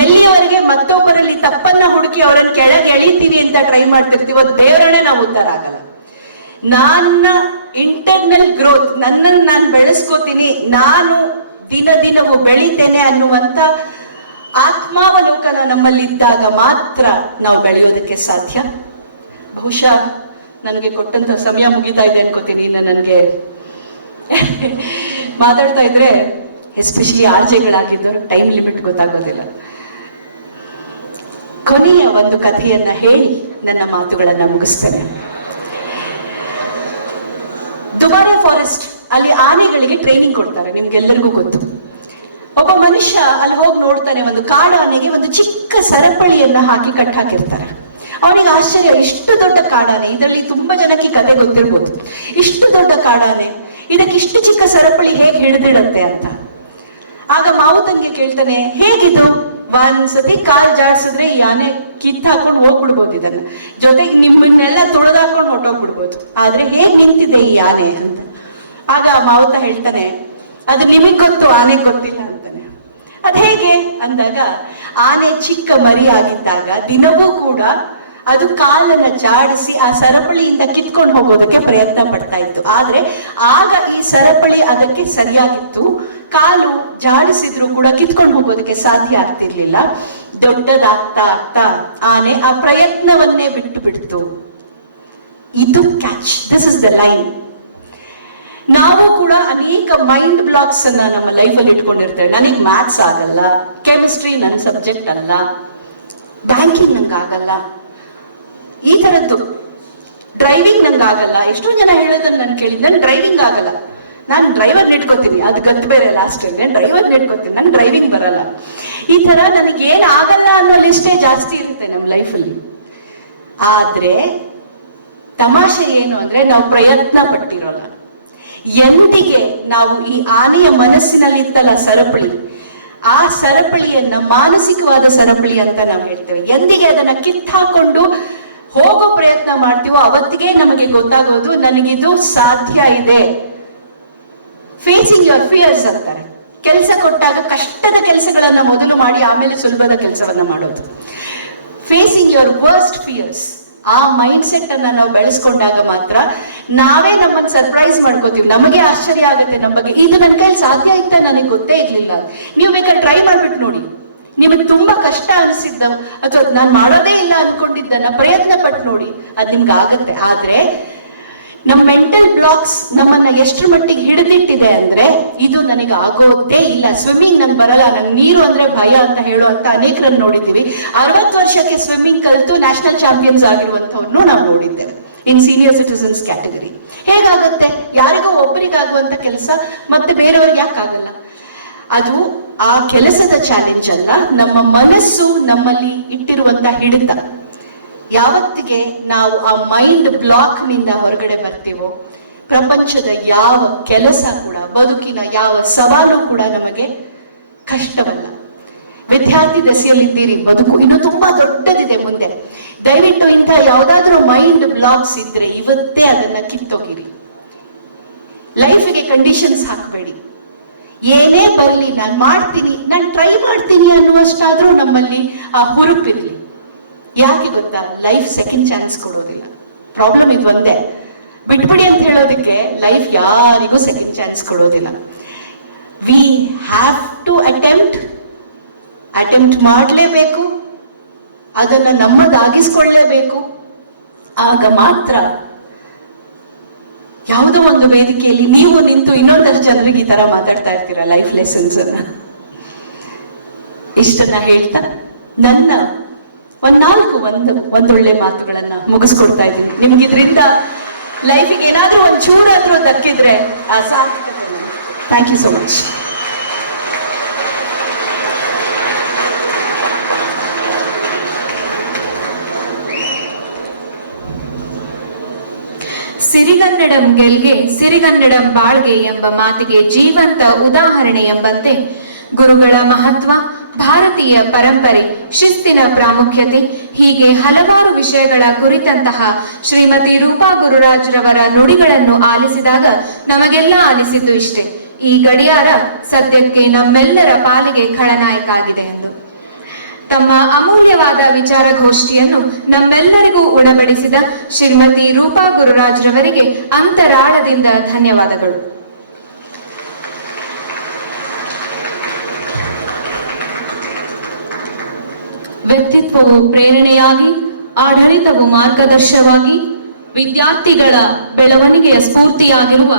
ಎಲ್ಲಿಯವರೆಗೆ ಮತ್ತೊಬ್ಬರಲ್ಲಿ ತಪ್ಪನ್ನ ಹುಡುಕಿ ಅವರನ್ನು ಕೆಳಗೆ ಎಳಿತೀವಿ ಅಂತ ಟ್ರೈ ಮಾಡ್ತಿರ್ತೀವೋ ದೇವರನ್ನೇ ನಾವು ಉದ್ಧಾರ ಆಗಲ್ಲ. ನನ್ನ ಇಂಟರ್ನಲ್ ಗ್ರೋತ್, ನನ್ನನ್ನು ನಾನು ಬೆಳೆಸ್ಕೋತೀನಿ, ನಾನು ದಿನವೂ ಬೆಳಿತೇನೆ ಅನ್ನುವಂತ ಆತ್ಮಾವಲೋಕನ ನಮ್ಮಲ್ಲಿದ್ದಾಗ ಮಾತ್ರ ನಾವು ಬೆಳೆಯೋದಕ್ಕೆ ಸಾಧ್ಯ. ಬಹುಶಃ ನನಗೆ ಕೊಟ್ಟಂತ ಸಮಯ ಮುಗಿತಾ ಇದೆ ಅನ್ಕೋತೀನಿ. ಇನ್ನು ನನಗೆ ಮಾತಾಡ್ತಾ ಇದ್ರೆ ಎಸ್ಪೆಷಲಿ ಆರ್ಜೆಗಳಾಗಿದ್ದವರು ಟೈಮ್ ಲಿಮಿಟ್ ಗೊತ್ತಾಗೋದಿಲ್ಲ. ಕೊನೆಯ ಒಂದು ಕಥೆಯನ್ನ ಹೇಳಿ ನನ್ನ ಮಾತುಗಳನ್ನ ಮುಗಿಸ್ತೇನೆ. ದುಬಾರೆ ಫಾರೆಸ್ಟ್ ಅಲ್ಲಿ ಆನೆಗಳಿಗೆ ಟ್ರೈನಿಂಗ್ ಕೊಡ್ತಾರೆ, ನಿಮ್ಗೆಲ್ಲರಿಗೂ ಗೊತ್ತು. ಒಬ್ಬ ಮನುಷ್ಯ ಅಲ್ಲಿ ಹೋಗಿ ನೋಡ್ತಾನೆ, ಒಂದು ಕಾಡಾನೆಗೆ ಒಂದು ಚಿಕ್ಕ ಸರಪಳಿಯನ್ನ ಹಾಕಿ ಕಟ್ಟಾಕಿರ್ತಾರೆ. ಅವನಿಗೆ ಆಶ್ಚರ್ಯ, ಇಷ್ಟು ದೊಡ್ಡ ಕಾಡಾನೆ, ಇದರಲ್ಲಿ ತುಂಬಾ ಜನಕ್ಕೆ ಕತೆ ಗೊತ್ತಿರ್ಬೋದು, ಇಷ್ಟು ದೊಡ್ಡ ಕಾಡಾನೆ ಇದಕ್ಕೆ ಇಷ್ಟು ಚಿಕ್ಕ ಸರಪಳಿ ಹೇಗೆ ಹಿಡಿದಿಡತ್ತೆ ಅಂತ. ಆಗ ಮಾವುತಂಗೆ ಕೇಳ್ತಾನೆ, ಹೇಗಿದು? ಒಂದ್ಸತಿ ಕಾಲ್ ಜಾಡ್ಸಿದ್ರೆ ಈ ಆನೆ ಕಿತ್ತಾಕೊಂಡು ಹೋಗ್ಬಿಡ್ಬೋದು, ಇದನ್ನ ಜೊತೆಗೆ ನಿಮ್ಮನ್ನೆಲ್ಲ ತುಳಿದಾಕೊಂಡು ಹೊಟ್ಟೋಗ್ಬಿಡ್ಬೋದು, ಆದ್ರೆ ಹೇಗ್ ನಿಂತಿದೆ ಈ ಆನೆ ಅಂತ. ಆಗ ಮಾವುತ ಹೇಳ್ತಾನೆ, ಅದು ನಿಮಗ್ ಗೊತ್ತು, ಆನೆ ಗೊತ್ತಿಲ್ಲ ಅಂತಾನೆ. ಅದ್ ಹೇಗೆ ಅಂದಾಗ, ಆನೆ ಚಿಕ್ಕ ಮರಿ ಆಗಿದ್ದಾಗ ದಿನವೂ ಕೂಡ ಅದು ಕಾಲನ್ನ ಜಾಡಿಸಿ ಆ ಸರಪಳಿಯಿಂದ ಕಿತ್ಕೊಂಡು ಹೋಗೋದಕ್ಕೆ ಪ್ರಯತ್ನ ಪಡ್ತಾ ಇತ್ತು. ಆದ್ರೆ ಆಗ ಈ ಸರಪಳಿ ಅದಕ್ಕೆ ಸರಿಯಾಗಿತ್ತು, ಕಾಲು ಜಾಡಿಸಿದ್ರು ಕೂಡ ಕಿತ್ಕೊಂಡು ಹೋಗೋದಕ್ಕೆ ಸಾಧ್ಯ ಆಗ್ತಿರ್ಲಿಲ್ಲ. ದೊಡ್ಡದಾಗ್ತಾ ಆಗ್ತಾ ಆನೆ ಆ ಪ್ರಯತ್ನವನ್ನೇ ಬಿಟ್ಟು ಬಿಡ್ತು. ಇದು catch, this is the line. ನಾವು ಕೂಡ ಅನೇಕ ಮೈಂಡ್ ಬ್ಲಾಕ್ಸ್ ಅನ್ನ ನಮ್ಮ ಲೈಫಲ್ಲಿ ಇಟ್ಕೊಂಡಿರ್ತೇವೆ. ನನಗೆ ಮ್ಯಾಥ್ಸ್ ಆಗಲ್ಲ, ಕೆಮಿಸ್ಟ್ರಿ ನನ್ನ ಸಬ್ಜೆಕ್ಟ್ ಅಲ್ಲ, ಬ್ಯಾಂಕಿಂಗ್ ನಂಗೆ ಆಗಲ್ಲ, ಈ ತರದ್ದು ಡ್ರೈವಿಂಗ್ ನಂಗೆ ಆಗಲ್ಲ. ಎಷ್ಟೋ ಜನ ಹೇಳೋದನ್ನ ನಾನು ಕೇಳಿ, ನನ್ ಡ್ರೈವಿಂಗ್ ಆಗಲ್ಲ, ನಾನು ಡ್ರೈವರ್ ನೆಟ್ಕೋತೀನಿ, ಅದು ಗತ್ತು ಬೇರೆ ಲಾಸ್ಟ್ ಡ್ರೈವರ್ ನೆಟ್ಕೋತೀನಿ, ನಂಗೆ ಡ್ರೈವಿಂಗ್ ಬರಲ್ಲ. ಈ ತರ ನನಗೆ ಏನ್ ಆಗಲ್ಲ ಅನ್ನೋ ಲಿಸ್ಟೇ ಜಾಸ್ತಿ ಇರುತ್ತೆ ನಮ್ಮ ಲೈಫಲ್ಲಿ. ಆದ್ರೆ ತಮಾಷೆ ಏನು ಅಂದ್ರೆ ನಾವು ಪ್ರಯತ್ನ ಪಟ್ಟಿರೋಲ್ಲ. ಎಂದಿಗೆ ನಾವು ಈ ಆನೆಯ ಮನಸ್ಸಿನಲ್ಲಿತ್ತಲ್ಲ ಸರಪಳಿ, ಆ ಸರಪಳಿಯನ್ನ ಮಾನಸಿಕವಾದ ಸರಪಳಿ ಅಂತ ನಾವು ಹೇಳ್ತೇವೆ, ಎಂದಿಗೆ ಅದನ್ನ ಕಿತ್ತಾಕೊಂಡು ಹೋಗೋ ಪ್ರಯತ್ನ ಮಾಡ್ತೀವೋ ಅವತ್ತಿಗೆ ನಮಗೆ ಗೊತ್ತಾಗೋದು ನನಗಿದು ಸಾಧ್ಯ ಇದೆ. ಫೇಸಿಂಗ್ ಯುವರ್ ಫಿಯರ್ಸ್ ಅಂತಾರೆ. ಕೆಲಸ ಕೊಟ್ಟಾಗ ಕಷ್ಟದ ಕೆಲಸಗಳನ್ನ ಮೊದಲು ಮಾಡಿ ಆಮೇಲೆ ಸುಲಭದ ಕೆಲಸವನ್ನ ಮಾಡೋದು. ಫೇಸಿಂಗ್ ಯುವರ್ ವರ್ಸ್ಟ್ ಫಿಯರ್ಸ್, ಆ ಮೈಂಡ್ ಸೆಟ್ ಅನ್ನ ನಾವು ಬೆಳೆಸ್ಕೊಂಡಾಗ ಮಾತ್ರ ನಾವೇ ನಮ್ಮನ್ನು ಸರ್ಪ್ರೈಸ್ ಮಾಡ್ಕೋತೀವಿ. ನಮಗೆ ಆಶ್ಚರ್ಯ ಆಗುತ್ತೆ ನಮ್ಮ ಬಗ್ಗೆ, ಇದು ನನ್ನ ಕೈಲಿ ಸಾಧ್ಯ ಅಂತ ನನಗೆ ಗೊತ್ತೇ ಇರ್ಲಿಲ್ಲ. ನೀವು ಬೇಕಾದ್ರೆ ಟ್ರೈ ಮಾಡ್ಬಿಟ್ಟು ನೋಡಿ, ನಿಮಗೆ ತುಂಬಾ ಕಷ್ಟ ಅನಿಸಿದ್ದ ಅಥವಾ ನಾನು ಮಾಡೋದೇ ಇಲ್ಲ ಅನ್ಕೊಂಡಿದ್ದನ್ನ ಪ್ರಯತ್ನ ಪಟ್ಟು ನೋಡಿ, ಅದು ನಿಮ್ಗೆ ಆಗತ್ತೆ. ಆದ್ರೆ ನಮ್ಮ ಮೆಂಟಲ್ ಬ್ಲಾಕ್ಸ್ ನಮ್ಮನ್ನ ಎಷ್ಟರ ಮಟ್ಟಿಗೆ ಹಿಡಿದಿಟ್ಟಿದೆ ಅಂದ್ರೆ, ಇದು ನನಗೆ ಆಗೋದೇ ಇಲ್ಲ, ಸ್ವಿಮ್ಮಿಂಗ್ ನಂಗೆ ಬರಲ್ಲ, ನಂಗೆ ನೀರು ಅಂದ್ರೆ ಭಯ ಅಂತ ಹೇಳುವಂತ ಅನೇಕರನ್ನು ನೋಡಿದ್ದೀವಿ. 60 ವರ್ಷಕ್ಕೆ ಸ್ವಿಮ್ಮಿಂಗ್ ಕಲಿತು ನ್ಯಾಷನಲ್ ಚಾಂಪಿಯನ್ಸ್ ಆಗಿರುವಂತವ್ರನ್ನು ನಾವು ನೋಡಿದ್ದೇವೆ ಇನ್ ಸೀನಿಯರ್ ಸಿಟಿಸನ್ಸ್ ಕ್ಯಾಟಗರಿ. ಹೇಗಾಗುತ್ತೆ? ಯಾರಿಗೋ ಒಬ್ಬರಿಗಾಗುವಂತ ಕೆಲಸ ಮತ್ತೆ ಬೇರೆಯವ್ರಿಗೆ ಯಾಕೆ ಆಗಲ್ಲ? ಅದು ಆ ಕೆಲಸದ ಚಾಲೆಂಜ್ ಅಲ್ಲ, ನಮ್ಮ ಮನಸ್ಸು ನಮ್ಮಲ್ಲಿ ಇಟ್ಟಿರುವಂತ ಹಿಡಿತ. ಯಾವತ್ತಿಗೆ ನಾವು ಆ ಮೈಂಡ್ ಬ್ಲಾಕ್ ನಿಂದ ಹೊರಗಡೆ ಬರ್ತೀವೋ, ಪ್ರಪಂಚದ ಯಾವ ಕೆಲಸ ಕೂಡ, ಬದುಕಿನ ಯಾವ ಸವಾಲು ಕೂಡ ನಮಗೆ ಕಷ್ಟವಲ್ಲ. ವಿದ್ಯಾರ್ಥಿ ದಶೆಯಲ್ಲಿದ್ದೀರಿ, ಬದುಕು ಇನ್ನು ತುಂಬಾ ದೊಡ್ಡದಿದೆ ಮುಂದೆ. ದಯವಿಟ್ಟು ಇಂಥ ಯಾವ್ದಾದ್ರೂ ಮೈಂಡ್ ಬ್ಲಾಕ್ಸ್ ಇದ್ರೆ ಇವತ್ತೇ ಅದನ್ನ ಕಿತ್ತೋಗಿರಿ. ಲೈಫ್ಗೆ ಕಂಡೀಷನ್ಸ್ ಹಾಕಬೇಡಿ. ಏನೇ ಬರಲಿ ನಾನು ಮಾಡ್ತೀನಿ, ನಾನು ಟ್ರೈ ಮಾಡ್ತೀನಿ ಅನ್ನುವಷ್ಟಾದ್ರೂ ನಮ್ಮಲ್ಲಿ ಆ ಹುರುಪಿರ್ಲಿ. ಯಾಕೆ ಗೊತ್ತಾ? ಲೈಫ್ ಸೆಕೆಂಡ್ ಚಾನ್ಸ್ ಕೊಡೋದಿಲ್ಲ. ಪ್ರಾಬ್ಲಮ್ ಇದು ಒಂದೇ, ಬಿಟ್ಬಿಡಿ ಅಂತ ಹೇಳೋದಕ್ಕೆ ಲೈಫ್ ಯಾರಿಗೂ ಸೆಕೆಂಡ್ ಚಾನ್ಸ್ ಕೊಡೋದಿಲ್ಲ. ವಿ ಹ್ಯಾವ್ ಟು ಅಟೆಂಪ್ಟ್ ಮಾಡಲೇಬೇಕು, ಅದನ್ನ ನಮ್ಮದಾಗಿಸ್ಕೊಳ್ಳೇಬೇಕು. ಆಗ ಮಾತ್ರ ಯಾವುದೋ ಒಂದು ವೇದಿಕೆಯಲ್ಲಿ ನೀವು ನಿಂತು ಇನ್ನೊಂದಷ್ಟು ಜನರಿಗೆ ಈ ತರ ಮಾತಾಡ್ತಾ ಇರ್ತೀರ ಲೈಫ್ ಲೆಸನ್ಸ್ ಅನ್ನ. ಇಷ್ಟನ್ನ ಹೇಳ್ತಾ ನನ್ನ ಒಂದೊಳ್ಳೆ ಮಾತುಗಳನ್ನ ಮುಗಿಸ್ಕೊಡ್ತಾ ಇದ್ದೀನಿ. ನಿಮ್ಗೆ ಇದರಿಂದ ಲೈಫಿಗೆ ಏನಾದ್ರೂ ಒಂದು ಚೂರಾದ್ರೂ ದಕ್ಕಿದ್ರೆ ಆ ಸಾರ್ಥಕತೆ. Thank you so much. ಸಿರಿಗನ್ನಡಂ ಗೆಲ್ಗೆ ಸಿರಿಗನ್ನಡಂ ಬಾಳ್ಗೆ ಎಂಬ ಮಾತಿಗೆ ಜೀವಂತ ಉದಾಹರಣೆ ಎಂಬಂತೆ ಗುರುಗಳ ಮಹತ್ವ, ಭಾರತೀಯ ಪರಂಪರೆ, ಶಿಸ್ತಿನ ಪ್ರಾಮುಖ್ಯತೆ, ಹೀಗೆ ಹಲವಾರು ವಿಷಯಗಳ ಕುರಿತಂತಹ ಶ್ರೀಮತಿ ರೂಪಾ ಗುರುರಾಜ್ರವರ ನುಡಿಗಳನ್ನು ಆಲಿಸಿದಾಗ ನಮಗೆಲ್ಲ ಅನಿಸಿದ್ದು ಇಷ್ಟೇ: ಈ ಗಡಿಯಾರ ಸದ್ಯಕ್ಕೆ ನಮ್ಮೆಲ್ಲರ ಪಾಲಿಗೆ ಖಳನಾಯಕ ಆಗಿದೆ ಎಂದು. ತಮ್ಮ ಅಮೂಲ್ಯವಾದ ವಿಚಾರಗೋಷ್ಠಿಯನ್ನು ನಮ್ಮೆಲ್ಲರಿಗೂ ಉಣಬಡಿಸಿದ ಶ್ರೀಮತಿ ರೂಪಾ ಗುರುರಾಜ್ರವರಿಗೆ ಅಂತರಾಳದಿಂದ ಧನ್ಯವಾದಗಳು. ವ್ಯಕ್ತಿತ್ವವು ಪ್ರೇರಣೆಯಾಗಿ, ಆಡಳಿತವು ಮಾರ್ಗದರ್ಶನವಾಗಿ, ವಿದ್ಯಾರ್ಥಿಗಳ ಬೆಳವಣಿಗೆಯ ಸ್ಫೂರ್ತಿಯಾಗಿರುವ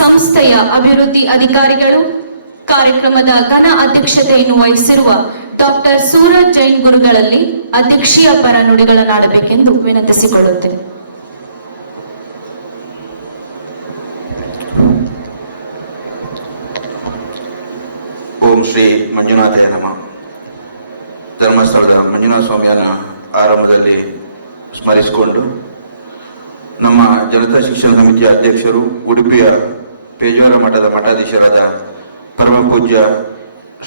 ಸಂಸ್ಥೆಯ ಅಭಿವೃದ್ಧಿ ಅಧಿಕಾರಿಗಳು, ಕಾರ್ಯಕ್ರಮದ ಘನ ಅಧ್ಯಕ್ಷತೆಯನ್ನು ವಹಿಸಿರುವ ಡಾಕ್ಟರ್ ಸೂರಜ್ ಜೈನ್ ಗುರುಗಳಲ್ಲಿ ಅಧ್ಯಕ್ಷೀಯ ಪರ ನುಡಿಗಳನ್ನಾಡಬೇಕೆಂದು ವಿನಂತಿಸಿಕೊಳ್ಳುತ್ತೇನೆ. ಓಂ ಶ್ರೀ ಮಂಜುನಾಥಯ್ಯ ನಮಃ. ಧರ್ಮಸ್ಥಳದ ಮಂಜುನಾಥ ಸ್ವಾಮಿಯನ್ನ ಆರಂಭದಲ್ಲಿ ಸ್ಮರಿಸಿಕೊಂಡು, ನಮ್ಮ ಜನತಾ ಶಿಕ್ಷಣ ಸಮಿತಿಯ ಅಧ್ಯಕ್ಷರು, ಉಡುಪಿಯ ಪೇಜಾವರ ಮಠದ ಮಠಾಧೀಶರಾದ ಪರಮ ಪೂಜ್ಯ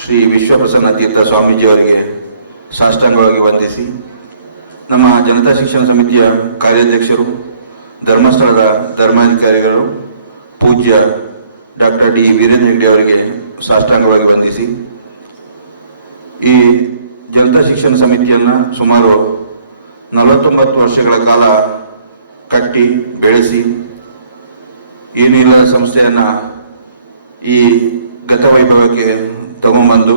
ಶ್ರೀ ವಿಶ್ವಪ್ರಸನ್ನ ತೀರ್ಥ ಸ್ವಾಮೀಜಿಯವರಿಗೆ ಸಾಷ್ಟಾಂಗವಾಗಿ ವಂದಿಸಿ, ನಮ್ಮ ಜನತಾ ಶಿಕ್ಷಣ ಸಮಿತಿಯ ಕಾರ್ಯಾಧ್ಯಕ್ಷರು, ಧರ್ಮಸ್ಥಳದ ಧರ್ಮಾಧಿಕಾರಿಗಳು ಪೂಜ್ಯ ಡಾಕ್ಟರ್ ಡಿ ವೀರೇಂದ್ರ ಹೆಗ್ಡೆ ಅವರಿಗೆ ಸಾಷ್ಟಾಂಗವಾಗಿ ವಂದಿಸಿ, ಈ ಜನತಾ ಶಿಕ್ಷಣ ಸಮಿತಿಯನ್ನು ಸುಮಾರು 49 ವರ್ಷಗಳ ಕಾಲ ಕಟ್ಟಿ ಬೆಳೆಸಿ ಏನಿಲ್ಲದ ಸಂಸ್ಥೆಯನ್ನು ಈ ಗತವೈಭವಕ್ಕೆ ತಗೊಂಡ್ಬಂದು,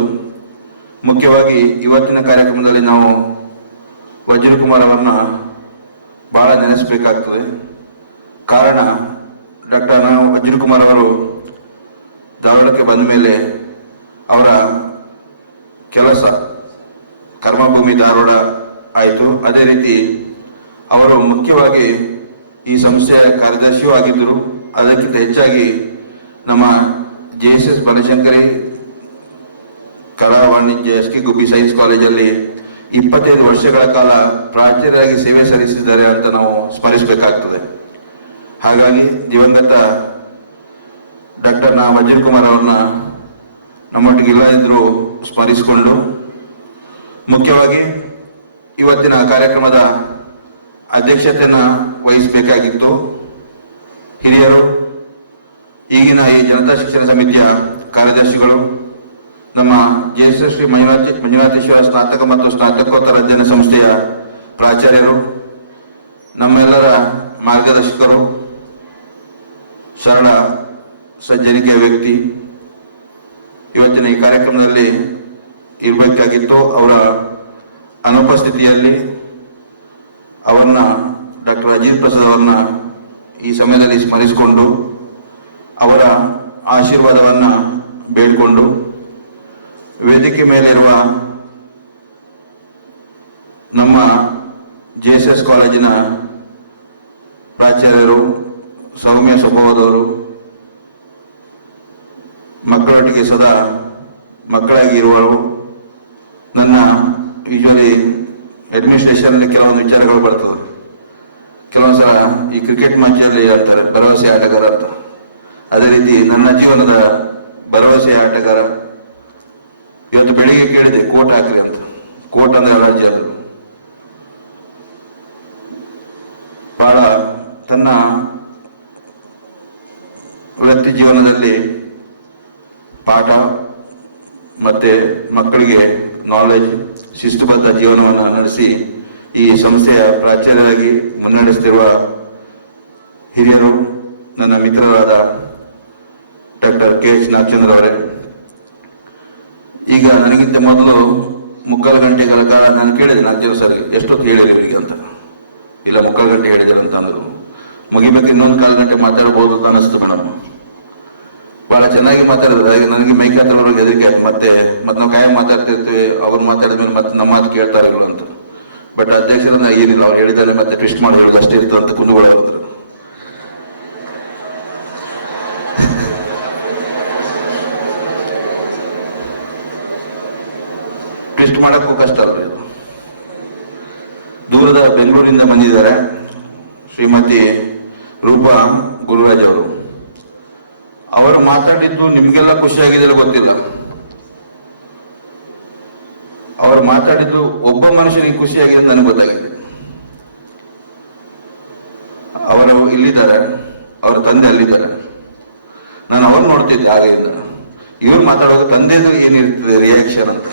ಮುಖ್ಯವಾಗಿ ಇವತ್ತಿನ ಕಾರ್ಯಕ್ರಮದಲ್ಲಿ ನಾವು ವಜ್ರಕುಮಾರ್ ಅವರನ್ನ ಬಹಳ ನೆನೆಸಬೇಕಾಗ್ತದೆ. ಕಾರಣ, ಡಾಕ್ಟರ್ ಅಜಿತ್ ಕುಮಾರ್ ಅವರು ಧಾರವಾಡಕ್ಕೆ ಬಂದ ಮೇಲೆ ಅವರ ಕೆಲಸ ಕರ್ಮಭೂಮಿ ಧಾರವಾಡ ಆಯಿತು. ಅದೇ ರೀತಿ ಅವರು ಮುಖ್ಯವಾಗಿ ಈ ಸಂಸ್ಥೆಯ ಕಾರ್ಯದರ್ಶಿಯೂ ಆಗಿದ್ದರು. ಅದಕ್ಕಿಂತ ಹೆಚ್ಚಾಗಿ ನಮ್ಮ JSS ಬನಶಂಕರಿ ಕಲಾ ವಾಣಿಜ್ಯ SK ಗುಬ್ಬಿ ಸೈನ್ಸ್ ಕಾಲೇಜಲ್ಲಿ 25 ವರ್ಷಗಳ ಕಾಲ ಪ್ರಾಚಾರ್ಯರಾಗಿ ಸೇವೆ ಸಲ್ಲಿಸಿದ್ದಾರೆ ಅಂತ ನಾವು ಸ್ಮರಿಸಬೇಕಾಗ್ತದೆ. ಹಾಗಾಗಿ ದಿವಂಗತ ಡಾಕ್ಟರ್ ಅಜಿತ್ ಕುಮಾರ್ ಅವ್ರನ್ನ ನಮ್ಮೊಟ್ಟಿಗೆ ಇಲ್ಲದಿದ್ದರೂ ಸ್ಮರಿಸಿಕೊಂಡು, ಮುಖ್ಯವಾಗಿ ಇವತ್ತಿನ ಕಾರ್ಯಕ್ರಮದ ಅಧ್ಯಕ್ಷತೆಯನ್ನು ವಹಿಸಬೇಕಾಗಿತ್ತು ಹಿರಿಯರು, ಈಗಿನ ಈ ಜನತಾ ಶಿಕ್ಷಣ ಸಮಿತಿಯ ಕಾರ್ಯದರ್ಶಿಗಳು, ನಮ್ಮ JSS ಶ್ರೀ ಮಂಜುನಾಥೇಶ್ವರ ಸ್ನಾತಕ ಮತ್ತು ಸ್ನಾತಕೋತ್ತರ ಅಧ್ಯಯನ ಸಂಸ್ಥೆಯ ಪ್ರಾಚಾರ್ಯರು, ನಮ್ಮೆಲ್ಲರ ಮಾರ್ಗದರ್ಶಕರು, ಸರಳ ಸಜ್ಜನಿಕೆಯ ವ್ಯಕ್ತಿ ಇವತ್ತಿನ ಈ ಕಾರ್ಯಕ್ರಮದಲ್ಲಿ ಇರಬೇಕಾಗಿತ್ತು. ಅವರ ಅನುಪಸ್ಥಿತಿಯಲ್ಲಿ ಅವ್ರನ್ನ ಡಾಕ್ಟರ್ ಅಜಿತ್ ಪ್ರಸಾದ್ ಅವ್ರನ್ನ ಈ ಸಮಯದಲ್ಲಿ ಸ್ಮರಿಸಿಕೊಂಡು ಅವರ ಆಶೀರ್ವಾದವನ್ನು ಬೇಡಿಕೊಂಡು, ವೇದಿಕೆ ಮೇಲಿರುವ ನಮ್ಮ JSS ಕಾಲೇಜಿನ ಪ್ರಾಚಾರ್ಯರು, ಸೌಮ್ಯ ಸ್ವಭಾವದವರು, ಮಕ್ಕಳೊಟ್ಟಿಗೆ ಸದಾ ಮಕ್ಕಳಾಗಿ ಇರುವವರು, ನನ್ನ ಯೂಶುವಲಿ ಅಡ್ಮಿನಿಸ್ಟ್ರೇಷನ್ ಕೆಲವೊಂದು ವಿಚಾರಗಳು ಬರ್ತದೆ. ಕೆಲವೊಂದು ಸಲ ಈ ಕ್ರಿಕೆಟ್ ಮ್ಯಾಚಲ್ಲಿ ಹೇಳ್ತಾರೆ ಭರವಸೆ ಆಟಗಾರ ಅಂತ. ಅದೇ ರೀತಿ ನನ್ನ ಜೀವನದ ಭರವಸೆ ಆಟಗಾರ. ಇವತ್ತು ಬೆಳಿಗ್ಗೆ ಕೇಳಿದೆ ಕೋಟ್ ಹಾಕ್ರಿ ಅಂತ. ಕೋಟ್ ಅಂದ್ರೆ ರಾಜ್ಯ ಅದು ಬಹಳ ತನ್ನ ವೃತ್ತಿ ಜೀವನದಲ್ಲಿ ಪಾಠ ಮತ್ತೆ ಮಕ್ಕಳಿಗೆ ನಾಲೆಜ್, ಶಿಸ್ತುಬದ್ಧ ಜೀವನವನ್ನು ನಡೆಸಿ ಈ ಸಂಸ್ಥೆಯ ಪ್ರಾಚಾರ್ಯರಾಗಿ ಮುನ್ನಡೆಸುತ್ತಿರುವ ಹಿರಿಯರು, ನನ್ನ ಮಿತ್ರರಾದ ಡಾಕ್ಟರ್ KH ನಾಗಚಂದ್ರ ಅವರೇ. ಈಗ ನನಗಿಂತ ಮೊದಲು 3/4 ಗಂಟೆಗಳ ಕಾಲ ನಾನು ಕೇಳಿದೆ ನಾಗಚಂದ್ರ ಸರ್ ಎಷ್ಟೊತ್ತು ಹೇಳಿರಿ ಇವರಿಗೆ ಅಂತ. ಇಲ್ಲ 3/4 ಗಂಟೆ ಹೇಳಿದ್ದಾರೆ ಅಂತ ಅಂದರು. ಮುಗಿಬೇಕು ಇನ್ನೊಂದು 1/4 ಗಂಟೆ ಮಾತಾಡಬಹುದು ಅಂತ ಅನಿಸ್ತು ಮೇಡಮ್. ಬಹಳ ಚೆನ್ನಾಗಿ ಮಾತಾಡಿದ್ರೆ ನನಗೆ ಮೈಕ್ ಹತ್ತಿರವ್ರಿಗೆ ಹೆದರಿಕೆ ಆಯ್ತು. ಮತ್ತೆ ನಾವು ಕಾಯಂ ಮಾತಾಡ್ತಿರ್ತೀವಿ, ಅವ್ರು ಮಾತಾಡಿದ್ಮೇಲೆ ಮತ್ತೆ ನಮ್ಮ ಮಾತು ಕೇಳ್ತಾರೆ ಅಂತ. ಬಟ್ ಅಧ್ಯಕ್ಷರನ್ನ ಏನಿಲ್ಲ, ಅವ್ರು ಹೇಳಿದಾರೆ ಮತ್ತೆ ಟ್ವಿಸ್ಟ್ ಮಾಡಿ ಹೇಳೋದು ಅಷ್ಟೇ ಇರ್ತದೆ ಅಂತ ಕುಂದುಕೊಳ್ಳೋದ್ರು. ಟ್ವಿಸ್ಟ್ ಮಾಡೋಕ್ಕೂ ಕಷ್ಟ ಅಲ್ರಿ. ದೂರದ ಬೆಂಗಳೂರಿಂದ ಬಂದಿದ್ದಾರೆ ಶ್ರೀಮತಿ ರೂಪಾ ಗುರುರಾಜ್ ಅವರು. ಅವರು ಮಾತಾಡಿದ್ದು ನಿಮ್ಗೆಲ್ಲ ಖುಷಿಯಾಗಿದೆಯಲ್ಲ ಗೊತ್ತಿಲ್ಲ. ಅವರು ಮಾತಾಡಿದ್ದು ಒಬ್ಬ ಮನುಷ್ಯನಿಗೆ ಖುಷಿಯಾಗಿದೆ ನನಗೆ ಗೊತ್ತಾಗಿದೆ. ಅವರು ಇಲ್ಲಿದ್ದಾರೆ, ಅವ್ರ ತಂದೆ ಅಲ್ಲಿದ್ದಾರೆ. ನಾನು ಅವ್ರು ನೋಡ್ತಿದ್ದೆ ಆಗಿಂದ. ಇವ್ರು ಮಾತಾಡುವಾಗ ತಂದೆದು ಏನಿರ್ತದೆ ರಿಯಾಕ್ಷನ್ ಅಂತ.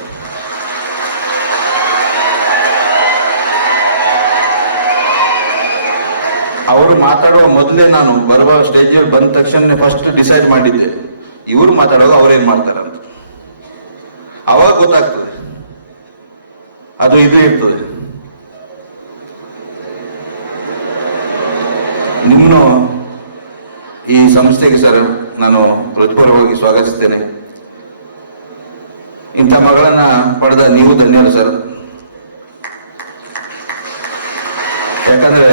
ಅವರು ಮಾತಾಡುವ ಮೊದಲೇ ನಾನು ಬರುವ ಸ್ಟೇಜ್ ಬಂದ ತಕ್ಷಣ ಫಸ್ಟ್ ಡಿಸೈಡ್ ಮಾಡಿದ್ದೆ ಇವ್ರು ಮಾತಾಡುವಾಗ ಅವ್ರೇನ್ ಮಾಡ್ತಾರೆ ಅಂತ. ಅವಾಗ ಗೊತ್ತಾಗ್ತದೆ, ಅದು ಇದೇ ಇರ್ತದೆ. ನಿಮ್ಮನ್ನು ಈ ಸಂಸ್ಥೆಗೆ ಸರ್ ನಾನು ಹೃತ್ಪೂರ್ವಕವಾಗಿ ಸ್ವಾಗತಿಸ್ತೇನೆ. ಇಂಥ ಮಗಳನ್ನ ಪಡೆದ ನೀವು ಧನ್ಯರು ಸರ್. ಯಾಕಂದ್ರೆ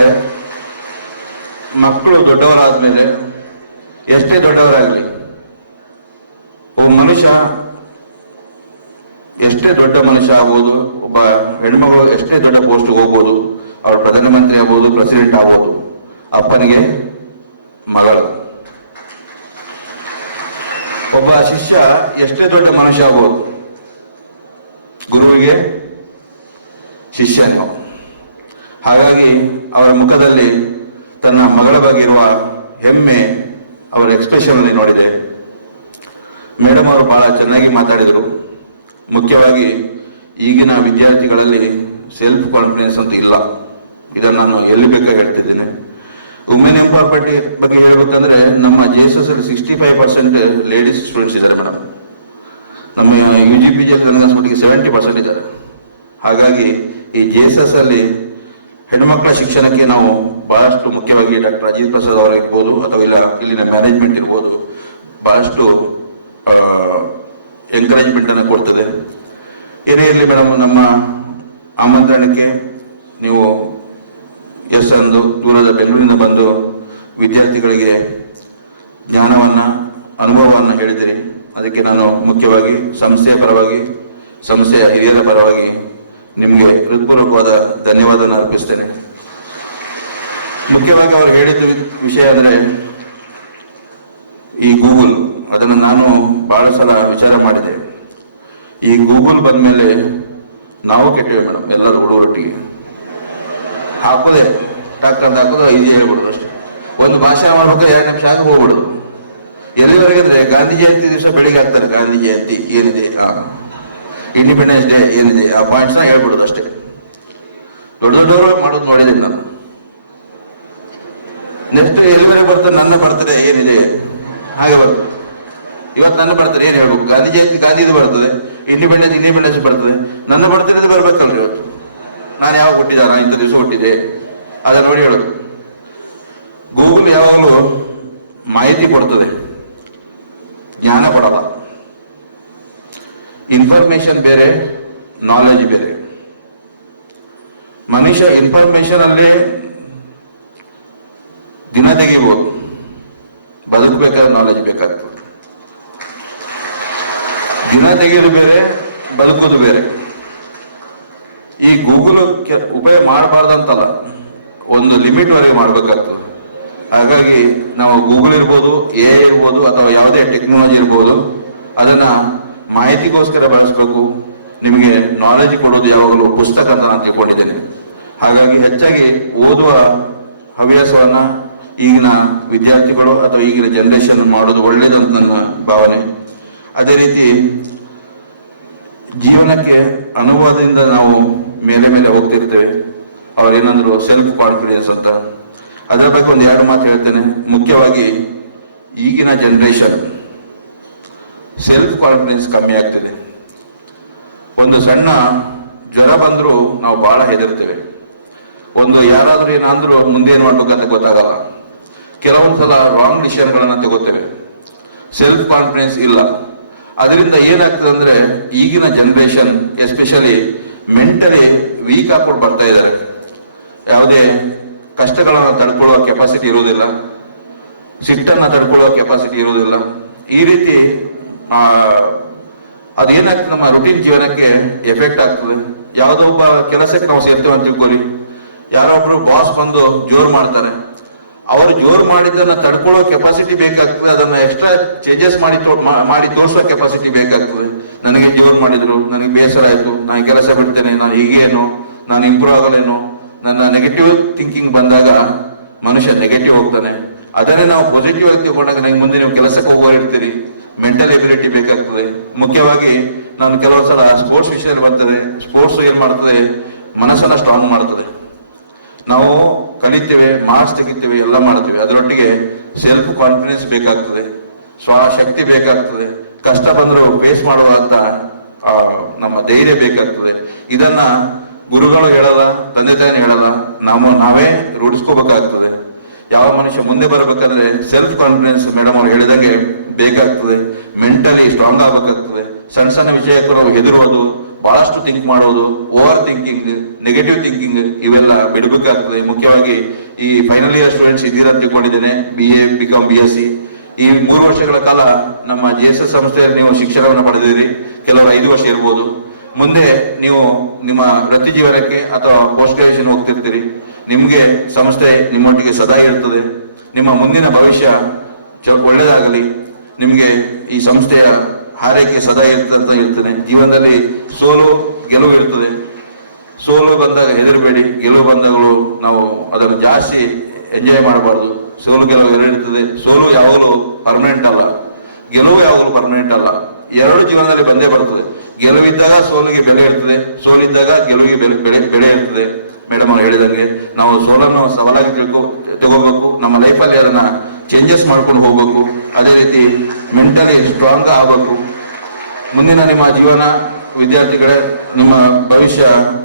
ಮಕ್ಕಳು ದೊಡ್ಡವರಾದ್ಮೇಲೆ ಎಷ್ಟೇ ದೊಡ್ಡವರಾಗಲಿ, ಒಬ್ಬ ಮನುಷ್ಯ ಎಷ್ಟೇ ದೊಡ್ಡ ಮನುಷ್ಯ ಆಗ್ಬೋದು, ಒಬ್ಬ ಹೆಣ್ಮಗಳು ಎಷ್ಟೇ ದೊಡ್ಡ ಪೋಸ್ಟ್ ಹೋಗ್ಬೋದು, ಅವ್ರ ಪ್ರಧಾನಮಂತ್ರಿ ಆಗ್ಬೋದು, ಪ್ರೆಸಿಡೆಂಟ್ ಆಗ್ಬೋದು, ಅಪ್ಪನಿಗೆ ಮಗಳು. ಒಬ್ಬ ಶಿಷ್ಯ ಎಷ್ಟೇ ದೊಡ್ಡ ಮನುಷ್ಯ ಆಗ್ಬೋದು, ಗುರುವಿಗೆ ಶಿಷ್ಯ. ಹಾಗಾಗಿ ಅವರ ಮುಖದಲ್ಲಿ ತನ್ನ ಮಗಳ ಬಗ್ಗೆ ಇರುವ ಹೆಮ್ಮೆ ಅವರ ಎಕ್ಸ್ಪ್ರೆಷನ್ ಅಲ್ಲಿ ನೋಡಿದೆ. ಮೇಡಮ್ ಅವರು ಬಹಳ ಚೆನ್ನಾಗಿ ಮಾತಾಡಿದರು. ಮುಖ್ಯವಾಗಿ ಈಗಿನ ವಿದ್ಯಾರ್ಥಿಗಳಲ್ಲಿ ಸೆಲ್ಫ್ ಕಾನ್ಫಿಡೆನ್ಸ್ ಅಂತ ಇಲ್ಲ. ಇದನ್ನು ನಾನು ಎಲ್ಲಿ ಬೇಕಾಗಿ ಹೇಳ್ತಿದ್ದೇನೆ. ವುಮೆನ್ ಎಂಪವರ್ಮೆಂಟ್ ಬಗ್ಗೆ ಹೇಳ್ಬೇಕಂದ್ರೆ ನಮ್ಮ JSS ಅಲ್ಲಿ 65% ಲೇಡೀಸ್ ಸ್ಟೂಡೆಂಟ್ಸ್ ಇದ್ದಾರೆ ಮೇಡಮ್. ನಮ್ಮ UGPG ನನಗನ್ಸ್ಬಿಟ್ಟಿಗೆ 70% ಇದ್ದಾರೆ. ಹಾಗಾಗಿ ಈ JSS ಅಲ್ಲಿ ಹೆಣ್ಣುಮಕ್ಕಳ ಶಿಕ್ಷಣಕ್ಕೆ ನಾವು ಬಹಳಷ್ಟು ಮುಖ್ಯವಾಗಿ ಡಾಕ್ಟರ್ ಅಜಿತ್ ಪ್ರಸಾದ್ ಅವರಿರ್ಬೋದು ಅಥವಾ ಇಲ್ಲಿನ ಮ್ಯಾನೇಜ್ಮೆಂಟ್ ಇರ್ಬೋದು ಬಹಳಷ್ಟು ಎಂಕರೇಜ್ಮೆಂಟ್ ಅನ್ನು ಕೊಡ್ತದೆ. ಏನೇ ಇರಲಿ ಮೇಡಮ್, ನಮ್ಮ ಆಮಂತ್ರಣಕ್ಕೆ ನೀವು ಎಷ್ಟೊಂದು ದೂರದ ಬೆಂಗಳೂರಿನಿಂದ ಬಂದು ವಿದ್ಯಾರ್ಥಿಗಳಿಗೆ ಜ್ಞಾನವನ್ನು ಅನುಭವವನ್ನು ಹೇಳಿದಿರಿ. ಅದಕ್ಕೆ ನಾನು ಮುಖ್ಯವಾಗಿ ಸಂಸ್ಥೆಯ ಪರವಾಗಿ, ಸಂಸ್ಥೆಯ ಹಿರಿಯರ ಪರವಾಗಿ ನಿಮಗೆ ಹೃತ್ಪೂರ್ವಕವಾದ ಧನ್ಯವಾದವನ್ನು ಅರ್ಪಿಸ್ತೇನೆ. ಮುಖ್ಯವಾಗಿ ಅವರು ಹೇಳಿದ ವಿಷಯ ಅಂದರೆ ಈ ಗೂಗಲ್, ಅದನ್ನು ನಾನು ಬಹಳ ಸಲ ವಿಚಾರ ಮಾಡಿದೆ. ಈ ಗೂಗಲ್ ಬಂದ ಮೇಲೆ ನಾವು ಕೆಟ್ಟಿವೆ ಮೇಡಮ್, ಎಲ್ಲರೂ ಹುಡುಗರೊಟ್ಟಿಗೆ ಹಾಕೋದೆ ಟಕ್ ಅಂತ ಹಾಕೋದು, ಈಜಿ ಹೇಳ್ಬಿಡೋದು ಅಷ್ಟೇ. ಒಂದು ಭಾಷಣ ಮಾಡ್ಬೇಕು 2 ನಿಮಿಷ ಆಗಿ ಹೋಗ್ಬಿಡೋದು. ಎಲ್ಲಿವರೆಗೆ ಅಂದ್ರೆ ಗಾಂಧಿ ಜಯಂತಿ ದಿವಸ ಬೆಳಿಗ್ಗೆ ಹಾಕ್ತಾರೆ, ಗಾಂಧಿ ಜಯಂತಿ ಏನಿದೆ, ಇಂಡಿಪೆಂಡೆನ್ಸ್ ಡೇ ಏನಿದೆ, ಆ ಪಾಯಿಂಟ್ಸ್ನ ಹೇಳ್ಬಿಡೋದು ಅಷ್ಟೇ. ದೊಡ್ಡ ದೊಡ್ಡವರು ಮಾಡೋದು ನೋಡಿದ್ದೀನಿ ನಾನು. ನೆಕ್ಸ್ಟ್ ಎಲ್ಲಿವರೆಗೆ ಬರ್ತಾರೆ, ನನ್ನ ಬರ್ತದೆ ಏನಿದೆ ಹಾಗೆ ಬರ್ತದೆ. ಇವತ್ತು ನನ್ನ ಬರ್ತದೆ ಏನು ಹೇಳ್ಬೇಕು, ಗಾಂಧಿ ಜಯಂತಿ ಗಾಂಧಿದು ಬರ್ತದೆ, ಇಂಡಿಪೆಂಡೆನ್ಸ್ ಬರ್ತದೆ, ನನ್ನ ಬರ್ತದೆ ಬರ್ಬೇಕಲ್ರಿ ಇವತ್ತು. ನಾನು ಯಾವಾಗ ಹುಟ್ಟಿದಾನ, ಇಂಥ ದಿವಸ ಹುಟ್ಟಿದೆ, ಅದನ್ನ ನೋಡಿ ಹೇಳೋದು. ಗೂಗಲ್ ಯಾವಾಗಲೂ ಮಾಹಿತಿ ಕೊಡ್ತದೆ, ಜ್ಞಾನ ಕೊಡಲ್ಲ. ಇನ್ಫಾರ್ಮೇಶನ್ ಬೇರೆ, ನಾಲೆಜ್ ಬೇರೆ. ಮನುಷ್ಯ ಇನ್ಫಾರ್ಮೇಶನ್ ಅಲ್ಲಿ ದಿನ ತೆಗಿಬಹುದು, ಬದುಕಬೇಕಾದ್ರೆ ನಾಲೆಜ್ ಬೇಕಾಗ್ತದೆ. ದಿನ ತೆಗೆಯೋದು ಬೇರೆ, ಬದುಕೋದು ಬೇರೆ. ಈ ಗೂಗಲ್ ಉಪಯೋಗ ಮಾಡಬಾರ್ದಂತಲ್ಲ, ಒಂದು ಲಿಮಿಟ್ ವರೆಗೆ ಮಾಡಬೇಕಾಗ್ತದೆ. ಹಾಗಾಗಿ ನಾವು ಗೂಗಲ್ ಇರ್ಬೋದು, AI ಇರ್ಬೋದು, ಅಥವಾ ಯಾವುದೇ ಟೆಕ್ನಾಲಜಿ ಇರ್ಬೋದು, ಅದನ್ನ ಮಾಹಿತಿಗೋಸ್ಕರ ಬಳಸಬೇಕು. ನಿಮಗೆ ನಾಲೆಜ್ ಕೊಡೋದು ಯಾವಾಗಲೂ ಪುಸ್ತಕ ಅಂತ ನಾನು ತಿಳ್ಕೊಂಡಿದ್ದೇನೆ. ಹಾಗಾಗಿ ಹೆಚ್ಚಾಗಿ ಓದುವ ಹವ್ಯಾಸವನ್ನ ಈಗಿನ ವಿದ್ಯಾರ್ಥಿಗಳು ಅಥವಾ ಈಗಿನ ಜನರೇಷನ್ ಮಾಡೋದು ಒಳ್ಳೇದಂತ ನನ್ನ ಭಾವನೆ. ಅದೇ ರೀತಿ ಜೀವನಕ್ಕೆ ಅನುಭವದಿಂದ ನಾವು ಮೇಲೆ ಮೇಲೆ ಹೋಗ್ತಿರ್ತೇವೆ. ಅವ್ರೇನಂದ್ರು ಸೆಲ್ಫ್ ಕಾನ್ಫಿಡೆನ್ಸ್ ಅಂತ, ಅದರ ಬಗ್ಗೆ ಒಂದು 2 ಮಾತು ಹೇಳ್ತೇನೆ. ಮುಖ್ಯವಾಗಿ ಈಗಿನ ಜನರೇಷನ್ ಸೆಲ್ಫ್ ಕಾನ್ಫಿಡೆನ್ಸ್ ಕಮ್ಮಿ ಆಗ್ತಿದೆ. ಒಂದು ಸಣ್ಣ ಜ್ವರ ಬಂದರೂ ನಾವು ಬಹಳ ಹೆದರ್ತೇವೆ. ಒಂದು ಯಾರಾದ್ರೂ ಏನಾದ್ರೂ ಮುಂದೆ ಏನ್ ಮಾಡ್ಬೇಕಂತ ಗೊತ್ತಾಗಲ್ಲ. ಕೆಲವೊಂದು ಸಲ ರಾಂಗ್ ಡಿಸಿಷನ್ಗಳನ್ನ ತಗೋತೇವೆ. ಸೆಲ್ಫ್ ಕಾನ್ಫಿಡೆನ್ಸ್ ಇಲ್ಲ. ಅದರಿಂದ ಏನಾಗ್ತದೆ ಅಂದ್ರೆ ಈಗಿನ ಜನರೇಷನ್ ಎಸ್ಪೆಷಲಿ ಮೆಂಟಲಿ ವೀಕ್ ಹಾಕೊಂಡು ಬರ್ತಾ ಇದ್ದಾರೆ. ಯಾವುದೇ ಕಷ್ಟಗಳನ್ನ ತಡ್ಕೊಳ್ಳುವ ಕೆಪಾಸಿಟಿ ಇರುವುದಿಲ್ಲ, ಸಿಟ್ಟನ್ನ ತಡ್ಕೊಳ್ಳುವ ಕೆಪಾಸಿಟಿ ಇರುವುದಿಲ್ಲ. ಈ ರೀತಿ ಅದೇನಾಗ್ತದೆ, ನಮ್ಮ ರುಟೀನ್ ಜೀವನಕ್ಕೆ ಎಫೆಕ್ಟ್ ಆಗ್ತದೆ. ಯಾವುದೋ ಒಬ್ಬ ಕೆಲಸಕ್ಕೆ ನಾವು ಸೇರ್ತೇವೆ ಅಂತ ತಿಳ್ಕೊಳ್ಳಿ, ಯಾರೊಬ್ರು ಬಾಸ್ ಬಂದು ಜೋರು ಮಾಡ್ತಾರೆ, ಅವರು ಜೋರು ಮಾಡಿದ್ದನ್ನ ತಡ್ಕೊಳ್ಳೋ ಕೆಪಾಸಿಟಿ ಬೇಕಾಗ್ತದೆ. ಅದನ್ನ ಎಕ್ಸ್ಟ್ರಾ ಚೇಂಜಸ್ ಮಾಡಿ ತೋರಿಸೋ ಕೆಪಾಸಿಟಿ ಬೇಕಾಗ್ತದೆ. ನನಗೆ ಜೋರು ಮಾಡಿದ್ರು, ನನಗೆ ಬೇಸರ ಆಯ್ತು, ನಾನು ಕೆಲಸ ಬಿಡ್ತೇನೆ, ನಾನು ಹೀಗೇನು, ನಾನು ಇಂಪ್ರೂವ್ ಆಗಲೇನು, ನನ್ನ ನೆಗೆಟಿವ್ ಥಿಂಕಿಂಗ್ ಬಂದಾಗ ಮನುಷ್ಯ ನೆಗೆಟಿವ್ ಹೋಗ್ತಾನೆ. ಅದನ್ನೇ ನಾವು ಪಾಸಿಟಿವ್ ಆಗಿ ತಗೊಂಡಾಗ ನನಗೆ ಮುಂದೆ ನೀವು ಕೆಲಸಕ್ಕೆ ಹೋಗಿರ್ತೀರಿ. ಮೆಂಟಲ್ ಎಬಿಲಿಟಿ ಬೇಕಾಗ್ತದೆ. ಮುಖ್ಯವಾಗಿ ನಾನು ಕೆಲವು ಸಲ ಸ್ಪೋರ್ಟ್ಸ್ ವಿಷಯದಲ್ಲಿ ಬರ್ತದೆ. ಸ್ಪೋರ್ಟ್ಸ್ ಏನ್ ಮಾಡ್ತದೆ, ಮನಸ್ಸನ್ನ ಸ್ಟ್ರಾಂಗ್ ಮಾಡ್ತದೆ. ನಾವು ಕಲಿತೇವೆ, ಮಾರ್ಕ್ಸ್ ತೆಗಿತೇವೆ, ಎಲ್ಲ ಮಾಡ್ತೇವೆ. ಅದರೊಟ್ಟಿಗೆ ಸೆಲ್ಫ್ ಕಾನ್ಫಿಡೆನ್ಸ್ ಬೇಕಾಗ್ತದೆ, ಸ್ವಶಕ್ತಿ ಬೇಕಾಗ್ತದೆ. ಕಷ್ಟ ಬಂದರೂ ಫೇಸ್ ಮಾಡುವಂತ ನಮ್ಮ ಧೈರ್ಯ ಬೇಕಾಗ್ತದೆ. ಇದನ್ನ ಗುರುಗಳು ಹೇಳಲ್ಲ, ತಂದೆ ತಾಯಿನ ಹೇಳಲ್ಲ, ನಾವೇ ರೂಢಿಸ್ಕೋಬೇಕಾಗ್ತದೆ. ಯಾವ ಮನುಷ್ಯ ಮುಂದೆ ಬರಬೇಕಾದ್ರೆ ಸೆಲ್ಫ್ ಕಾನ್ಫಿಡೆನ್ಸ್ ಮೇಡಮ್ ಅವ್ರು ಹೇಳಿದಂಗೆ ಬೇಕಾಗ್ತದೆ. ಮೆಂಟಲಿ ಸ್ಟ್ರಾಂಗ್ ಆಗಬೇಕಾಗ್ತದೆ. ಸಣ್ಣ ಸಣ್ಣ ವಿಷಯಕ್ಕೂ ನಾವು ಹೆದರೋದು, ಬಹಳಷ್ಟು ಥಿಂಕ್ ಮಾಡೋದು, ಓವರ್ ಥಿಂಕಿಂಗ್, ನೆಗೆಟಿವ್ ಥಿಂಕಿಂಗ್ ಇವೆಲ್ಲ ಬಿಡಬೇಕಾಗ್ತದೆ. ಮುಖ್ಯವಾಗಿ ಈ ಫೈನಲ್ ಇಯರ್ ಸ್ಟೂಡೆಂಟ್ಸ್ ಇದ್ದೀರಾ ಅಂತ ತಿಳ್ಕೊಂಡಿದ್ದೇನೆ. BA, BCom, BSc ಈ 3 ವರ್ಷಗಳ ಕಾಲ ನಮ್ಮ GSS ಸಂಸ್ಥೆಯಲ್ಲಿ ನೀವು ಶಿಕ್ಷಣವನ್ನು ಪಡೆದಿರಿ. ಕೆಲವರು 5 ವರ್ಷ ಇರ್ಬೋದು. ಮುಂದೆ ನೀವು ನಿಮ್ಮ ವೃತ್ತಿ ಜೀವನಕ್ಕೆ ಅಥವಾ ಪೋಸ್ಟ್ ಗ್ರಾಜುಯೇಷನ್ ಹೋಗ್ತಿರ್ತೀರಿ. ನಿಮ್ಗೆ ಸಂಸ್ಥೆ ನಿಮ್ಮೊಟ್ಟಿಗೆ ಸದಾ ಇರ್ತದೆ. ನಿಮ್ಮ ಮುಂದಿನ ಭವಿಷ್ಯ ಒಳ್ಳೇದಾಗಲಿ. ನಿಮ್ಗೆ ಈ ಸಂಸ್ಥೆಯ ಹಾರೈಕೆ ಸದಾ ಇರ್ತದೆ. ಜೀವನದಲ್ಲಿ ಸೋಲು ಗೆಲುವು ಇರ್ತದೆ. ಸೋಲು ಬಂದಾಗ ಹೆದರಬೇಡಿ, ಗೆಲುವು ಬಂದಾಗಲೂ ನಾವು ಅದನ್ನು ಜಾಸ್ತಿ ಎಂಜಾಯ್ ಮಾಡಬಾರ್ದು. ಸೋಲು ಗೆಲುವು ಇರ್ತದೆ. ಸೋಲು ಯಾವಾಗಲೂ ಪರ್ಮನೆಂಟ್ ಅಲ್ಲ, ಗೆಲುವು ಯಾವಾಗಲೂ ಪರ್ಮನೆಂಟ್ ಅಲ್ಲ. 2 ಜೀವನದಲ್ಲಿ ಬಂದೇ ಬರ್ತದೆ. ಗೆಲುವಿದ್ದಾಗ ಸೋಲಿಗೆ ಬೆಲೆ ಇರ್ತದೆ, ಸೋಲಿದ್ದಾಗ ಗೆಲುವಿಗೆ ಬೆಲೆ ಇರ್ತದೆ. ಮೇಡಮ್ ಅವ್ರು ಹೇಳಿದಂಗೆ ನಾವು ಸೋಲನ್ನು ಸವಾಲಾಗಿ ತಗೋಬೇಕು. ನಮ್ಮ ಲೈಫಲ್ಲಿ ಅದನ್ನ ಚೇಂಜಸ್ ಮಾಡ್ಕೊಂಡು ಹೋಗ್ಬೇಕು. ಅದೇ ರೀತಿ ಮೆಂಟಲಿ ಸ್ಟ್ರಾಂಗ್ ಆಗಬೇಕು. ಮುಂದಿನ ನಿಮ್ಮ ಜೀವನ, ವಿದ್ಯಾರ್ಥಿಗಳೇ, ನಿಮ್ಮ ಭವಿಷ್ಯ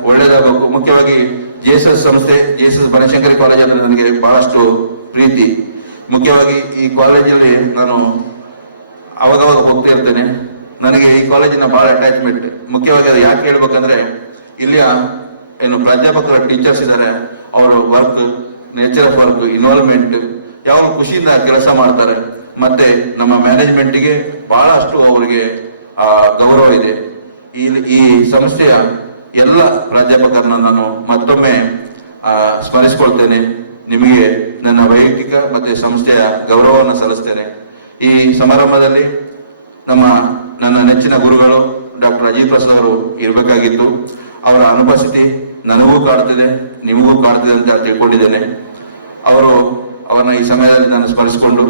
ಒಳ್ಳೇದಾಗಬೇಕು. ಮುಖ್ಯವಾಗಿ ಜೆಎಸ್ಎಸ್ ಸಂಸ್ಥೆ, ಜೆಎಸ್ಎಸ್ ಬನಶಂಕರಿ ಕಾಲೇಜ್ ಅಂದರೆ ನನಗೆ ಬಹಳಷ್ಟು ಪ್ರೀತಿ. ಮುಖ್ಯವಾಗಿ ಈ ಕಾಲೇಜಲ್ಲಿ ನಾನು ಅವಾಗವಾಗ ಹೋಗ್ತಾ ಇರ್ತೇನೆ. ನನಗೆ ಈ ಕಾಲೇಜಿನ ಬಹಳ ಅಟ್ಯಾಚ್ಮೆಂಟ್. ಮುಖ್ಯವಾಗಿ ಅದು ಯಾಕೆ ಹೇಳ್ಬೇಕಂದ್ರೆ, ಇಲ್ಲಿಯ ಏನು ಪ್ರಾಧ್ಯಾಪಕರ ಟೀಚರ್ಸ್ ಇದ್ದಾರೆ, ಅವರು work, nature of work, involvement ಯಾವಾಗ ಖುಷಿಯಿಂದ ಕೆಲಸ ಮಾಡ್ತಾರೆ. ಮತ್ತೆ ನಮ್ಮ ಮ್ಯಾನೇಜ್ಮೆಂಟ್ಗೆ ಬಹಳಷ್ಟು ಅವರಿಗೆ ಗೌರವ ಇದೆ. ಈ ಸಂಸ್ಥೆಯ ಎಲ್ಲ ಪ್ರಾಧ್ಯಾಪಕರನ್ನ ನಾನು ಮತ್ತೊಮ್ಮೆ ಸ್ಮರಿಸಿಕೊಳ್ತೇನೆ. ನಿಮಗೆ ನನ್ನ ವೈಯಕ್ತಿಕ ಮತ್ತೆ ಸಂಸ್ಥೆಯ ಗೌರವವನ್ನು ಸಲ್ಲಿಸ್ತೇನೆ. ಈ ಸಮಾರಂಭದಲ್ಲಿ ನನ್ನ ನೆಚ್ಚಿನ ಗುರುಗಳು ಡಾಕ್ಟರ್ ಅಜಯ್ ಪ್ರಸಾದ್ ಅವರು ಇರಬೇಕಾಗಿತ್ತು. ಅವರ ಅನುಪಸ್ಥಿತಿ ನನಗೂ ಕಾಡ್ತಿದೆ, ನಿಮಗೂ ಕಾಡ್ತಿದೆ ಅಂತ ತಿಳ್ಕೊಂಡಿದ್ದೇನೆ. ಅವರನ್ನ ಈ ಸಮಯದಲ್ಲಿ ನಾನು ಸ್ಮರಿಸಿಕೊಂಡು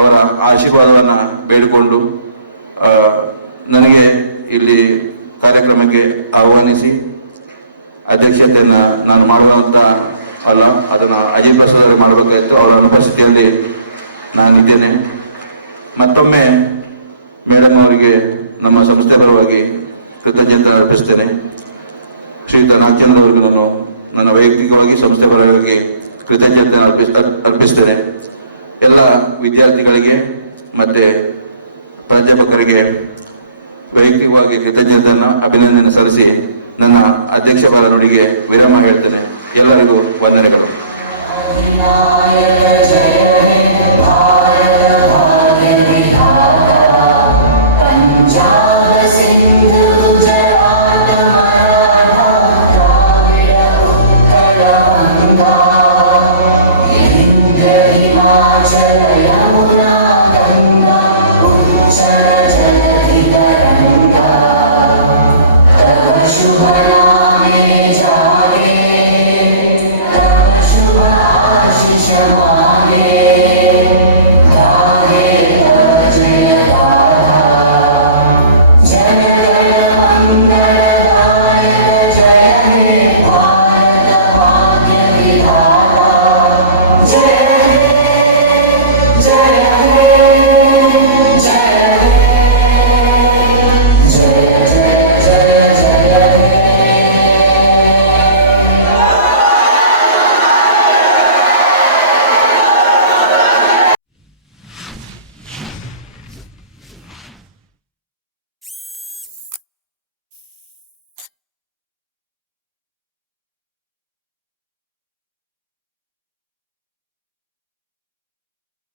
ಅವರ ಆಶೀರ್ವಾದವನ್ನು ಬೇಡಿಕೊಂಡು ನನಗೆ ಇಲ್ಲಿ ಕಾರ್ಯಕ್ರಮಕ್ಕೆ ಆಹ್ವಾನಿಸಿ ಅಧ್ಯಕ್ಷತೆಯನ್ನ ನಾನು ಮಾಡುವಂತ ಅಲ್ಲ, ಅದನ್ನ ಅಜಯ್ ಪ್ರಸಾದ್ ಅವರು ಮಾಡಬೇಕಾಗಿತ್ತು. ಅವರ ಅನುಪಸ್ಥಿತಿಯಲ್ಲಿ ನಾನಿದ್ದೇನೆ. ಮತ್ತೊಮ್ಮೆ ಮೇಡಮ್ ಅವರಿಗೆ ನಮ್ಮ ಸಂಸ್ಥೆ ಪರವಾಗಿ ಕೃತಜ್ಞತೆ ಅರ್ಪಿಸ್ತೇನೆ. ಶ್ರೀಯುತ ನಾಗಚಂದ್ರ ಅವರಿಗೂ ನಾನು ನನ್ನ ವೈಯಕ್ತಿಕವಾಗಿ ಸಂಸ್ಥೆ ಪರವಾಗಿ ಕೃತಜ್ಞತೆ ಅರ್ಪಿಸ್ತೇನೆ. ಎಲ್ಲ ವಿದ್ಯಾರ್ಥಿಗಳಿಗೆ ಮತ್ತೆ ಪ್ರಾಧ್ಯಾಪಕರಿಗೆ ವೈಯಕ್ತಿಕವಾಗಿ ಕೃತಜ್ಞತೆಯನ್ನು ಅಭಿನಂದನೆ ಸಲ್ಲಿಸಿ ನನ್ನ ಅಧ್ಯಕ್ಷ ಪರ ನುಡಿಗೆ ವಿರಾಮ ಹೇಳ್ತೇನೆ. ಎಲ್ಲರಿಗೂ ವಂದನೆಗಳು.